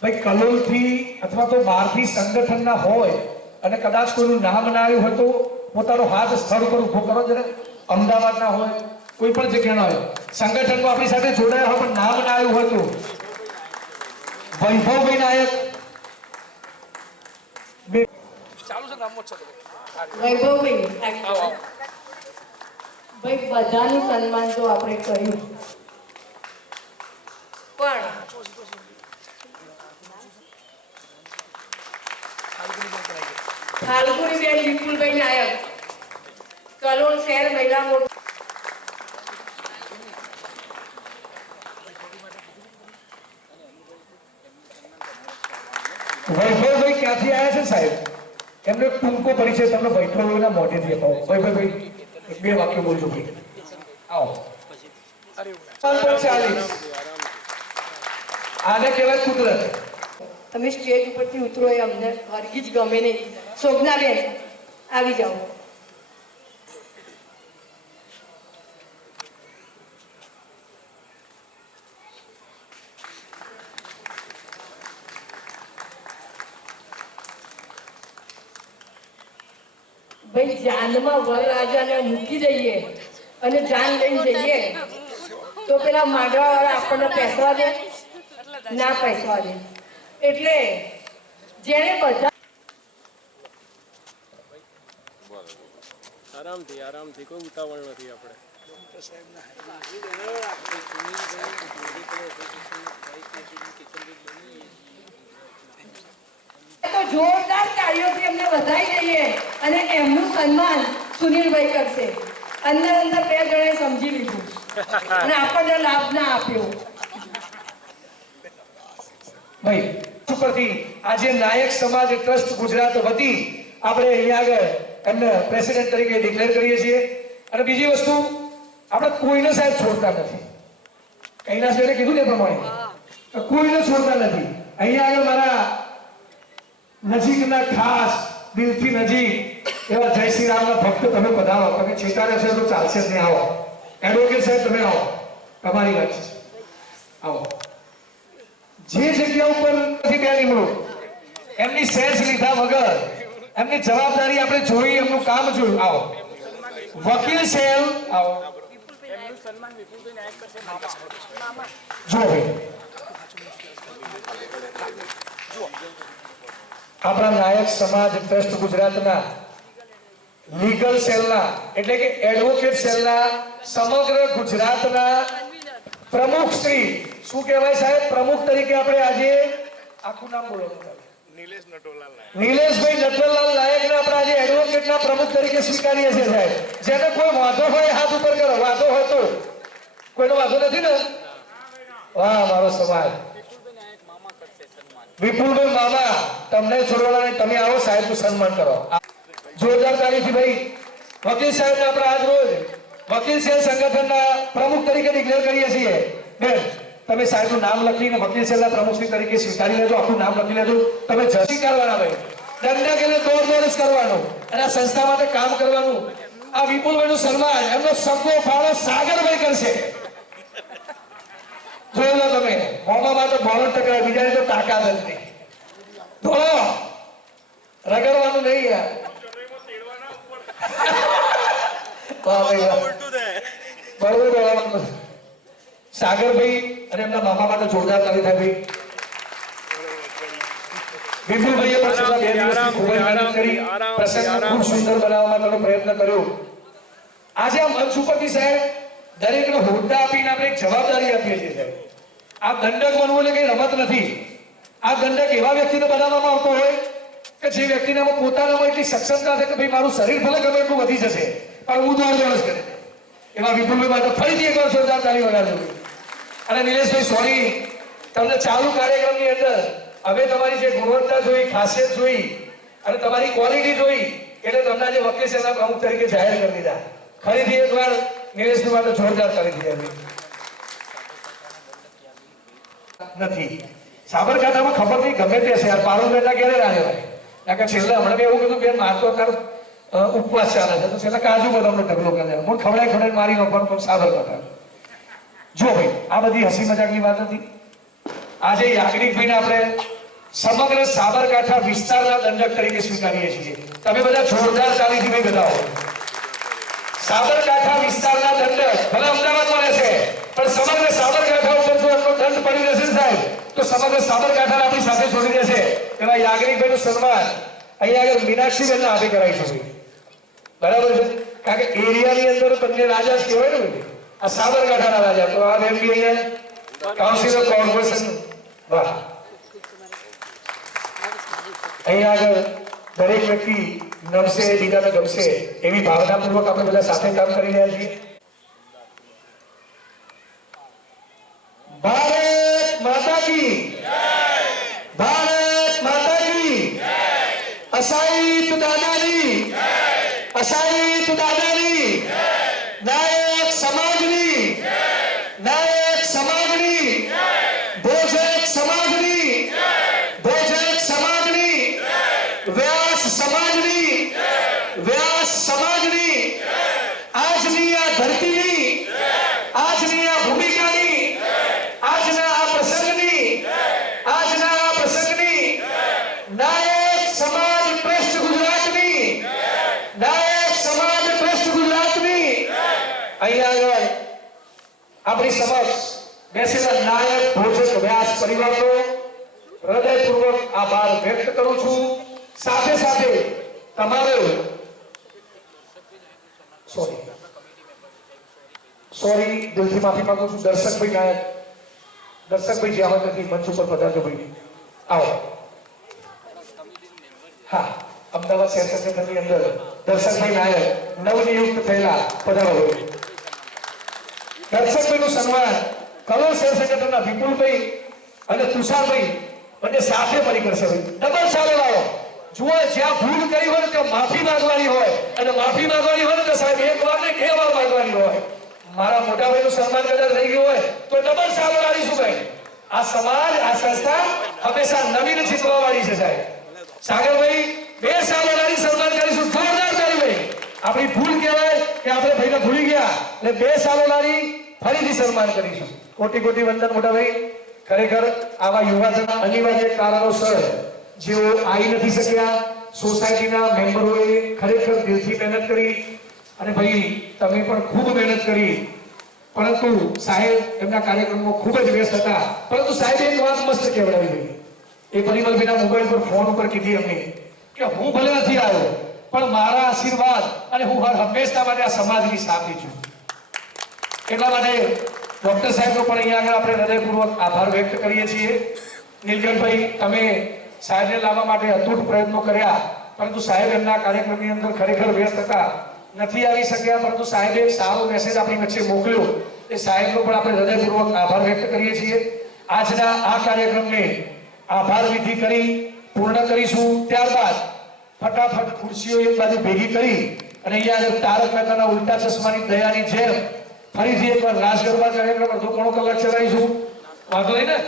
ભાઈ કલોલથી અથવા તો બહારથી સંગઠનના હોય અને કદાચ કોઈનું નામ ના આવ્યું હોય તો પોતાનો હાથ સ્થળ પર ઉભો કરો. જરા અમદાવાદના હોય, કોઈ પણ જગ્યાના હોય, સંગઠનમાં આપણી સાથે જોડાયા હોય પણ નામ ના આવ્યું હોય તો વૈભવભાઈ નાયક ચાલુ છે નામો છે વૈભવભાઈ ભાઈ બધાનું સન્માન તો આપણે કર્યું, પણ ફાલ્ગુનીબેન વિપુલભાઈ નાયક, કલોલ શહેર મહિલા મોરચો. વૈભવભાઈ ક્યાંથી આવ્યા છે સાહેબ? એમનો એક ટૂંકો પરિચય તમને વૈભવભાઈના મોઢેથી અપાવો. વૈભવભાઈ એક બે વાક્ય બોલજો ભાઈ. આવો. 40. આને કહેવાય કુદરત. તમે સ્ટેજ ઉપરથી ઉતરો એ અમને હરગી જ ગમે નહીં. શોભનાબેન આવી જાઓ. ભાઈ જાનમાં વરરાજાને મૂકી દઈએ અને જાન લઈને જઈએ તો પેલા માંડવા વાળા આપણને પેસવા દે ના પેસવા દે. એટલે જેને બધા આરામથી કોઈ ઉતાવળ નથી આપણે. તો જોરદાર તાળીઓથી એમને વધાવી દઈએ અને એમનું સન્માન સુનિલભાઈ કરશે. અંદર બે જણાએ સમજી લીધું અને આપણને લાભ ના આપ્યો. ભાઈ ઉપરથી આજે નાયક સમાજ ટ્રસ્ટ ગુજરાત વતી આપણે અહીંયા આગળ એમને પ્રેસિડેન્ટ તરીકે ડિક્લેર કરીએ છીએ. અને બીજી વસ્તુ, આપણે કોઈને સાહેબ છોડતા નથી. કૈલાસભાઈને કીધું ને પ્રમાણે કોઈને છોડતા નથી. અહીંયા આગળ મારા નજીકના ખાસ દિલથી નજીક એવા જય શ્રી રામના ભક્ત તમે પધારો. તમે છેટા રહેશો તો ચાલશે જ નહીં. આવો એડવોકેટ સાહેબ તમે આવો, તમારી વાત છે, આવો. જે જગ્યા ઉપર નથી બે નિમણૂક, એમની સેન્સ લીધા વગર એમની જવાબદારી આપણે જોઈ, એમનું કામ જોયું. આવો વકીલ સેલ, આવો જો ભાઈ આપણા નાયક સમાજ ટ્રસ્ટ ગુજરાતના લીગલ સેલના એટલે કે એડવોકેટ સેલના સમગ્ર ગુજરાતના પ્રમુખ શ્રી, શું કહેવાય સાહેબ, પ્રમુખ તરીકે આપણે આજે આખું નામ બોલો, નિલેશભાઈ નટવરલાલ નાયકને આપણે આજે એડવોકેટના પ્રમુખ તરીકે સ્વીકારીએ છીએ સાહેબ. જેને કોઈ વાંધો હોય હાથ ઉપર કરો, વાંધો હોય તો. કોઈનો વાંધો નથી ને? વાહ મારો સમાજ. વિપુલભાઈ મામા તમને છોડવાના નહીં, તમે આવો, સાહેબનું સન્માન કરો. જોરદાર તાળીથી ભાઈ. વકીલ સાહેબને આપણે આજ રોજ વકીલ સેલ સંગઠનના પ્રમુખ તરીકે ડિક્લેર કરીએ છીએ. બેન તમે સાહેબનું નામ લખીને વકીલ સેલના પ્રમુખ તરીકે સ્વીકારી લેજો, આખું નામ લખી લેજો. તમે જસી કરવાના ભાઈ, દંડક એટલે દોડ જ કરવાનું અને આ સંસ્થા માટે કામ કરવાનું. આ વિપુલભાઈનું સન્માન એમનો સગો ફાળો સાગરભાઈ કરશે. જોયેલો તમે મોમામાં તો 92% બીજાની તો તાકાત જ નહીં. ધોળો રગડવાનું નહીં યાર. સાગરભાઈ અને એમના મામા માટે જોરદાર તાળી થાય ભાઈ. વિપુલભાઈએ પણ છેલ્લા 2 દિવસથી ખૂબ જ મહેનત કરી, પ્રસંગને ખૂબ સુંદર બનાવવા માટેનો પ્રયત્ન કર્યો. આજે આ મંચ ઉપરથી સાહેબ દરેકને હોદ્દા આપીને આપણે એક જવાબદારી આપીએ છીએ સાહેબ. આ દંડક બનવું એટલે કઈ રમત નથી. આ દંડક એવા વ્યક્તિને બનાવવામાં આવતો હોય કે જે વ્યક્તિનામાં પોતાનામાં એટલી સક્ષમતા છે કે ભાઈ મારું શરીર ભલે ગમે એટલું વધી જશે પણ હું દોડ દોડ જ કરે. એવા વિપુલભાઈ માટે ફરીથી એકવાર જોરદાર તાળી વગાડજો. અને નિલેશભાઈ સોરી, તમને ચાલુ કાર્યક્રમની અંદર હવે તમારી જે ગુણવત્તા જોઈ, ખાસિયત જોઈ અને તમારી ક્વોલિટી જોઈ એટલે તમને આજે વકીલ સેલના પ્રમુખ તરીકે જાહેર કરી દીધા. ફરીથી એકવાર નિલેશભાઈ માટે જોરદાર તાળી દીધી નથી. સાબરકાંઠામાં ખબર નહીં ગમે તે છે યાર, પાર્લામેન્ટના ક્યારે ના લેવાય. કારણ કે છેલ્લે હમણાં મેં એવું કીધું બેન મારતો અત્યારે ઉપવાસ ચાલે છે તો છેલ્લે કાજુ બદામનો ઢગલો કરે, હું ખવડાય મારી નાખવાનું પણ સાબરકાંઠા. જો ભાઈ આ બધી હસી મજાકની વાત હતી. આજે યાજ્ઞિકભાઈને આપણે સમગ્ર સાબરકાંઠા વિસ્તારના દંડક તરીકે સ્વીકારીએ છીએ. તમે બધા જોરદાર તાળીથી ભાઈ બતાવો. સાબરકાંઠા વિસ્તારના દંડક ભલે અમદાવાદમાં રહેશે પણ સમગ્ર સાબરકાંઠા ઉપર જો એટલો દંડ પડી રહેશે સાહેબ તો સમગ્ર સાબરકાંઠા આપણી સાથે છોડી દેશે. એવા યાજ્ઞિકભાઈનું સન્માન અહીંયા આગળ મીનાક્ષીબેનના હાથે કરાવીશું. બરાબર છે? કારણ કે એરિયાની અંદર બંને રાજા જ કહેવાય ને, આ સાબરકાંઠાના રાજા. તો આ બેન બી અહીંયા કાઉન્સિલર કોર્પોરેશન. વાહ. અહીંયા આગળ દરેક વ્યક્તિ નમશે, બીજાને ગમશે એવી ભાવનાપૂર્વક આપણે બધા સાથે કામ કરી રહ્યા છીએ. ભારત માતા કી જય, ભારત માતા કી જય, અસાઈત દાદાની જય, અસાઈત દાદાની જય, નાયક સમાજની જય, નાયક સમાજની જય, ભોજક સમાજની જય, ભોજક સમાજની જય, વ્યાસ સમાજની જય, વ્યાસ સમાજની જય, આજની આ ધરતીની જય, આજની આ ભૂમિકાની જય, આજના આ પ્રસંગની જય, આજના આ પ્રસંગની જય, નાયક સમાજ ટ્રસ્ટ ગુજરાતની જય, નાયક સમાજ ટ્રસ્ટ ગુજરાતની જય. અહીંયા આગળ આપણી સમક્ષ બેસેલા નાયક ભોજક વ્યાસ પરિવારનો હૃદયપૂર્વક આભાર વ્યક્ત કરું છું. સાથે સાથે તમારો સોરી દિલથી માફી માંગુ છું. દર્શકભાઈ નાયક, દર્શકભાઈ જે આવત નથી મંચ ઉપર પધારજો ભાઈ, આવો. હા, અમદાવાદ શહેર સંગઠનની અંદર દર્શકભાઈ નાયક નવનિયુક્ત થયેલા પધારો. દર્શકભાઈનું સન્માન કલોલ શહેર સંગઠનના વિપુલભાઈ અને તુષારભાઈ બંને સાથે મળી કરશે. ડબલ ચાલે લાવો. જુઓ, જ્યાં ભૂલ કરી હોય તો માફી માંગવાની હોય અને માફી માંગવાની હોય તો સાહેબ એક વાર ને 2 વાર માંગવાની હોય. મારા મોટા ભાઈનું સન્માન કદાચ રહી ગયું હોય તો ડબલ ચાલો લાવીશું ભાઈ. આ સમાજ, આ સંસ્થા હંમેશા નવીન શીખવા વાળી છે સાહેબ. સાગરભાઈ 2 સાલો લાવી સન્માન કરીશું. જોરદાર તાળી ભાઈ. આપણી ભૂલ કહેવાય કે કે આપણે ભાઈને ભૂલી ગયા એટલે 2 સાલોલાની ફરીથી સન્માન કરીશું. કોટી કોટી વંદન મોટા ભાઈ. ખરેખર આવા યુવાધન અનિવાર્ય કારણોસર જેઓ આવી નથી શક્યા, સોસાયટીના મેમ્બરોએ ખરેખર દિલથી મહેનત કરી અને ભાઈ તમે પણ ખૂબ મહેનત કરી, પરંતુ સાહેબ એમના કાર્યક્રમમાં ખૂબ જ વ્યસ્ત હતા. પરંતુ સાહેબ એક વાત મસ્ત કહેવડાવી ગઈ. એ પરિમલભાઈના મોબાઈલ પર ફોન ઉપર કીધી અમને કે હું ભલે નથી આવ્યો પણ મારા આશીર્વાદ અને હું હંમેશા માટે આ સમાજની સાથે છું. એટલા માટે ડોક્ટર સાહેબનો પણ અહીંયા આગળ આપણે હૃદયપૂર્વક આભાર વ્યક્ત કરીએ છીએ. નીલકંઠભાઈ, તમે સાહેબને લાવવા માટે અતૂટ પ્રયત્નો કર્યા, પરંતુ સાહેબ એમના કાર્યક્રમની અંદર ખરેખર વ્યસ્ત હતા, નથી આવી શક્યા. પરંતુ સાહેબે એક સારો મેસેજ આપણી વચ્ચે મોકલ્યો. એ સાહેબનો પણ આપણે હૃદયપૂર્વક આભાર વ્યક્ત કરીએ છીએ. આજના આ કાર્યક્રમને આભાર વિધિ કરી પૂર્ણ કરીશું. ત્યારબાદ ફટાફટ ખુરશીઓ એક બાજુ ભેગી કરી અને અહીંયા આગળ તારક મહેતાના ઉલ્ટા ચશ્માની દયાની જેમ ફરીથી એકવાર રાસ ગરબા કાર્યક્રમ અડધો પોણો કલાક ચલાવીશું. વાંધો નહીં ને?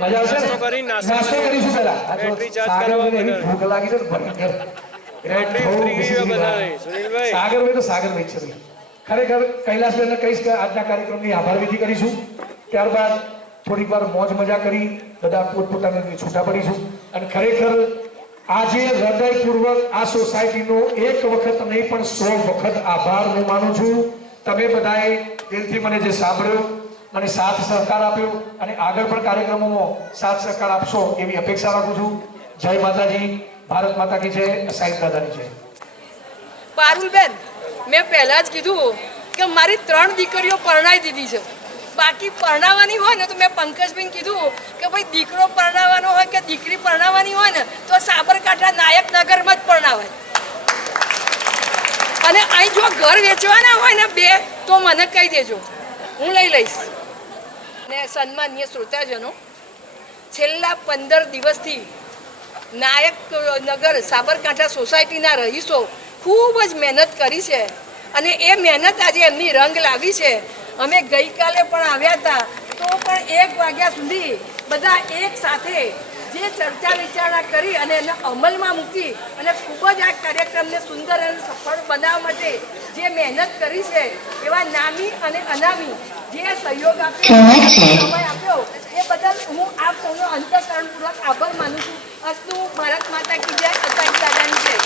મજા આવશે ને? નાસ્તો કરીશું પહેલા. આ તો સાગરભાઈને એવી ભૂખ લાગી છે ને ભયંકર. સાગરભાઈ તો સાગરભાઈ છે ભાઈ. ખરેખર કૈલાસભાઈને કહીશ કે આજના કાર્યક્રમની આભાર વિધિ કરીશું. ત્યારબાદ થોડીક વાર મોજ મજા કરી બધા પોતપોતાની છૂટા પડીશું. અને ખરેખર આજે હૃદયપૂર્વક આ સોસાયટીનો એક વખત નહીં પણ 100 વખત આભાર હું માનું છું. તમે બધાએ દિલથી મને જે સાંભળ્યો, મને સાથ સહકાર આપ્યો અને આગળ પણ કાર્યક્રમોમાં સાથ સહકાર આપશો એવી અપેક્ષા રાખું છું. જય માતાજી, ભારત માતા કી જય, સાહેબ દાદાની જય. પારુલબેન, મેં પહેલા જ કીધું કે મારી 3 દીકરીઓ પરણાવી દીધી છે. બાકી પરણાવવાની હોય ને તો મેં પંકજભાઈને કીધું કે ભાઈ દીકરો પરણાવવાનો હોય કે દીકરી પરણાવવાની હોય ને તો સાબરકાંઠા નાયક નગરમાં જ પરણાવાય. અને અહીં જો ઘર વેચવાના હોય ને 2 તો મને કહી દેજો, હું લઈ લઈશ. ને સન્માનીય શ્રોતાજનો, છેલ્લા 15 દિવસથી નાયક નગર સાબરકાંઠા સોસાયટીના રહીશો ખૂબ જ મહેનત કરી છે અને એ મહેનત આજે એમની રંગ લાવી છે. અમે ગઈકાલે પણ આવ્યા હતા તો પણ 1 વાગ્યા સુધી બધા એક સાથે જે ચર્ચા વિચારણા કરી અને એને અમલમાં મૂકી અને ખૂબ જ આ કાર્યક્રમને સુંદર અને સફળ બનાવવા માટે જે મહેનત કરી છે એવા નામી અને અનામી જે સહયોગ આપ્યો, સમય આપ્યો, એ બદલ હું આપ સૌનો અંતઃકરણપૂર્વક આભાર માનું છું. અસ્તુ, ભારત માતા કી જય, સાહેબ દાદાની જય.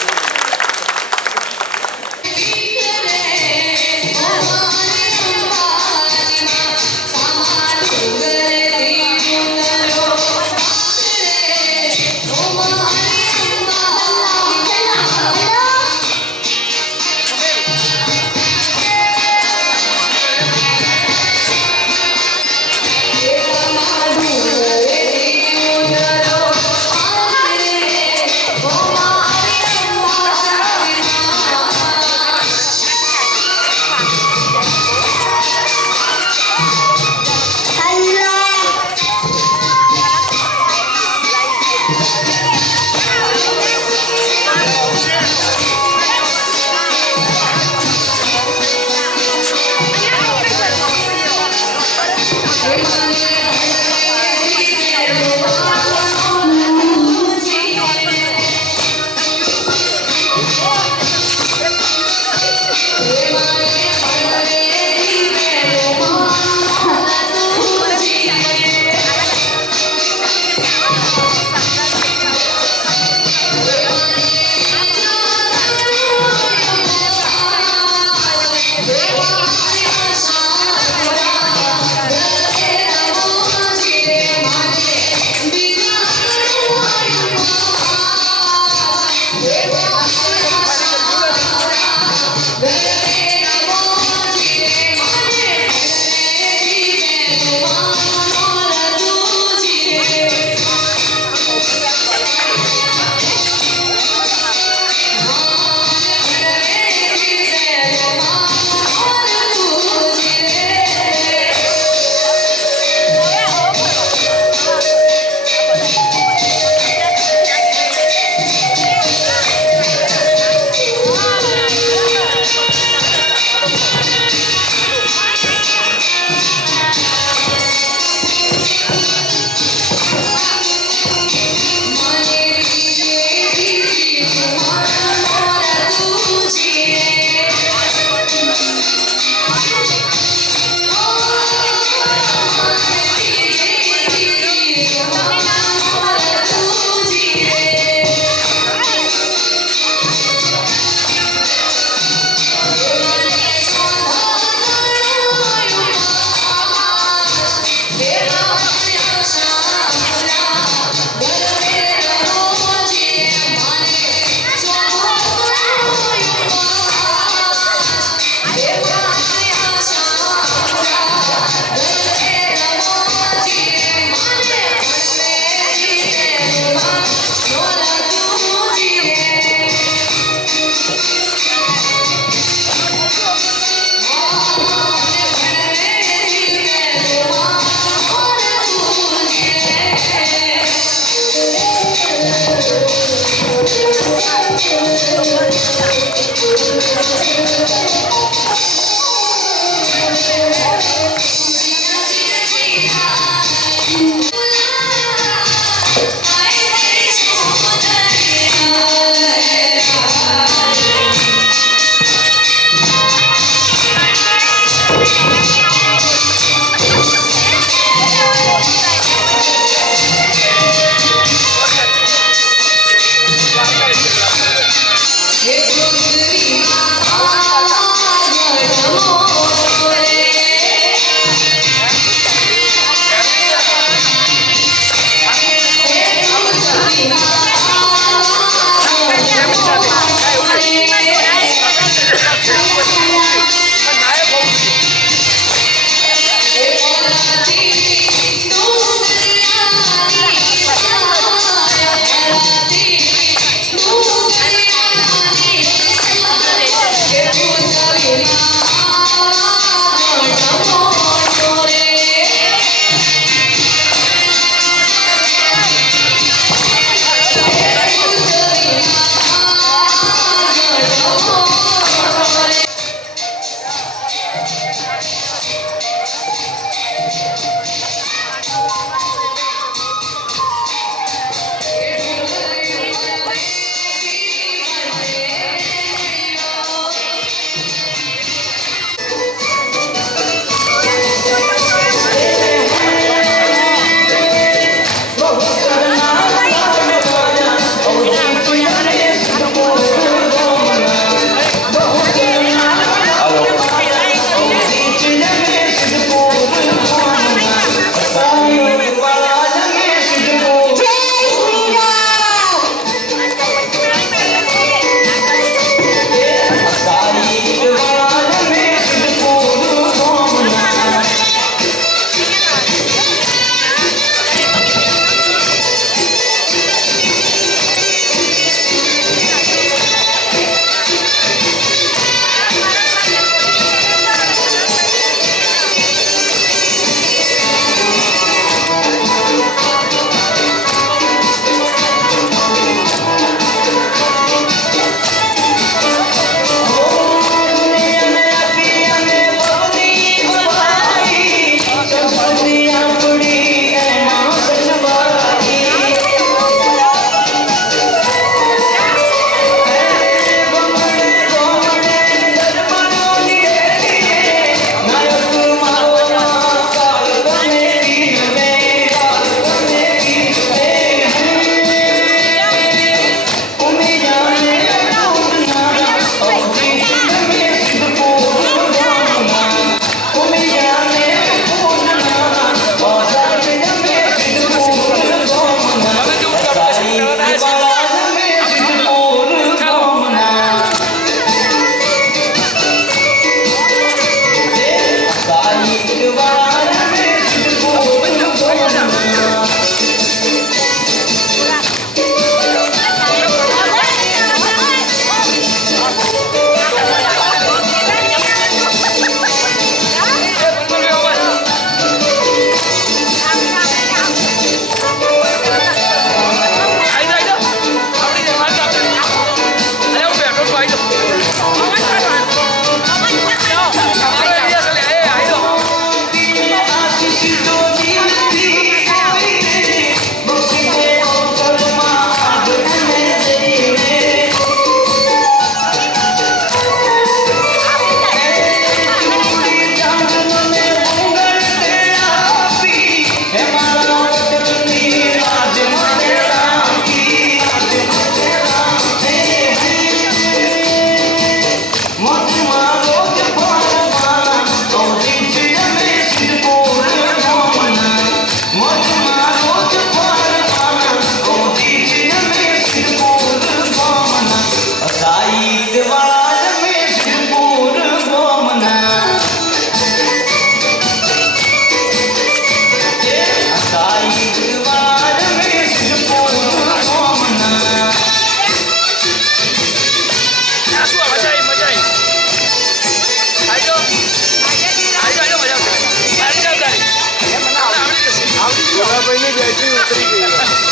ભાઈની બેટરી ઉતરી ગઈ